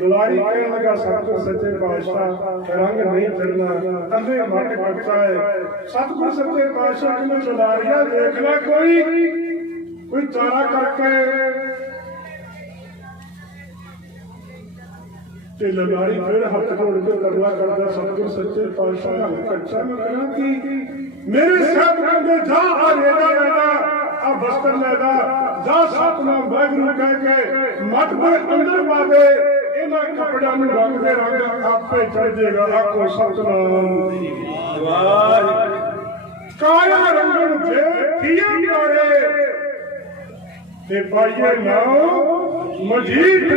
ललारी कहने लगा सतगुरु सच्चे पातशाह रंग नहीं चढ़ना अंधे मट बच्चा है सतगुरु सच्चे पातशाह ने ललारिया देखना कोई चारा करके ते ललारी फिर हाथ जोड़ के करना करता सतगुरु सच्चे पातशाह कच्चा में कहना कि मेरे साथ कहते जा आ रेदा लेदा आ बस्तर लेदा जा सतनाम वाहिगुरू कह के मत पे अंदर पा दे इन्हां कपड़ियां नूं रंग दे रंग आपे चढ़ जाएगा आखो सतनाम वाहिगुरू काया रंगन दे थिया प्यारे ते पाइए नाम मजीद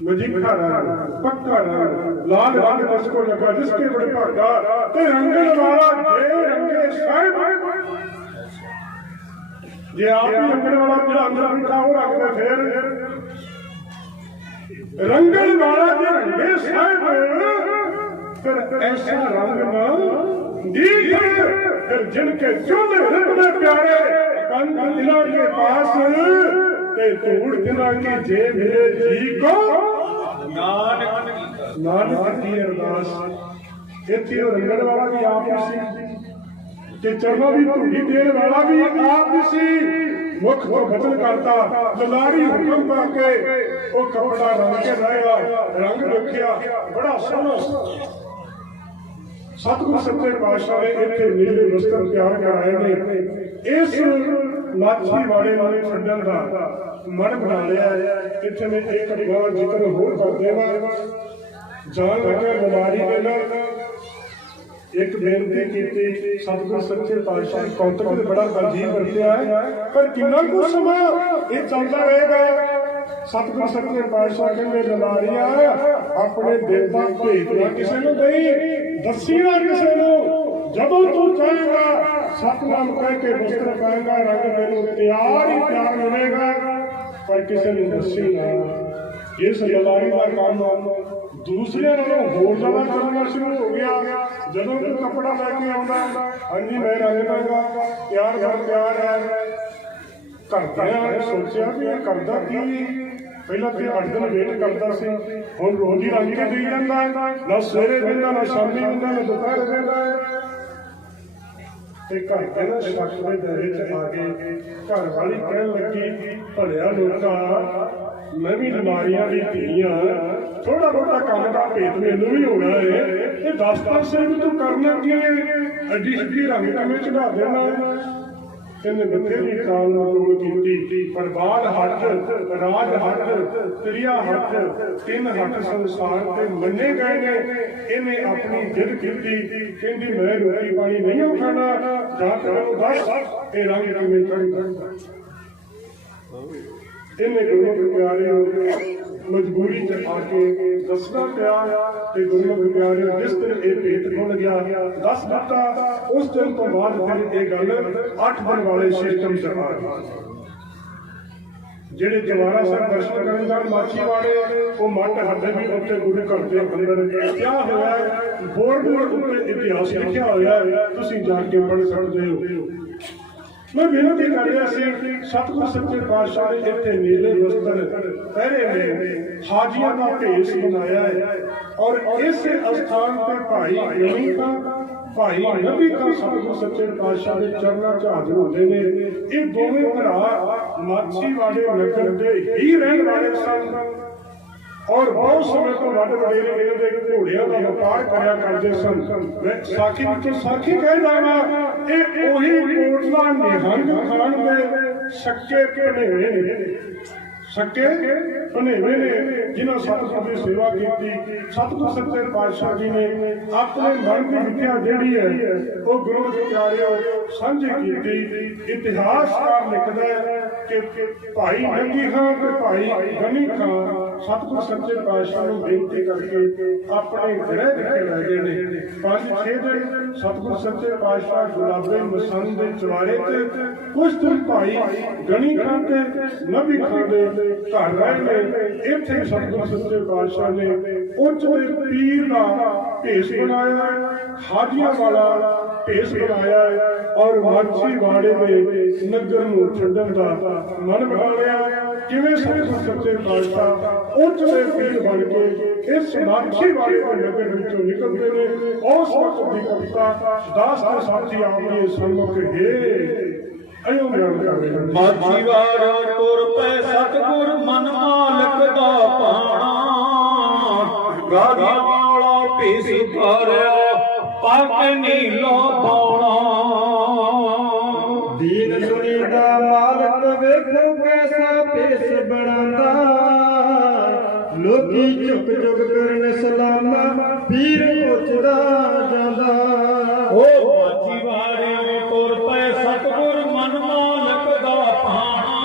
मजीठा रंग पक्का रंग लाल रंग जिसको लगा जिसके बड़े भागा ते रंगन वाला जे रंगे साहिब जे आप ही रंगन वाला जो अंदर बैठा हो रखते फिर रंगन वाला जे रंगे साहिब फिर ऐसा रंग ना दीख फिर जिनके चूल्हे रंगने प्यारे कंग दिला के पास ते तोड़ दिला की जे मेरे जी को ਨਾਨਕ ਦੀ ਅਰਦਾਸ। ਇੱਥੇ ਉਹ ਰੰਗਣ ਵਾਲਾ ਵੀ ਆਪ ਹੀ ਸੀ ਤੇ ਚਰਨਾਂ ਦੀ ਧੂੜੀ ਦੇਣ ਵਾਲਾ ਵੀ ਆਪ ਹੀ ਸੀ। ਮੁੱਖ ਤੋਂ ਬਚਨ ਕਰਤਾ, ਲਲਾਰੀ ਹੁਕਮ ਕਰਕੇ ਉਹ ਕੱਪੜਾ ਰੰਗ ਕੇ ਲਾਇਆ, ਰੰਗ ਰੱਖਿਆ, ਬੜਾ ਸੋਹਣਾ। ਸਤਿਗੁਰ ਸੱਚੇ ਪਾਤਸ਼ਾਹ ਨੇ ਇੱਥੇ ਨੀਲੇ ਵਸਤਰ ਤਿਆਰ ਕਰਾਏ ਨੇ। ਇਸ ਮਾਛੀ ਵਾਲੇ ਨੂੰ ਛੱਡਣ ਦਾ ਮਨ ਬਣਾ ਲਿਆ। ਇੱਥੇ ਮੈਂ ਇੱਕ ਗੱਲ ਜ਼ਿਕਰ ਹੋਰ ਕਰ ਦੇਵਾਂ। ਜਾਣ ਲੱਗਾ ਬਿਮਾਰੀ ਦੇ ਨਾਲ ਇੱਕ ਬੇਨਤੀ ਕੀਤੀ, ਸਤਿਗੁਰ ਸੱਚੇ ਪਾਤਸ਼ਾਹ ਨੇ ਕੌਤਕ ਤੇ ਬੜਾ ਤਰਜੀਹ ਵਰਤਿਆ ਹੈ, ਪਰ ਕਿੰਨਾ ਕੁ ਸਮਾਂ ਇਹ ਚੱਲਦਾ ਰਹੇਗਾ। ਸਤਿਗੁਰ ਸੱਚੇ ਪਾਤਸ਼ਾਹ ਕਹਿੰਦੇ ਲਲਾਰੀਆ ਆਪਣੇ ਦਿਲ ਦਾ ਭੇਦ ਕਿਸੇ ਨੂੰ ਨਹੀਂ, ਦੱਸੀ ਨਾ ਕਿਸੇ ਨੂੰ। ਜਦੋਂ ਤੂੰ ਚਾਹੇਗਾ ਸਤਿਨਾਮ ਕਹਿ ਕੇ ਵਸਤਰ ਪਾਏਗਾ, ਰੰਗ ਮੈਨੂੰ ਤਿਆਰ ਹੀ ਤਿਆਰ ਮਿਲੇਗਾ, ਪਰ ਕਿਸੇ ਨੂੰ ਦੱਸੀ ਨਾ। ਇਸ ਲਲਾਰੀ ਦਾ ਕੰਮ ਦੂਸਰਿਆਂ ਨਾਲੋਂ ਹੋਰ ਜ਼ਿਆਦਾ ਚੱਲਣਾ ਸ਼ੁਰੂ ਹੋ ਗਿਆ। ਜਦੋਂ ਕੋਈ ਕੱਪੜਾ ਲੈ ਕੇ ਆਉਂਦਾ, ਹਾਂਜੀ ਮੈਂ ਰੰਗ ਲਾਂਗਾ, ਤਿਆਰ ਬਣ ਤਿਆਰ ਹੈ। ਘਰਦਿਆਂ ਨੇ ਸੋਚਿਆ ਵੀ ਇਹ ਕਰਦਾ ਕੀ? ਪਹਿਲਾਂ ਤੇ 8 ਦਿਨ ਵੇਟ ਕਰਦਾ ਸੀ, ਹੁਣ ਰੋਜ਼ ਹੀ ਰੰਗ ਕੇ ਦੇਈ ਜਾਂਦਾ ਹੈ। ਨਾ ਸਵੇਰੇ ਦਿੰਦਾ, ਨਾ ਸ਼ਾਮੀ ਦਿੰਦਾ, ਨਾ ਦੁਪਹਿਰ ਦਿੰਦਾ ਹੈ। ਤੇ ਘਰ ਦੇ ਨਾ ਸ਼ੱਕ ਦੇ ਦਾਇਰੇ ਚ ਆ ਕੇ ਘਰ ਵਾਲੀ ਕਹਿਣ ਲੱਗੀ, ਭਲਿਆ ਲੋਕਾਂ, ਮੈਂ ਵੀ ਬਿਮਾਰੀਆਂ ਦੀ ਧੀ ਹਾਂ, ਥੋੜਾ ਬਹੁਤਾ ਕੰਮ ਦਾ ਭੇਤ ਮੈਨੂੰ ਵੀ ਹੋਣਾ ਹੈ। ਇਹ 10% ਤੂੰ ਕਰਨਾ ਕੀ ਹੈ? ਅੱਡੀ ਸਿੱਧੀ ਰੰਗ ਕਿਵੇਂ ਚੜਾ ਦੇਣਾ? ਇਹਨੇ ਬਥੇਰੀ ਕਾਲ ਨੂੰ ਕੀਤੀ, ਪਰ ਬਾਲ ਹੱਥ, ਰਾਜ ਹੱਥ, ਤ੍ਰਿਆ ਹੱਥ, 3 ਹੱਥ ਸੰਸਾਰ ਤੇ ਮੰਨੇ ਗਏ ਨੇ। ਇਹਨੇ ਆਪਣੀ ਜਿੱਦ ਕੀਤੀ, ਕਹਿੰਦੀ ਮੈਂ ਰੋਟੀ ਪਾਣੀ ਨਹੀਂ ਖਾਣਾ, ਜਾਂ ਤੈਨੂੰ ਦੱਸ ਇਹ ਰੰਗ ਕਿਵੇਂ ਚੜ੍ਹਦਾ। ਇਹਨੇ ਗੁਰੂ ਪਿਆਰੇ ਨੂੰ ਮਜਬੂਰੀ ਚ ਆ ਕੇ ਦੱਸਣਾ ਪਿਆ, ਤੇ ਗੁਰੂ ਪਿਆਰੇ ਜਿਸ ਦਿਨ ਇਹ ਭੇਤ ਖੁੱਲ ਗਿਆ, ਦੱਸ ਦਿੱਤਾ। ਉਸ ਦਿਨ ਤੋਂ ਬਾਅਦ ਫਿਰ ਇਹ ਗੱਲ 8 ਦਿਨ ਵਾਲੇ ਸਿਸਟਮ ਚ ਆ ਗਈ। ਜਿਹੜੇ ਜਵਾਰਾ ਸਾਹਿਬ ਦਰਸ਼ਨ ਕਰਨ ਜਾਣ ਮਾਛੀ ਵਾਲੇ, ਉਹ ਮੱਟ ਹੱਦੇ ਵੀ ਉੱਤੇ ਗੁਰੂ ਘਰ ਦੇ ਅੰਦਰ ਕਿਆ ਹੋਇਆ, ਬੋਰਡ ਉੱਤੇ ਇਤਿਹਾਸ ਲਿਖਿਆ ਹੋਇਆ, ਤੁਸੀਂ ਜਾ ਕੇ ਪੜ੍ਹ ਸਕਦੇ ਹੋ। ਮੈਂ ਬੇਨਤੀ ਕਰ ਰਿਹਾ ਸੀ, ਸਤਿਗੁਰ ਸੱਚੇ ਪਾਤਸ਼ਾਹ ਨੇ ਇੱਥੇ ਨੀਲੇ ਵਸਤਰ ਪਹਿਰੇ ਨੇ, ਹਾਜੀਆਂ ਦਾ ਭੇਸ ਬਣਾਇਆ ਹੈ। ਔਰ ਇਸੇ ਅਸਥਾਨ ਤੇ ਭਾਈ ਗਣੀ ਦਾ, ਭਾਈ ਨਬੀ ਦਾ ਸਤਿਗੁਰ ਸੱਚੇ ਪਾਤਸ਼ਾਹ ਦੇ ਚਰਨਾਂ 'ਚ ਹਾਜ਼ਰ ਹੁੰਦੇ ਨੇ। ਇਹ ਦੋਵੇਂ ਭਰਾ ਮਾਛੀ ਵਾਲੇ ਨਗਰ ਦੇ ਹੀ ਰਹਿਣ ਵਾਲੇ ਸਨ, ਔਰ ਬਹੁਤ ਸਮੇਂ ਤੋਂ ਵੱਡ ਵਡੇਰੇ ਇਹਨਾਂ ਦੇ ਘੋੜਿਆਂ ਦਾ ਵਪਾਰ ਕਰਿਆ ਕਰਦੇ ਸਨ। ਮੈਂ ਸਾਖੀ ਵਿੱਚੋਂ ਸਾਖੀ ਕਹਿ ਜਾਵਾਂ, ਇਹ ਉਹੀ ਕੋਟਲਾ ਨਿਹੰਗ ਖਾਨ ਦੇ ਸੱਕੇ ਭਣੇਵੇਂ ਨੇ, ਸੱਕੇ ਭਣੇਵੇਂ ਨੇ, ਜਿਨ੍ਹਾਂ ਸਤਿਗੁਰ ਦੀ ਸੇਵਾ ਕੀਤੀ। ਸਤਿਗੁਰ ਸੱਚੇ ਪਾਤਸ਼ਾਹ ਜੀ ਨੇ ਆਪਣੇ ਮਨ ਦੀ ਵਿਦਿਆ ਜਿਹੜੀ ਹੈ ਉਹ ਗੁਰੂ ਜੀ ਪਿਆਰਿਓ ਸਾਂਝੀ ਕੀਤੀ। ਇਤਿਹਾਸਕਾਰ ਲਿਖਦਾ ਹੈ ਕਿ ਭਾਈ ਨੰਗੀ ਖਾਂ ਤੇ ਭਾਈ ਗਨੀ ਖਾਂ ਸਤਿਗੁਰ ਸੱਚੇ ਪਾਤਸ਼ਾਹ ਨੂੰ ਬੇਨਤੀ ਕਰਕੇ ਆਪਣੇ ਗ੍ਰਹਿ ਵਿਖੇ ਲੈ ਗਏ ਨੇ। 5-6 ਦਿਨ ਸਤਿਗੁਰ ਸੱਚੇ ਪਾਤਸ਼ਾਹ ਗੁਲਾਬੇ ਮਸੰਦ ਦੇ ਚੁਰਾਰੇ ਤੇ, ਕੁਝ ਦਿਨ ਭਾਈ ਗਣੀ ਖਾਂ ਤੇ ਨਬੀ ਖਾਂ ਦੇ ਘਰ ਰਹੇ ਨੇ। ਇੱਥੇ ਸਤਿਗੁਰ ਸੱਚੇ ਪਾਤਸ਼ਾਹ ਨੇ ਉੱਚ ਦੇ ਪੀਰ ਦਾ ਭੇਸ ਬਣਾਇਆ, ਹਾਜੀਆਂ ਵਾਲਾ ਭੇਸ ਬਣਾਇਆ, ਔਰ ਮਾਛੀ ਵਾੜੇ ਦੇ ਨਗਰ ਨੂੰ ਛੱਡਣ ਦਾ ਮਨ ਬਣਾ ਲਿਆ। ਕਿਵੇਂ ਸਤਿਗੁਰ ਸੱਚੇ ਪਾਤਸ਼ਾਹ ਉੱਚ ਦੇ ਪੀਰ ਬਣ ਕੇ ਇਸ ਮਾਛੀ ਵਾੜੇ ਦੇ ਨਗਰ ਵਿੱਚੋਂ ਨਿਕਲਦੇ ਨੇ। ਉਸ ਵਕਤ ਦੀ ਕਵਿਤਾ ਦਾਸ ਦੇ ਸਾਥੀ ਆਪਣੇ ਸੰਮੁਖ ਹੈ। ਅਯੋਂ ਬਿਆਨ ਕਰ ਰਹੇ ਹਨ। ਮਾਛੀ ਵਾੜਾ ਤੁਰ ਪੈ ਸਤਿਗੁਰ ਮਨ ਮਾਲਕ ਦਾ ਪਾਣਾ, ਗਾਦੀਆਂ ਵਾਲਾ ਭੇਸ ਧਾਰਿਆ ਪੱਗ ਨੀਲੋ ਪਾਉਣਾ। ਦੀਨ ਦੁਨੀ ਦਾ ਮਾਲਕ ਵੇਖੋ ਕੈਸਾ ਭੇਸ ਬਣਾਉਂਦਾ, ਲੋਕੀ ਝੁਕ ਝੁਕ ਕਰਨ ਸਲਾਮਾ, ਪੀਰ ਪੁੱਛਦਾ ਜਾਂਦਾ। ਉਹ ਮਾਛੀ ਵਾੜੇ ਤੁਰ ਪੈ ਸਤਿਗੁਰ ਮਨ ਮਾਲਕ ਦਾ ਪਾਣਾ,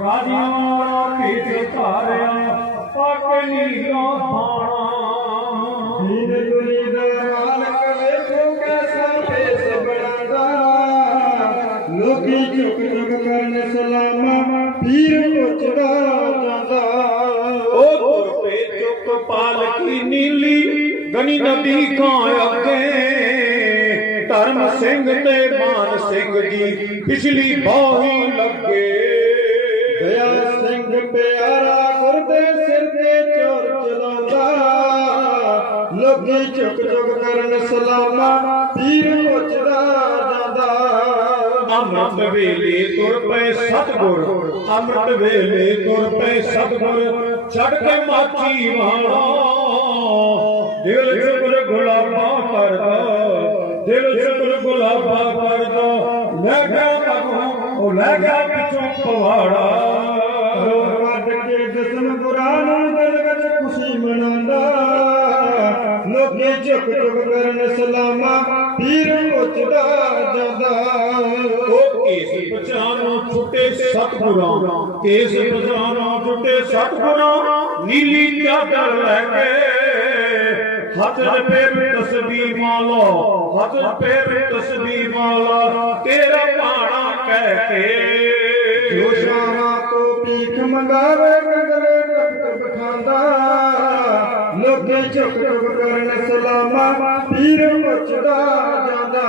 ਗਾਦੀਆਂ ਵਾਲਾ ਭੇਸ ਧਾਰਿਆ ਪੱਗ ਨੀਲੋ ਪਾਉਣਾ। ਦੀਨ ਦੁਨੀ ਦਾ ਮਾਲਕ ਵੇਖੋ ਕੈਸਾ ਭੇਸ ਬਣਾਉਂਦਾ, ਲੋਕੀ ਝੁਕ ਝੁਕ ਕਰਨ ਸਲਾਮਾ, ਪੀਰ ਪੁੱਛਦਾ ਜਾਂਦਾ। ਉਹ ਤੁਰ ਪੇ ਚੁੱਕ ਪਾਲਕੀ ਨੀਲੀ, ਗਣੀ ਨਬੀ ਖਾਂ ਅੱਗੇ, ਧਰਮ ਸਿੰਘ ਤੇ ਮਾਨ ਸਿੰਘ ਦੀ ਪਿਛਲੀ ਬਾਹੀ ਲੱਗੇ। ਦਇਆ ਸਿੰਘ ਪਿਆਰਾ ਗੁਰਦੇ ਸਿਰ ਤੇ ਲੋਕੀ ਝੁਕ ਝੁਕ ਕਰਨ ਸਲਾਮਾ ਪੀਰ ਪੁੱਛਦਾ ਜਾਂਦਾ ਅੰਮ੍ਰਿਤ ਵੇਲੇ ਤੁਰ ਪਏ ਸਤਿਗੁਰ ਅੰਮ੍ਰਿਤ ਵੇਲੇ ਤੁਰ ਪਏ ਸਤਿਗੁਰ ਛੱਡ ਕੇ ਮਾਚੀ ਵਾਲਾ ਦਿਲ ਚ ਗੁਲਾਬਾ ਕਰਦਾ ਦਿਲ ਚ ਗੁਲਾਬਾ ਕਰਦਾ ਲੈ ਗਿਆ ਉਹ ਲੈ ਗਿਆ ਪਿੱਛੋਂ ਪਵਾੜਾ ਵੱਢ ਕੇ ਜਿਸਮ ਗੁਰਾਂ ਨੂੰ ਦਿਲ ਵਿੱਚ ਖੁਸ਼ੀ ਮਨਾਉਂਦਾ ਲੋਕੀ ਝੁਕ ਝੁਕ ਕਰਨ ਸਲਾਮਾ ਪੀਰ ਪੁੱਛਦਾ ਜਾਂਦਾ ਉਹ ਕੇਸ ਪਛਾਨੋ ਛੁੱਟੇ ਸਤਿਗੁਰਾਂ ਕੇਸ ਪਛਾਨੋ ਛੁੱਟੇ ਸਤਿਗੁਰਾਂ ਨੀਲੀ ਚਾਦਰ ਲੈ ਕੇ ਹੱਥ ਪੇਰ ਤਸਬੀਹ ਮਾਲਾ ਹੱਥ ਪੇਰ ਤਸਬੀਹ ਮਾਲਾ ਤੇਰਾ ਭਾਣਾ ਕਹਿ ਕੇ ਜੋ ਸ਼ਾਹਾਂ ਤੋਂ ਭੀਖ ਮੰਗਾਵੇ ਕੰਗਲੇ ਤਖਤ ਬਿਠਾਂਦਾ ਲੋਕੀ ਝੁਕ ਝੁਕ ਕਰਨ ਸਲਾਮਾ ਪੀਰ ਪੁੱਛਦਾ ਜਾਂਦਾ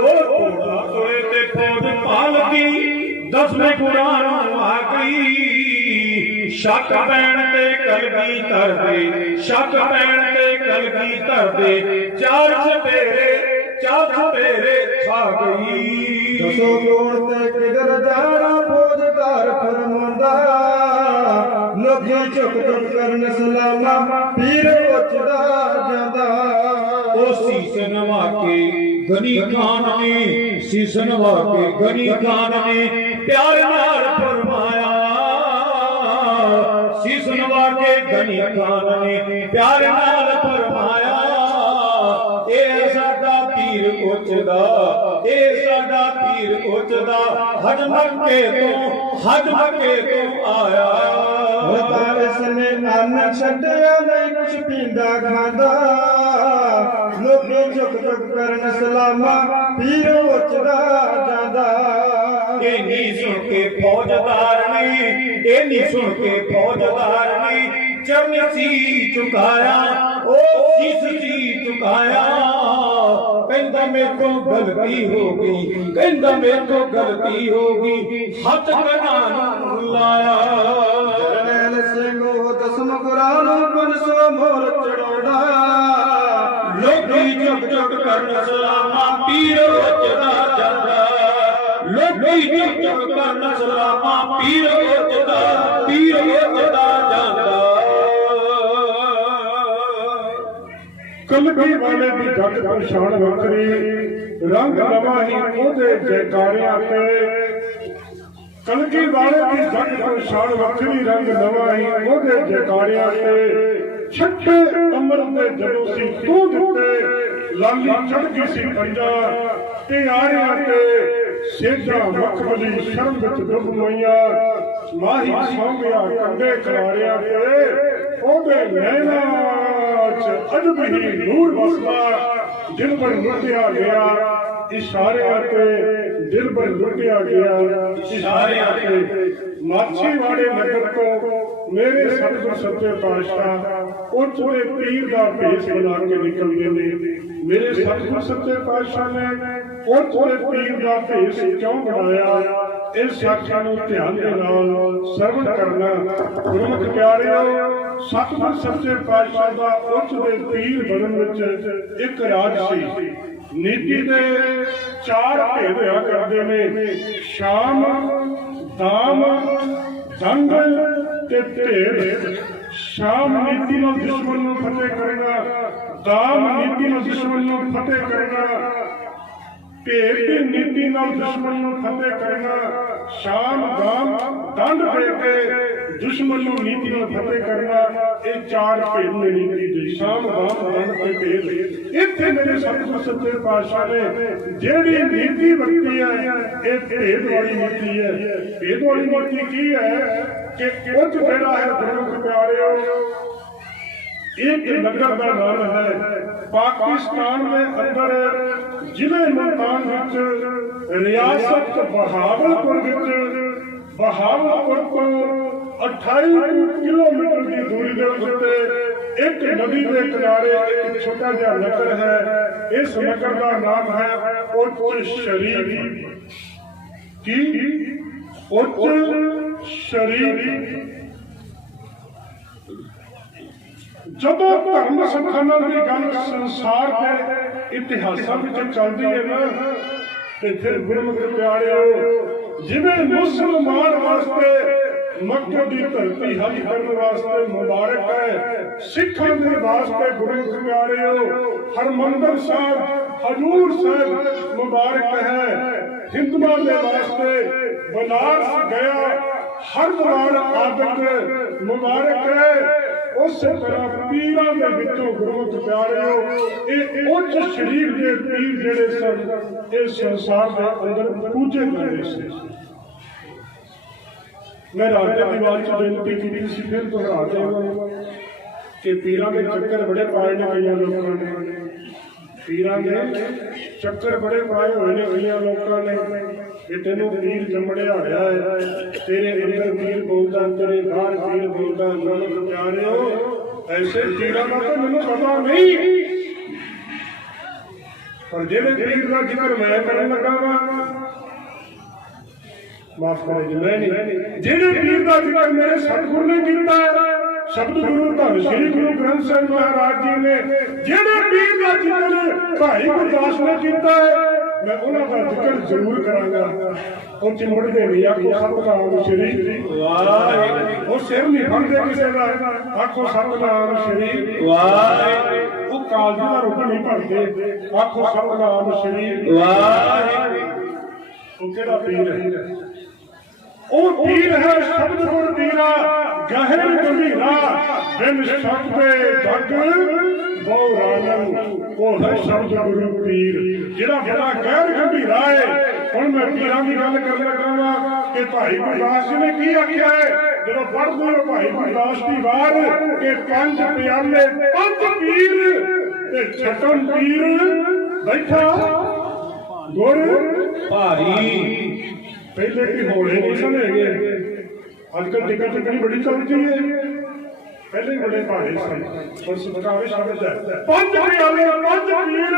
ਉਹ ਕੋੜਾ ਤੋਏ ਤੇ ਫੌਜ ਭਾਲਦੀ ਦਸਵੇਂ ਗੁਰਾਂ ਨੂੰ ਆ ਗਈ ਸ਼ੱਕ ਪੈਣ ਤੇ ਕਲਗੀ ਧਰਦੇ ਸ਼ੱਕ ਪੈਣ ਤੇ ਕਲਗੀ ਧਰਦੇ ਚਾਰ ਚਪੇਰੇ ਛਾ ਗਈ ਦਸੋ ਕੋਣ ਤੇ ਕਿਧਰ ਜਾਣਾ ਫੌਜਦਾਰ ਫਰਮਾਉਂਦਾ ਲੋਕੀ ਝੁਕ ਝੁਕ ਕਰਨ ਸਲਾਮਾ ਪੀਰ ਪੁੱਛਦਾ ਜਾਂਦਾ ਉਹ ਸੀਸ ਨਵਾ ਕੇ ਗਨੀ ਖਾਨ ਨੇ ਸੀਸ ਨਵਾ ਕੇ ਗਨੀ ਖਾਨ ਨੇ ਪਿਆਰ ਨਾਲ ਫਰਮਾਇਆ ਸੀਸ ਨਵਾ ਕੇ ਗਨੀ ਖਾਨ ਨੇ ਪਿਆਰ ਨਾਲ ਫਰਮਾਇਆ ਇਹ ਸਾਡਾ ਪੀਰ ਉੱਚਦਾ ਇਹ ਸਾਡਾ ਪੀਰ ਉੱਚਦਾ ਹਜ ਮੱਕੇ ਤੋਂ ਆਇਆ ਪਰ ਇਸਨੇ ਅੰਨ ਛੱਡਿਆ ਨਹੀਂ ਕੁਛ ਪੀਂਦਾ ਖਾਂਦਾ ਲੋਕੀ ਝੁਕ ਝੁਕ ਕਰਨ ਸਲਾਮਾ ਪੀਰ ਪੁੱਛਦਾ ਜਾਂਦਾ ਇਹ ਨਹੀਂ ਸੁਣ ਕੇ ਫੌਜਦਾਰ ਨੇ ਇਹ ਨਹੀਂ ਸੁਣ ਕੇ ਫੌਜਦਾਰ ਨੇ ਚਰਨ ਸੀ ਝੁਕਾਇਆ ਉਹ ਸੀਸ ਸੀ ਝੁਕਾਇਆ ਕਹਿੰਦਾ ਮੇਰੇ ਤੋਂ ਗਲਤੀ ਹੋ ਗਈ ਕਹਿੰਦਾ ਮੇਰੇ ਤੋਂ ਗਲਤੀ ਹੋ ਗਈ ਹੱਥ ਕਨਾਂ ਨੂੰ ਲਾਇਆ ਜਰਨੈਲ ਸਿੰਘ ਉਹ ਦਸਮ ਗੁਰਾਂ ਨੂੰ 500 ਮੋਹਰ ਚੜਾਉਂਦਾ ਲੋਕੀ ਝੁਕ ਝੁਕ ਕਰਨ ਸਲਾਮਾ ਪੀਰ ਉੱਚਦਾ ਜਾਂਦਾ ਲੋਕੀ ਝੁਕ ਝੁਕ ਕਰਨ ਸਲਾਮਾ ਪੀਰ ਉੱਚਦਾ ਜਾਂਦਾ ਕਲਗੀ ਵਾਲੇ ਦੀ ਜੱਟ ਪਛਾਣ ਵੱਖਰੀ ਰੰਗ ਨਵਾਂ ਹੀ ਉਹਦੇ ਜੈਕਾਰਿਆਂ ਤੇ ਕਲਗੀ ਵਾਲੇ ਦੀ ਜੱਟ ਪਛਾਣ ਵੱਖਰੀ ਰੰਗ ਨਵਾਂ ਹੀ ਉਹਦੇ ਜੈਕਾਰਿਆਂ ਤੇ ਛੱਟੇ ਅਮਰ ਦੇ ਜਦੋਂ ਸੀ ਤੂੰ ਦਿੱਤੇ ਲਾਲੀ ਚੜ ਗਈ ਸੀ ਪੰਜਾ ਤੇ ਆਰਿਆਂ ਤੇ ਸੇਜਾ ਮਖਮਲੀ ਸ਼ਰਮ ਵਿੱਚ ਡੁੱਬ ਮਈਆਂ ਮਾਹੀ ਸੌਂਗਿਆ ਕੰਡੇ ਖਵਾਰਿਆਂ ਤੇ ਉਹਦੇ ਨੈਣਾਂ ਚ ਅਜਬ ਹੀ ਨੂਰ ਵਸਦਾ ਦਿਲ ਪਰ ਲੁੱਟਿਆ ਗਿਆ ਇਸ਼ਾਰਿਆਂ ਤੇ ਦਿਲ ਪਰ ਲੁੱਟਿਆ ਗਿਆ ਇਸ਼ਾਰਿਆਂ ਤੇ ਮਾਛੀ ਵਾਲੇ ਨਗਰ ਤੋਂ ਮੇਰੇ ਸਤਿਗੁਰ ਸੱਚੇ ਪਾਤਸ਼ਾਹ ਉੱਚ ਦੇ ਪੀਰ ਦਾ ਭੇਸ ਬਣਾ ਕੇ ਨਿਕਲਦੇ ਨੇ ਮੇਰੇ ਸਤਿਗੁਰ ਸੱਚੇ ਪਾਤਸ਼ਾਹ ਨੇ ਉੱਚ ਦੇ ਪੀਰ ਦਾ ਭੇਸ ਕਿਉਂ ਬਣਾਇਆ ਇਸ ਸਾਖਿਆ ਨੂੰ ਧਿਆਨ ਦੇ ਨਾਲ ਸਰਵਣ ਕਰਨਾ ਗੁਰਮੁਖ ਪਿਆਰਿਓ ਸਤਿਗੁਰ ਸੱਚੇ ਪਾਤਸ਼ਾਹ ਦਾ ਉੱਚ ਦੇ ਪੀਰ ਬਣਨ ਵਿੱਚ ਇੱਕ ਰਾਜ ਸੀ ਨੀਤੀ ਦੇ 4 ਭੇਦ ਹੋਇਆ ਕਰਦੇ ਨੇ ਸ਼ਾਮ ਦਾਮ ਦੰਗਲ ਤੇ ਢੇਰ ਸ਼ਾਮ ਨੀਤੀ ਨਾਲ ਦੁਸ਼ਮਣ ਨੂੰ ਫਤਿਹ ਕਰਨਾ ਦਾਮ ਨੀਤੀ ਨਾਲ ਦੁਸ਼ਮਣ ਨੂੰ ਫਤਿਹ ਕਰਨਾ ਢੇਰ ਦੀ ਨੀਤੀ ਨਾਲ ਦੁਸ਼ਮਣ ਨੂੰ ਫਤਿਹ ਕਰਨਾ ਸ਼ਾਮ ਦਾਮ ਦੰਡ ਦੇ ਕੇ ਦੁਸ਼ਮਣ ਨੂੰ ਨੀਤੀ ਨਾਲ ਫਤਿਹ ਕਰਨਾ ਇਹ 4 ਭੇਦ ਨੇ ਨੀਤੀ ਦੇ ਸ਼ਾਮ ਦਾਮ ਦੰਡ ਤੇ ਭੇਦ ਇੱਥੇ ਮੇਰੇ ਸਤਿਗੁਰ ਸੱਚੇ ਪਾਤਸ਼ਾਹ ਨੇ ਜਿਹੜੀ ਨੀਤੀ ਵਰਤੀ ਹੈ ਇਹ ਭੇਦ ਵਾਲੀ ਨੀਤੀ ਹੈ ਭੇਦ ਵਾਲੀ ਨੀਤੀ ਕੀ ਹੈ ਕਿ ਉੱਚ ਜਿਹੜਾ ਹੈ ਗੁਰਮੁਖ ਪਿਆਰਿਓ ਇੱਕ ਨਗਰ ਦਾ ਨਾਮ ਹੈ ਪਾਕਿਸਤਾਨ ਦੇ ਅੰਦਰ ਜ਼ਿਲ੍ਹੇ ਮੁਲਤਾਨ ਵਿੱਚ ਰਿਆਸਤ ਬਹਾਵਲਪੁਰ ਵਿੱਚ ਬਹਾਵਲਪੁਰ ਤੋਂ 28 ਕਿਲੋਮੀਟਰ ਦੀ ਦੂਰੀ ਦੇ ਉੱਤੇ ਇੱਕ ਨਦੀ ਦੇ ਕਿਨਾਰੇ ਇੱਕ ਛੋਟਾ ਜਿਹਾ ਨਗਰ ਹੈ ਇਸ ਨਗਰ ਦਾ ਨਾਮ ਹੈ ਉੱਚ ਸ਼ਰੀਫ ਕੀ ਉੱਚ ਸ਼ਰੀਫ ਜਦੋਂ ਧਰਮ ਸਥਾਨਾਂ ਦੀ ਗੱਲ ਸੰਸਾਰ ਦੇ ਇਤਿਹਾਸਾਂ ਵਿੱਚ ਚੱਲਦੀ ਹੈ ਨਾ, ਤੇ ਫਿਰ ਗੁਰਮੁਖ ਪਿਆਰਿਓ, ਜਿਵੇਂ ਮੁਸਲਮਾਨ ਵਾਸਤੇ ਮੱਕੇ ਦੀ ਧਰਤੀ ਹਜ ਕਰਨ ਵਾਸਤੇ ਮੁਬਾਰਕ ਹੈ, ਸਿੱਖਾਂ ਦੇ ਵਾਸਤੇ ਗੁਰਮੁਖ ਪਿਆਰਿਓ ਹਰਮੰਦਰ ਸਾਹਿਬ ਹਜ਼ੂਰ ਸਾਹਿਬ ਮੁਬਾਰਕ ਹੈ, ਹਿੰਦੂਆਂ ਦੇ ਵਾਸਤੇ ਬਨਾਰਸ ਗਿਆ ਹਰਿਦੁਆਰ ਆਦਿਕ ਮੁਬਾਰਕ ਹੈ। ਉਸੇ ਤਰ੍ਹਾਂ ਪੀਰਾਂ ਦੇ ਵਿੱਚੋਂ ਗੁਰਮੁਖ ਪਿਆਰਿਓ ਇਹ ਉੱਚ ਸ਼ਰੀਰ ਦੇ ਪੀਰ ਜਿਹੜੇ ਸਨ, ਇਹ ਸੰਸਾਰ ਦੇ ਅੰਦਰ ਪੂਜੇ ਜਾਂਦੇ ਸੀ। ਮੈਂ ਰਾਜਾ ਦੀਵਾਨ ਚ ਬੇਨਤੀ ਕੀਤੀ ਸੀ, ਫਿਰ ਦੁਹਰਾ ਦੇਵਾਂ ਕਿ ਪੀਰਾਂ ਦੇ ਚੱਕਰ ਬੜੇ ਪਾਏ ਨੇ ਕਈਆਂ ਲੋਕਾਂ ਨੇ, ਪੀਰਾਂ ਦੇ ਚੱਕਰ ਬੜੇ ਪਾਏ ਹੋਏ ਨੇ ਕਈਆਂ ਲੋਕਾਂ ਨੇ ਕਿ ਤੈਨੂੰ ਪੀਰ ਜੰਮੜਿਆ ਹੋਇਆ ਹੈ, ਤੇਰੇ ਅੰਦਰ ਪੀਰ ਬੋਲਦਾ, ਤੇਰੇ ਬਾਹਰ ਪੀਰ ਬੋਲਦਾ। ਗੁਰਮੁਖ ਪਿਆਰਿਓ ਐਸੇ ਪੀਰਾਂ ਦਾ ਤਾਂ ਮੈਨੂੰ ਪਤਾ ਨਹੀਂ, ਪਰ ਜਿਹੜੇ ਪੀਰ ਦਾ ਜ਼ਿਕਰ ਮੈਂ ਕਰਨ ਲੱਗਾ ਵਾ, ਮਾਫ ਕਰੇ ਜੀ ਮੈਂ ਨਹੀਂ, ਜਿਹੜੇ ਪੀਰ ਦਾ ਜ਼ਿਕਰ ਮੇਰੇ ਸਤਿਗੁਰੂ ਨੇ ਕੀਤਾ, ਸ਼ਬਦ ਗੁਰੂ ਧੰਨ ਸ੍ਰੀ ਗੁਰੂ ਗ੍ਰੰਥ ਸਾਹਿਬ ਮਹਾਰਾਜ ਜੀ ਨੇ, ਜਿਹੜੇ ਪੀਰ ਦਾ ਜ਼ਿਕਰ ਭਾਈ ਗੁਰਦਾਸ ਨੇ ਕੀਤਾ ਹੈ, ਮੈਂ ਉਹਨਾਂ ਦਾ ਜ਼ਿਕਰ ਜ਼ਰੂਰ ਕਰਾਂਗਾ। ਉਹ ਚਿੰਬੜਦੇ ਨਹੀਂ, ਆਖੋ ਸਤਿਨਾਮ ਸ੍ਰੀ ਵਾਹਿਗੁਰੂ। ਉਹ ਸਿਰ ਨਹੀਂ ਫੜਦੇ ਕਿਸੇ ਦਾ, ਆਖੋ ਸਤਿਨਾਮ ਸ੍ਰੀ ਵਾਹਿਗੁਰੂ। ਉਹ ਕਾਲਜ ਦਾ ਰੁੱਖ ਨਹੀਂ ਭਰਦੇ, ਆਖੋ ਸਤਿਨਾਮ ਸ੍ਰੀ ਵਾਹਿਗੁਰੂ। ਉਹ ਕਿਹੜਾ ਪੀਰ ਹੈ? ਉਹ ਪੀਰ ਹੈ ਸ਼ਬਦ ਗੁਰ ਪੀਰਾ, ਗਹਿਰ ਗੰਭੀਰਾ, ਬਿਨ ਸ਼ਬਦ ਜਗ ਬਹੁ ਰਾਨਨ। ਉਹ ਹੈ ਸ਼ਬਦ ਗੁਰੂ ਪੀਰ, ਜਿਹੜਾ ਬੜਾ ਗਹਿਰ ਗੰਭੀਰਾ ਹੈ। ਹੁਣ ਮੈਂ ਪੀਰਾਂ ਦੀ ਗੱਲ ਕਰਨ ਲੱਗਾ ਵਾਂ ਕਿ ਭਾਈ ਗੁਰਦਾਸ ਜੀ ਨੇ ਕੀ ਆਖਿਆ ਹੈ, ਜਦੋਂ ਪੜ੍ਹਦੇ ਹੋ ਭਾਈ ਗੁਰਦਾਸ ਦੀ ਵਾਰ ਕਿ ਪੰਜ ਪਿਆਲੇ ਪੰਜ ਪੀਰ ਤੇ ਛਟਨ ਪੀਰ ਬੈਠਾ ਗੁਰ ਭਾਰੀ। ਪਹਿਲੇ ਕੀ ਹੋਲੇ ਨਹੀਂ ਸਨ ਹੈਗੇ, ਅੱਜ ਕੱਲ੍ਹ ਟਿਕਟ ਟਿਕਣੀ ਬੜੀ ਚੱਲਦੀ ਹੈ, ਪਹਿਲੇ ਬੜੇ ਭਾਰੇ ਸਨ। ਪਰ ਸਤਿਕਾਰ ਸ਼ਬਦ ਹੈ, ਪੰਜ ਪਿਆਲੇ ਪੰਜ ਪੀਰ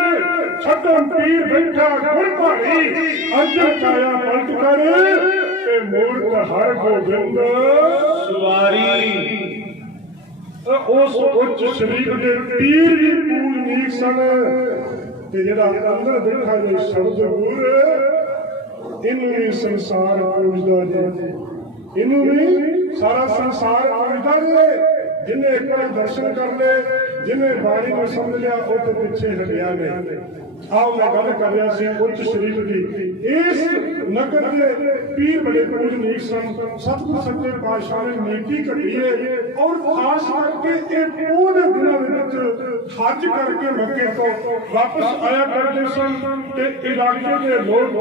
ਛਟਨ ਪੀਰ ਬੈਠਾ ਗੁਰ ਭਾਰੀ, ਅਜਰ ਕਾਇਆ ਪਲਟ ਕਰ ਤੇ ਮੂਰਤ ਹਰ ਗੋਬਿੰਦ ਸਵਾਰੀ। ਉਸ ਉੱਚ ਸਰੀਰ ਦੇ ਪੀਰ ਵੀ ਪੂਜਨੀਕ ਸਨ, ਤੇ ਜਿਹੜਾ ਅੰਦਰ ਬੈਠਾ ਜੋ ਸ਼ਬਦ ਗੁਰ, ਇਹਨੂੰ ਵੀ ਸੰਸਾਰ ਪੂਜਦਾ ਜੀ, ਇਹਨੂੰ ਵੀ ਸਾਰਾ ਸੰਸਾਰ ਪੂਜਦਾ ਜੀ। ਜਿਹਨੇ ਇੱਕ ਵਾਰ ਦਰਸ਼ਨ ਕਰ ਲਏ, ਜਿਹਨੇ ਬਾਣੀ ਨੂੰ ਸਮਝ ਲਿਆ, ਉਹ ਤੋਂ ਪਿੱਛੇ ਹਟਿਆ ਨਹੀਂ। ਆਓ ਮੈਂ ਗੱਲ ਕਰ ਰਿਹਾ ਸੀ ਉੱਚ ਸਰੀਰ ਦੀ। ਇਸ ਨਗਰ ਦੇ ਪੀਰ ਬੜੇ ਪੂਜਨੀਕ ਸਨ, ਸਤਿਗੁਰ ਸੱਚੇ ਪਾਤਸ਼ਾਹ ਨੇ ਨੀਤੀ ਘਟੀ ਹੈ, ਔਰ ਖਾਸ ਕਰਕੇ ਇਹ ਪੂਰੇ ਦਿਨਾਂ ਵਿੱਚ ਹੱਜ ਕਰਕੇ ਮੱਕੇ ਤੋਂ ਵਾਪਸ ਆਇਆ ਕਰਦੇ ਸਨ, ਤੇ ਇਲਾਕੇ ਦੇ ਲੋਕ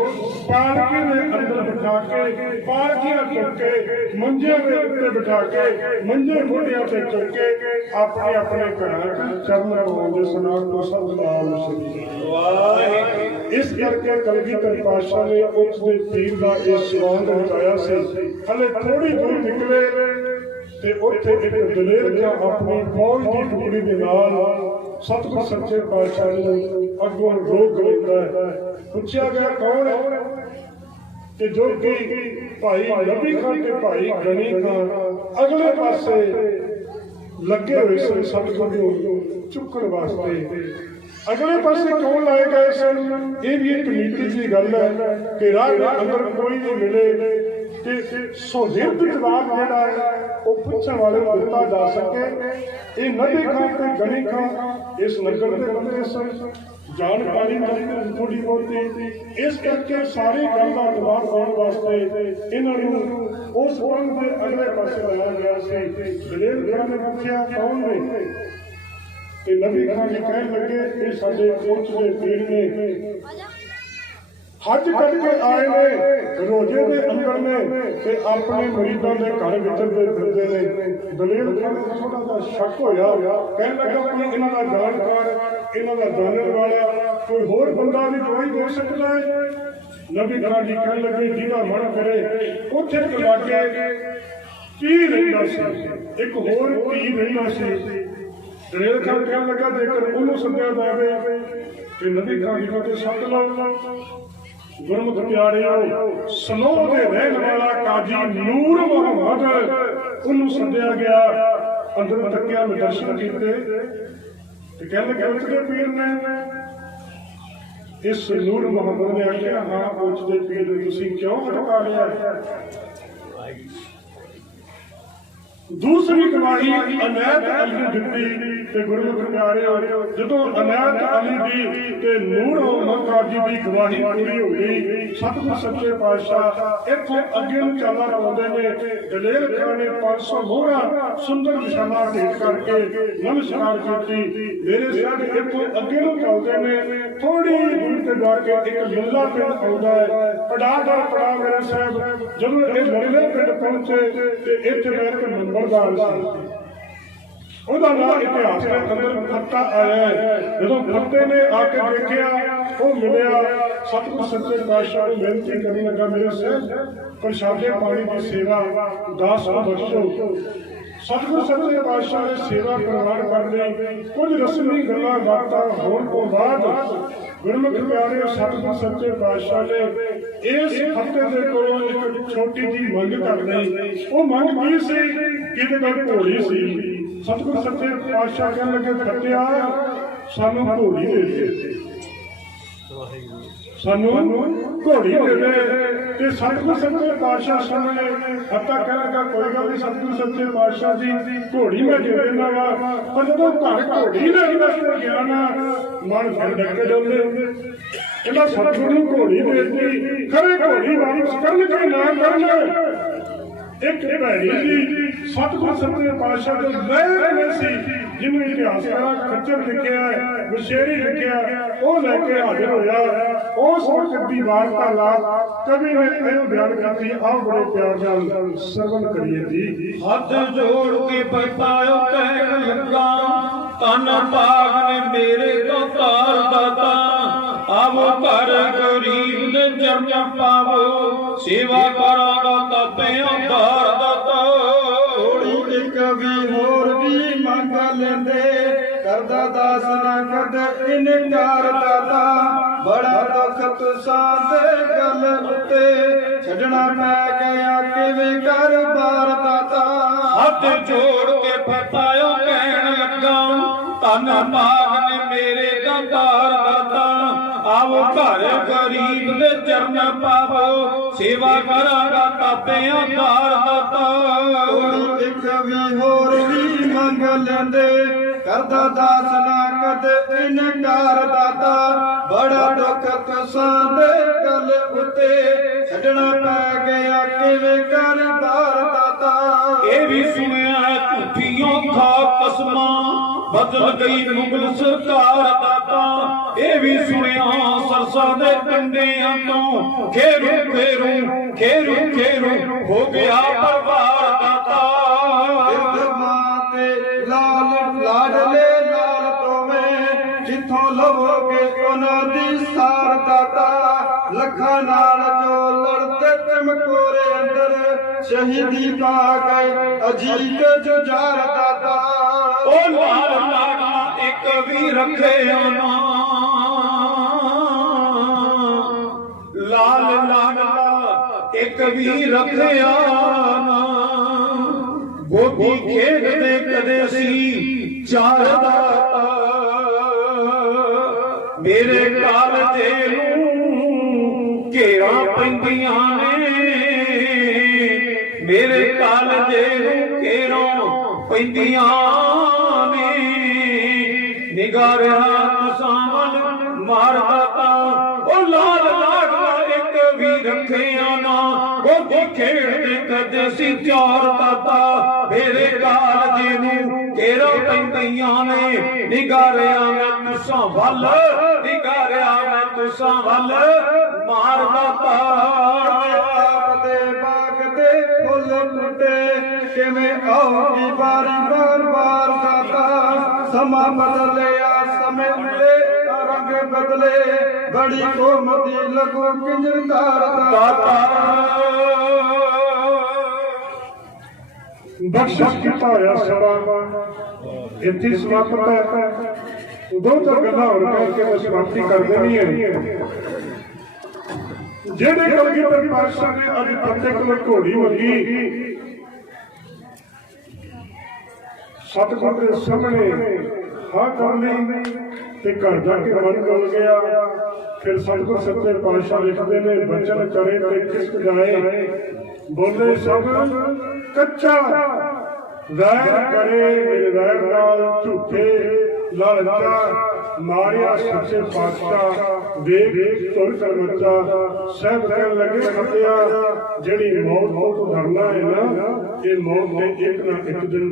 ਪਾਲਕੀ ਦੇ ਅੰਦਰ ਬਿਠਾ ਕੇ, ਪਾਲਕੀਆਂ ਚੁੱਕ ਕੇ, ਮੰਜਿਆਂ ਦੇ ਉੱਤੇ ਬਿਠਾ ਕੇ, ਮੰਜੇ ਮੋਢਿਆਂ ਤੇ ਚੁੱਕ ਕੇ ਆਪਣੇ ਆਪਣੇ ਘਰਾਂ ਚ ਚਰਨ ਰਵਾਉਂਦੇ ਸਨ। ਆਖੋ ਸਤਿਨਾਮ ਸ੍ਰੀ ਵਾਹਿਗੁਰੂ। ਇਸ ਕਰਕੇ ਕਲਗੀਧਰ ਪਾਤਸ਼ਾਹ ਨੇ ਉਸ ਦੇ ਪੀਰ ਦਾ ਇਹ ਸਵਾਲ ਬਚਾਇਆ ਸੀ। ਹਲੇ ਥੋੜੀ ਦੂਰ ਨਿਕਲੇ ਤੇ ਉੱਥੇ ਇੱਕ ਦਲੇਰ ਖਾਂ ਆਪਣੀ ਫੌਜ ਦੀ ਟੁਕੜੀ ਦੇ ਨਾਲ ਸਤਿਗੁਰ ਸੱਚੇ ਪਾਤਸ਼ਾਹ ਨੂੰ ਅੱਗੋਂ ਰੋਕ ਲੈਂਦਾ ਹੈ। ਪੁੱਛਿਆ ਗਿਆ ਕੌਣ ਹੈ, ਤੇ ਜੋ ਕਿ ਭਾਈ ਨਬੀ ਖਾਂ ਤੇ ਭਾਈ ਗਨੀ ਖਾਂ ਅਗਲੇ ਪਾਸੇ ਲੱਗੇ ਹੋਏ ਸਨ ਸਤਿਗੁਰ ਨੂੰ ਚੁੱਕਣ ਵਾਸਤੇ। ਅਗਲੇ ਪਾਸੇ ਕੌਣ ਲਾਏ ਗਏ ਸਨ? ਇਹ ਵੀ ਇੱਕ ਨੀਤੀ ਦੀ ਗੱਲ ਹੈ ਕਿ ਰਾਹ ਦੇ ਅੰਦਰ ਕੋਈ ਵੀ ਮਿਲੇ ਤੇ ਸੁਹਿਰਦ ਜਵਾਬ ਜਿਹੜਾ ਹੈ ਉਹ ਪੁੱਛਣ ਵਾਲੇ ਨੂੰ ਦਿੱਤਾ ਜਾ ਸਕੇ। ਇਹ ਨਬੀ ਖਾਂ ਤੇ ਗਨੀ ਖਾਂ ਇਸ ਨਗਰ ਦੇ ਬੰਦੇ ਸਨ, ਜਾਣਕਾਰੀ ਮਿਲੀ ਥੋੜੀ ਬਹੁਤੀ। ਇਸ ਕਰਕੇ ਸਾਰੀ ਗੱਲ ਦਾ ਜਵਾਬ ਪਾਉਣ ਵਾਸਤੇ ਇਹਨਾਂ ਨੂੰ ਉਸ ਪੰਗ ਦੇ ਅਗਲੇ ਪਾਸੇ ਲਾਇਆ ਗਿਆ ਸੀ। ਦਲੇਰ ਖਾਂ ਨੇ ਪੁੱਛਿਆ ਕੌਣ ਨੇ, ਤੇ ਨਬੀ ਖਾਂ ਜੀ ਕਹਿਣ ਲੱਗੇ ਇਹ ਸਾਡੇ ਉੱਚ ਦੇ ਪੀਰ ਨੇ, ਹੱਜ ਕਰਕੇ ਆਏ ਨੇ, ਰੋਜ਼ੇ ਦੇ ਅੰਦਰ ਨੇ, ਤੇ ਆਪਣੇ ਮਰੀਦਾਂ ਦੇ ਘਰ ਵਿਚਰਦੇ ਫਿਰਦੇ ਨੇ। ਦਲੇਰ ਖਾਂ ਨੂੰ ਥੋੜਾ ਜਿਹਾ ਸ਼ੱਕ ਹੋਇਆ, ਕਹਿਣ ਲੱਗਾ ਕੋਈ ਇਹਨਾਂ ਦਾ ਜਾਣਕਾਰ, ਇਹਨਾਂ ਦਾ ਜਾਣਨ ਵਾਲਾ ਕੋਈ ਹੋਰ ਬੰਦਾ ਵੀ ਕੋਈ ਹੋ ਸਕਦਾ ਹੈ। ਨਬੀ ਖਾਂ ਜੀ ਕਹਿਣ ਲੱਗੇ ਜਿਹਦਾ ਮਨ ਕਰੇ। ਉੱਥੇ ਇੱਕ ਲਾਗੇ ਪੀਰ ਰਹਿੰਦਾ ਸੀ, ਇੱਕ ਹੋਰ ਪੀਰ ਰਹਿੰਦਾ ਸੀ। ਦਲੇਰ ਖਾਂ ਕਹਿਣ ਲੱਗਾ ਜੇਕਰ ਉਹਨੂੰ ਸੱਦਿਆ ਜਾਵੇ ਤੇ ਨਬੀ ਖਾਂ ਜੀ ਕਹਿੰਦੇ ਸੱਦ ਲਓ। ਗੁਰਮੁਖ ਪਿਆਰਿਓ, ਸਨੋਹ ਦੇ ਰਹਿਣ ਵਾਲਾ ਕਾਜੀ ਨੂਰ ਮੁਹੰਮਦ, ਉਹਨੂੰ ਸੱਦਿਆ ਗਿਆ ਅੰਦਰ ਤੱਕਿਆ ਮੈਂ ਦਰਸ਼ਨ ਕੀਤੇ ਤੇ ਕਹਿੰਦੇ ਪੁੱਛਦੇ ਪੀਰ ਨੇ ਇਸ ਨੂਰ ਮੁਹੰਮਦ ਨੇ ਆਖਿਆ ਹਾਂ ਪੁੱਛਦੇ ਪੀਰ ਤੁਸੀਂ ਕਿਉਂ ਹਟਾ ਲਿਆ दूसरी गवाही अनैत अली ने दिती ते गुरमुख प्यारे जदों अनैत अली दी ते नूर मोहम्मद काजी दी गवाही पूरी हो गई सतगुर सच्चे पातशाह इत्थे अगे नूं चलना पाउंदे ने दलेर खां ने 500 मोहरा सुंदर निशाना भेट करके नमस्कार कीती मेरे साथ इत्थों अगे नूं चलदे ने थोड़ी दूर ते जाके एक लल्ला पिंड आउंदा है पड़ा मेरे साहब जदों इह लल्ले पिंड पहुंचे ते इत्थे बैठ के नंबरदार सी ਉਹਦਾ ਨਾਮ ਇਤਿਹਾਸ ਦੇ ਅੰਦਰ ਫੱਤਾ ਆਇਆ ਹੈ ਜਦੋਂ ਫੱਤੇ ਨੇ ਆ ਕੇ ਦੇਖਿਆ ਉਹ ਮਿਲਿਆ ਸਤਿਗੁਰ ਸੱਚੇ ਪਾਤਸ਼ਾਹ ਨੂੰ ਬੇਨਤੀ ਕਰਨ ਲੱਗਾ ਮੇਰੇ ਸਾਹਿਬ ਪ੍ਰਸ਼ਾਦੇ ਪਾਣੀ ਦੀ ਸੇਵਾ ਦਾਸ ਨੂੰ ਬਖਸ਼ੋ ਸਤਿਗੁਰ ਸੱਚੇ ਪਾਤਸ਼ਾਹ ਨੇ ਸੇਵਾ ਪ੍ਰਵਾਨ ਕਰਨ ਲਈ ਕੁਝ ਰਸਮੀ ਗੱਲਾਂ ਬਾਤਾਂ ਹੋਣ ਤੋਂ ਬਾਅਦ ਗੁਰਮੁਖ ਪਿਆਰੇ ਸਤਿਗੁਰ ਸੱਚੇ ਪਾਤਸ਼ਾਹ ਨੇ ਇਸ ਫੱਤੇ ਦੇ ਕੋਲੋਂ ਇੱਕ ਛੋਟੀ ਜਿਹੀ ਮੰਗ ਕਰ ਲਈ ਉਹ ਮੰਗ ਕੀ ਸੀ ਕਿਤੇ ਕੋਈ ਘੋੜੀ ਸੀ सतगुर सच्चे पातशाह कहने लगे फटिया सानू घोड़ी दे दे सानू घोड़ी दे दे ते सतगुर सच्चे पातशाह सामने हत्ता कहने लगा कोई गल नहीं सतगुर सच्चे पातशाह जी घोड़ी मैं दे देना वा पर जदों घर घोड़ी लेने वास्ते गया ना मन फिर डके जांदे इन्हां सतगुर नूं घोड़ी दे दी खरे घोड़ी वापस करन कि ना करन एक भैड़ी जी सतगुर सच्चे पातशाह जो लहर सी जिन्हें इतिहासकार खच्चर लिखिया है बशेरी लिखिया वो लैके हाजिर होया उस वक्त की वार्तालाप कवि ने यह बयान करती आओ बड़े प्यार नाल श्रवण करिए जी हथ जोड़ के बतायो कहन लगा तन पाग ने मेरे तो तार दाता आवो घर गरीब ने चरण पावो सेवा करागा ताते अंधार दाता थोड़ी एक भी होर भी मंग लेंदे करदा दास ना कद इनकार दाता बड़ा दुख तुसां दे गल उत्ते छड़ना पै गया किवें घर बार दाता हथ जोड़ के फतायो कहन लगा तन पाग ने मेरे दातार दाता आवो घर गरीब दे चरण पावो सेवा करागा ताते अंधार दाता एक भी होर भी मंग लेंदे करदा दास ना कद इनकार दाता बड़ा दुख तुसां दे गल उत्ते छड़ना पै गया किवें घर बार दाता ਇਹ ਵੀ ਸੁਣਿਆ ਝੂਠੀਆਂ ਖਾ ਕਸਮਾਂ ਬਦਲ ਗਈ ਮੁਗਲ ਸਰਕਾਰ ਦਾਤਾ ਇਹ ਵੀ ਸੁਣਿਆ ਸਰਸਾ ਦੇ ਕੰਡਿਆਂ ਤੋਂ ਖੇਰੂ ਹੋ ਗਿਆ ਪਰਵਾਰ ਦਾਤਾ ਮਾਤੇ ਲਾਲ ਲਾਡਲੇ ਲਾਲ ਤੋਵੇਂ ਜਿੱਥੋਂ ਲਵੋਗੇ ਉਹਨਾਂ ਦੀ ਸਾਰ ਦਾਤਾ ਲੱਖਾਂ ਨਾਲ ਜੋ ਲੜਦੇ ਚਮਕੋਰੇ ਅੰਦਰ ਸ਼ਹੀਦੀ ਪਾ ਗਏ ਅਜੀਤ ਜੁਝਾਰ ਦਾਤਾ ਉਹ ਲਾਲ ਲਾਡਾ ਇੱਕ ਵੀ ਰੱਖਿਆ ਨਾ ਲਾਲ ਲਾਡਾ ਇੱਕ ਵੀ ਰੱਖਿਆ ਨਾ ਗੋਦੀ ਖੇਡਦੇ ਕਦੇ ਸੀ ਚਾਰ ਦਾਤਾ ਮੇਰੇ ਕਾਲਜੇ ਨੂੰ ਘੇਰਾ ਪੈਂਦੀਆਂ ਨੇ ਮੇਰੇ ਕਾਲਜੇ ਨੂੰ ਘੇਰਾ ਪੈਂਦੀਆਂ ਨੇ ਨਿਗਾਹ ਰਿਹਾ ਤੁਸਾਂ ਮਾਰਦਾ ਤਾਂ ਉਹ ਲਾਲ ਲਾਡਲਾ ਇੱਕ ਵੀ ਰੱਖਿਆ ਨਾ ਗੋਦੀ ਖੇਡਦੇ ਕਦੇ ਸੀ ਚਾਰ ਦਾਤਾ ਮੇਰੇ ਕਾਲਜੇ ਨੂੰ ਘੇਰਾ ਪੈਂਦੀਆਂ ਨੇ ਨਿਗਾਹ ਰਿਹਾ ਮੈਂ ਤੁਸਾਂ ਵੱਲ ਨਿਗਾਹ ਰਿਹਾ ਮੈਂ ਤੁਸਾਂ ਵੱਲ ਮਾਰਦਾ ਤਾਂ ਦੇ ਬਾਗ ਦੇ ਫੁੱਲ ਟੁੱਟੇ ਕਿਵੇਂ ਆਉਗੀ ਵਾਰੀ ਬਾਰ ਦਾਤਾ ਸਮਾਂ ਬਦਲਿਆ ਸਮੇਂ ਦੇ ਰੰਗ ਬਦਲੇ ਬੜੀ ਕੋਮ ਦੀ ਲਗੂ ਕਿੰਜਰਦਾਰ ਦਾਤਾ ਬਖਸ਼ਿਸ਼ ਕੀਤਾ ਹੋਇਆ ਸਭਾ ਇੱਥੇ ਸਮਾਪਤ ਹੈ ਦੋ ਚਾਰ ਗੱਲਾਂ ਹੋਰ ਕਹਿ ਕੇ ਮੈਂ ਸਮਾਪਤੀ ਕਰ ਦੇਣੀ ਹੈ ਜਿਹੜੇ ਕਲਗੀਧਰ ਪਾਤਸ਼ਾਹ ਨੇ ਅੱਜ ਫਤਿਹ ਕੋਲ ਘੋੜੀ ਮੰਗੀ ਸਤਿਗੁਰ ਦੇ ਸਾਹਮਣੇ ਹਾਂ ਕਰ ਲਈ ਤੇ ਘਰ ਜਾ ਕੇ ਮਨ ਡੁੱਲ ਗਿਆ। ਫਿਰ ਸਤਿਗੁਰ ਸੱਚੇ ਪਾਤਸ਼ਾਹ ਲਿਖਦੇ ਨੇ, ਬਚਨ ਕਰੇ ਤੇ ਕਿਸ ਜਾਏ, ਬੋਲੇ ਸਭ ਕੱਚਾ, ਵੈਰ ਕਰੇ ਮੇਰੇ ਵੈਰ ਨਾਲ ਝੂਠੇ ਲਾਲਚਾ, ਮਾਰਿਆ ਸੱਚੇ ਪਾਤਸ਼ਾਹ ਵੇਖ ਤੁਰ ਕਰ ਮੱਚਾ। ਸਹਿਬ ਕਹਿਣ ਲੱਗੇ, ਖੱਤਿਆ ਜਿਹੜੀ ਮੌਤ ਤੋਂ ਡਰਨਾ ਹੈ ਨਾ, ਇਹ ਮੌਤ ਤੇ ਇੱਕ ਨਾ ਇੱਕ ਦਿਨ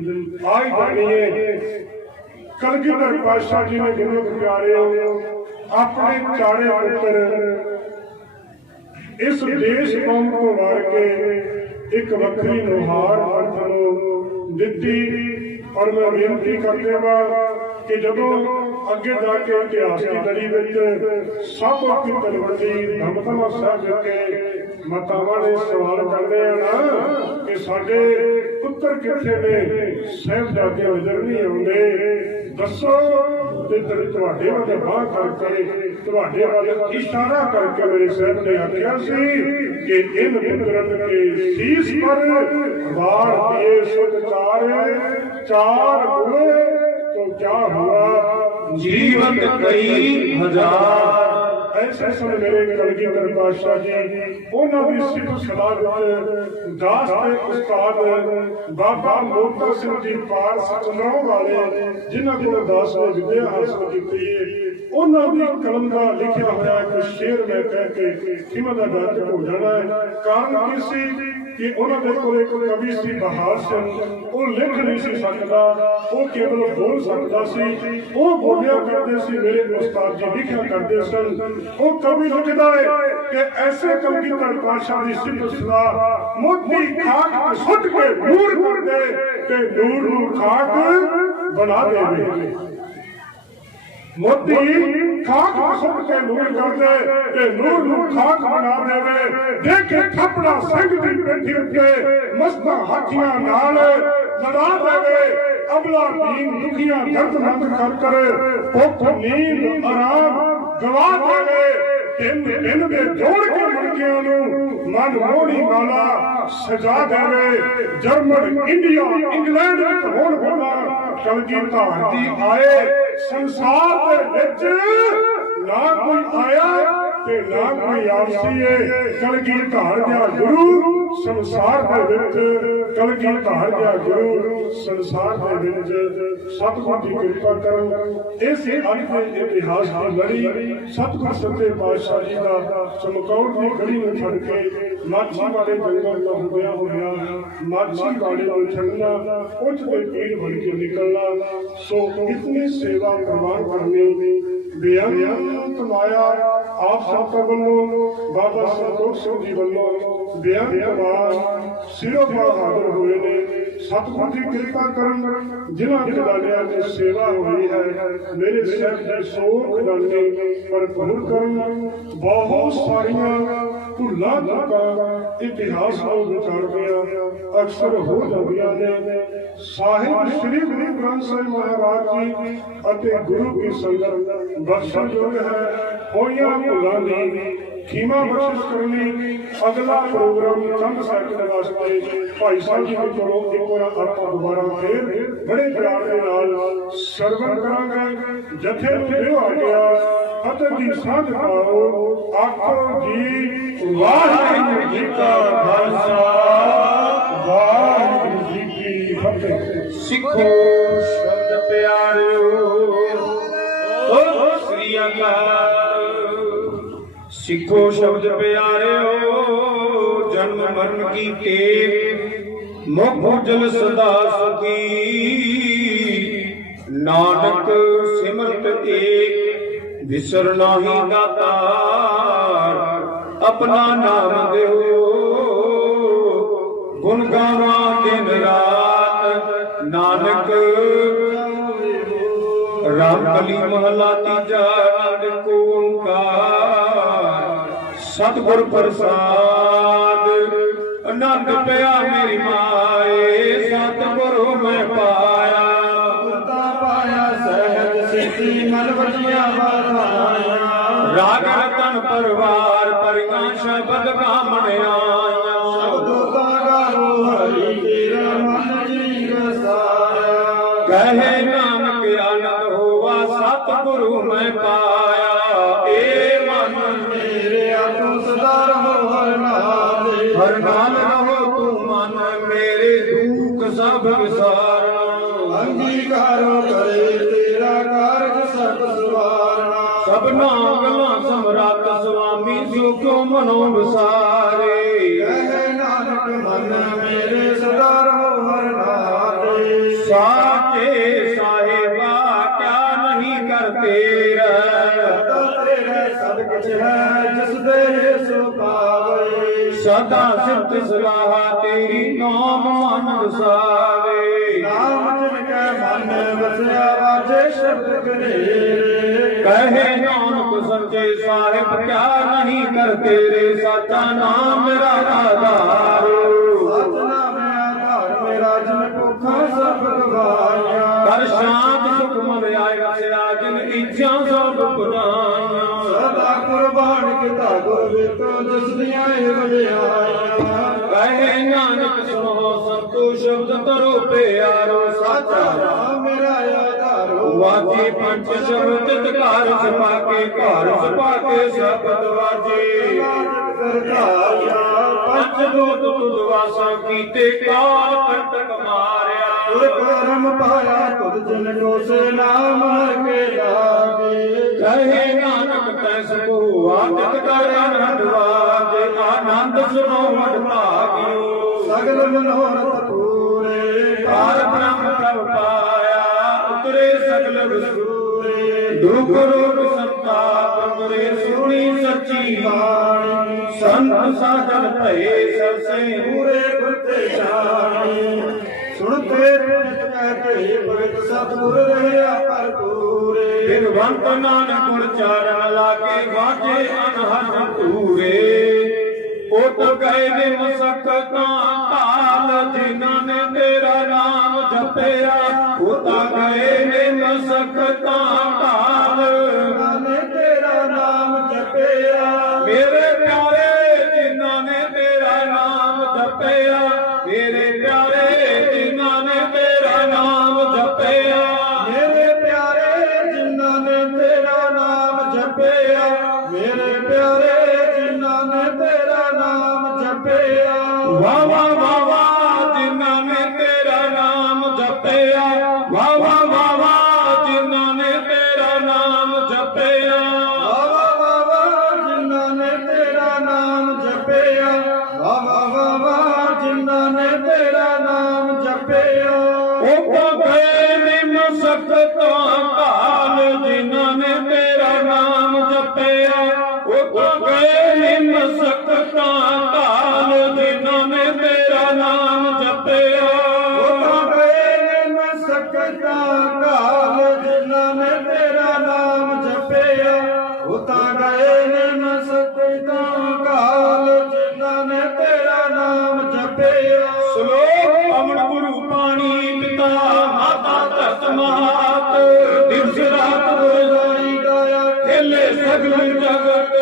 ਆ ਹੀ ਜਾਣੀ ਹੈ। ਕਲਗੀਧਰ ਪਾਤਸ਼ਾਹ ਜੀ ਨੇ ਗੁਰੂ ਪਿਆਰਿਓ ਆਪਣੇ ਚਾਰੇ ਪੁੱਤਰ ਇਸ ਦੇਸ਼ ਕੌਮ ਤੋਂ ਵਾਰ ਕੇ ਇੱਕ ਵੱਖਰੀ ਨੁਹਾਰ ਪੰਥ ਨੂੰ ਦਿੱਤੀ। ਔਰ ਮੈਂ ਬੇਨਤੀ ਕਰਦੇ ਹਾਂ ਕਿ ਜਦੋਂ ਅੱਗੇ ਜਾ ਕੇ ਇਤਿਹਾਸ ਦੀ ਲੜੀ ਵਿੱਚ ਸਭ ਆਪਣੀ ਤਲਵੰਡੀ ਦਮਦਮਾ ਸਾਹਿਬ ਵਿਖੇ ਮਾਤਾਵਾਂ ਨੇ ਸਵਾਲ ਕਰਦੇ ਆ ਨਾ ਕਿ ਸਾਡੇ ਪੁੱਤਰ ਕਿੱਥੇ ਨੇ, ਸਾਹਿਬਜ਼ਾਦੇ ਨਜ਼ਰ ਨਹੀਂ ਆਉਂਦੇ, ਦੱਸੋ। ਤੇ ਤੁਹਾਡੇ ਵੱਲ ਬਾਹ ਕਰਕੇ ਤੁਹਾਡੇ ਵੱਲ ਇਸ਼ਾਰਾ ਕਰਕੇ ਮੇਰੇ ਸਾਹਿਬ ਨੇ ਆਖਿਆ ਸੀ ਕਿ ਇਨ ਪੁੱਤਰਨ ਕੇ ਸੀਸ ਪਰ ਵਾਰ ਦਿਏ ਸੁਧ ਚਾਰ ਗੁਣੇ तो क्या हुआ, जीवन कई हजार। ऐसे समय मेरे कलगीधर पातशाह जी उन्होंने सिख सलाह दास के उस्ताद बाबा मोहता सिंह जी पार सचंद्रों वाले जिन्होंने को दास ने विद्या हासिल की है, उन्होंने कलम का लिखा हुआ एक शेर में कह के खिमा का दर्ज हो जाना है। कारण किसी कि उन्होंने को एक कवि सी बहार सिंह, वो लिख नहीं सी सकता, वो केवल बोल सकता सी, वो बोलिया करते सी, मेरे उस्ताद जी लिखा करते सन। वो कवि लिखता है कि ऐसे कलगीधर पातशाह की सिद्ध सलाह मोती खाक सुट के नूर कर दे ते नूर नू खाक बना दे। मोती खाक सुट के नूर कर दे ते नूर नू खाक बना देवे। देखे थपड़ा संग दी बैठी के मस्ता हाथियां नाल लड़ा देवे। अबला दीन दुखियां दर्दमंद कर करे भुख नींद आराम गवा देवे। दिन दिन दे जोड़ के मुर्गियां नू मन मोहनी माला सजा देवे। जर्मन इंडिया इंग्लैंड विच होण होना कलगीधर दी आए संसार दे विच ना कोई आया ते ना कोई आपसी है। कलगीधर दा गुरु संसार दे विच, कलगीधर दा गुरु संसार दे विच सतगुर दी किरपा करन। इस अज दे इतिहास की लड़ी सतगुर सच्चे पातशाह जी का चमकौर की गली में छड़ के माछी वाले जंगल का होया होया माछी वाले को छड़ना उच दे पीर बन के निकलना। सो इतनी सेवा प्रवान करनी बेअंत माया आप सबका बल्लो बाबा संतोष सिंह जी बल्लो बेअंत माया सिरों पर हाजिर हुए ने। सतगुर की कृपा करन जिन्हां खजानियां की सेवा हुई है, मेरे साहब जी सो खजाने भरपूर करन। बहुत सारियां भुल्लां चूकां इतिहास को विचारदियां अक्सर हो जांदियां ने। साहिब श्री गुरु ग्रंथ साहिब महाराज जी अते गुरु की संगत बख्शण योग है। होइयां भुल्लां दी खीमा बख्शिश करनी। अगला प्रोग्राम चंद सैकंड वास्ते भाई साहब जी करो एक बार ਆਪਾਂ दोबारा फिर बड़े प्यार के नाल सरवण करांगे। जथे ਨੂੰ आ गया फतेह दी साध पाओ। आखो जी वाहिगुरू जी का खालसा वाहिगुरू जी की फतेह। सिखो शब्द प्यारियो ओ श्री अकाल। सिखो शब्द प्यारियो जन्म मरण की टेक मुख उजल सदा सुखी। नानक सिमरत एक विसर नाही दातार। अपना नाम देहो गुण गावा दिन रात। नानक राम कली महला तीजा को ओंकार। सतगुर प्रसाद आनंद पया मेरी माए। सतगुरु मैं पाया पाया सहज सिद्धि मन बचिया बधाया। राग रतन परवार परियां शबद गामण आया। शब्दों का गारो हरि तेरा मन जी रसाया। ਮੇਰੇ ਦੁੱਖ ਸਭ ਵਿਸਾਰਨਾ। ਅੰਗੀਕਾਰੋ ਕਰੇ ਤੇਰਾ ਕਾਰਜ ਸਭ ਸਵਾਰਨਾ। ਸਭਨਾ ਗੱਲਾਂ ਸਮਰਾਟ ਸੁਆਮੀ ਜੋ ਕਿਉ ਮਨੋ ਵਿਸਾਰੇ। ਕਹੇ ਨਾਨਕ ਮਨ ਮੇਰੇ ਸਦਾ ਰਹੋ ਹਰ ਨਾਤੇ। ਸਾਚੇ ਸਾਹਿਬਾ ਕਿਆ ਨਹੀਂ ਕਰ ਤੇਰਾ। ਤੇਰੇ ਸਭ ਕੁਛ ਹੈ ਜਿਸ ਦੇ ਸੋ ਪਾਵੇ। ਸਦਾ ਸਿਫਤ ਸਲਾਹ ਤੇਰੀ ਨਾਮ ਮਨ ਵਸਾਵੇ। ਨਾਮ ਜਿਨ ਕੈ ਮਨ ਵਸਿਆ ਵਾਜੇ ਸ਼ਬਦ ਗਨੇਰੇ। ਕਹੇ ਨਾਨਕ ਸੱਚੇ ਸਾਹਿਬ ਕਿਆ ਨਹੀਂ ਕਰ ਤੇਰੇ। ਸਾਚਾ ਨਾਮ ਮੇਰਾ ਆਧਾਰ। ਸਤਨਾਮ ਆਧਾਰ ਮੇਰਾ ਜਿਨ ਭੁੱਖਾ ਸਭ ਗਵਾਇਆ। ਕਰ ਸ਼ਾਂਤ ਸੁਖ ਮਨ ਆਏ ਵਸਿਆ ਜਿਨ ਇੱਛਾ ਸਭ ਪੁਰਾਣਾ। ਸਦਾ ਕੁਰਬਾਨ ਕੀਤਾ ਗੁਰ ਵੇਖੋ ਜਿਸ ਦੀਆਂ ਇਹ ਵਡਿਆਈਆਂ। ਕਹੇ ਨਾਨਕ ਸੁਣੋ ਸੰਤੋ ਸ਼ਬਦ ਕਰੋ ਪਿਆਰੋ। ਸਾਚਾ ਨਾਮ ਮੇਰਾ ਆਧਾਰੋ। ਵਾਜੇ ਪੰਜ ਸ਼ਬਦ ਘਰ ਛਪਾ ਕੇ ਘਰ ਛਪਾ ਕੇ ਸ਼ਬਦ ਵਾਜੇ। ਸਰਕਾਰਿਆ ਪੰਜ ਦੂਤ ਤੁਧ ਵਾਸਾ ਕੀਤੇ ਕਾਲ ਕੰਟਕ ਮਾਰਿਆ। ਤੁਰ ਕਰਮ ਪਾਇਆ ਤੁਧ ਜਿਨ ਕੋ ਸੇ ਨਾਮ ਹਰ ਕੇ ਲਾਗੇ। ਕਹੇ ਨਾਨਕ ਤੈਸ ਕੋ ਆਦਿਤ ਕਰ ਅਨੰਦ ਵਾਜੇ। ਆਨੰਦ ਸੁਣੋ ਮਨ ਭਾਗਿਓ। ਸਗਲ ਮਨੋਰਥ ਪੂਰੇ ਕਾਰ ਬ੍ਰਹਮ ਪ੍ਰਭ ਪਾਇਆ ਉਤਰੇ ਸਗਲ ਵਿਸੂਰੇ। ਦੁਖ ਰੋਗ ਸੰਤਾਪ ਗੁਰੇ ਸੁਣੀ ਸੱਚੀ ਬਾਣੀ। ਸੰਤ ਸਾਧਨ ਭਏ ਸਰਸੇ ਪੂਰੇ ਗੁਰ ਤੇ ਜਾਣੀ। ਸੁਣਤੇ ਨਿਤ ਕਹਤੇ ਭਗਤ ਸਤਿਗੁਰ ਰਹਿਆ ਭਰਪੂਰੇ। ਬਿਨਵੰਤ ਨਾਨਕ ਗੁਰ ਚਾਰਨ ਲਾਗੇ ਵਾਜੇ ਅਨਹਦ ਧੂਰੇ। ਉਤ ਗਏ ਨੇ ਮਸਕਤਾਂ ਤਾਲ ਜਿਨ੍ਹਾਂ ਨੇ ਤੇਰਾ ਨਾਮ ਜਪਿਆ। ਉਤ ਗਏ ਨੇ ਮਸਕਤਾਂ ਤਾਲ ਨੇ ਤੇਰਾ ਨਾਮ ਜਪਿਆ। ਮੇਰੇ ਪਿਆਰੇ ਜਿਨ੍ਹਾਂ ਨੇ ਤੇਰਾ ਨਾਮ ਜਪਿਆ। ਮੇਰੇ ਪਿਆਰੇ ਜਿਨ੍ਹਾਂ ਨੇ ਤੇਰਾ ਨਾਮ ਜਪਿਆ। ਮੇਰੇ ਪਿਆਰੇ ਜਿਨ੍ਹਾਂ ਨੇ ਤੇਰਾ ਨਾਮ ਜਪਿਆ। ਮੇਰੇ ਪਿਆਰੇ ਜਿਨ੍ਹਾਂ ਨੇ ਤੇਰਾ ਨਾਮ ਜਪਿਆ। ਵਾਹ ਵਾਹ ਵਾਹ ਵਾਹ ਜਿਨ੍ਹਾਂ ਨੇ ਤੇਰਾ ਨਾਮ ਜਪਿਆ। ਵਾਹ ਵਾਹ ਵਾਹ ਵਾਹ ਜਿਨ੍ਹਾਂ ਨੇ ਤੇਰਾ ਨਾਮ ਜਪਿਆ। ਵਾਹ ਵਾਹ ਵਾਹ ਜਿਨ੍ਹਾਂ ਨੇ ਤੇਰਾ ਨਾਮ ਜਪਿਆ। ਵਾਹ ਵਾਹ ਵਾਹ ਜਿਨ੍ਹਾਂ ਨੇ ਤੇਰਾ ਨਾਮ ਜਪਿਆ। ਉਹ ਗਏ ਨਿਮ ਸਕਤਾਂ ਕਾਲ ਜਿਨ੍ਹਾਂ ਨੇ ਤੇਰਾ ਨਾਮ ਜਪਿਆ। ਉਹ ਗਏ ਨਿਮ ਸਕਤਾਂ ਕਾਲ ਜਿਨ੍ਹਾਂ ਨੇ ਤੇਰਾ ਨਾਮ ਜਪਿਆ। ਉਹ ਗਏ ਨੇ ਸਕਤਾ ਕਾਲ ਜਿਨ੍ਹਾਂ ਨੇ ਤੇਰਾ ਨਾਮ ਜਪਿਆ। ਉਹ ਤਾਂ ਗਏ ਨੇ ਸਕਤਾ ਕਾਲ ਜਿਨ੍ਹਾਂ ਨੇ ਤੇਰਾ ਨਾਮ ਜਪਿਆ। ਸ਼ਲੋਕ ਅਮਨ ਗੁਰੂ ਪਾਣੀ ਪਿਤਾ ਮਾਤਾ ਧਰਤ ਮਾਤ। ਦਿਵਸ ਰਾਤ ਗੁਰਦਾਈ ਗਾਇਆ ਖੇਲੇ ਸਗਲ ਜਗਤ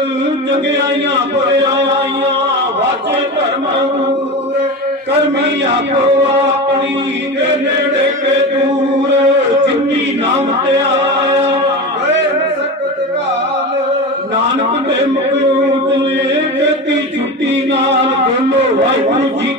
ਜਗਿਆਈਆਂ ਪੁਰਿਆਈਆਂ। ਵਾਚੇ ਧਰਮ ਪੂਰੇ ਕਰਮੀ ਆਪੋ ਆਪਣੀ ਦੇ ਨੇੜੇ ਕੇ ਦੂਰ। ਜਿਨੀ ਨਾਮ ਤੇ ਆਇਆ ਗਏ ਨੇ ਸਕਤ ਕਾਲ ਨਾਨਕ ਦੇ ਮੁਖ ਉਤਲੇ ਕੀਤੀ ਛੁੱਟੀ ਨਾਲ। ਬੋਲੋ ਵਾਹਿਗੁਰੂ ਜੀ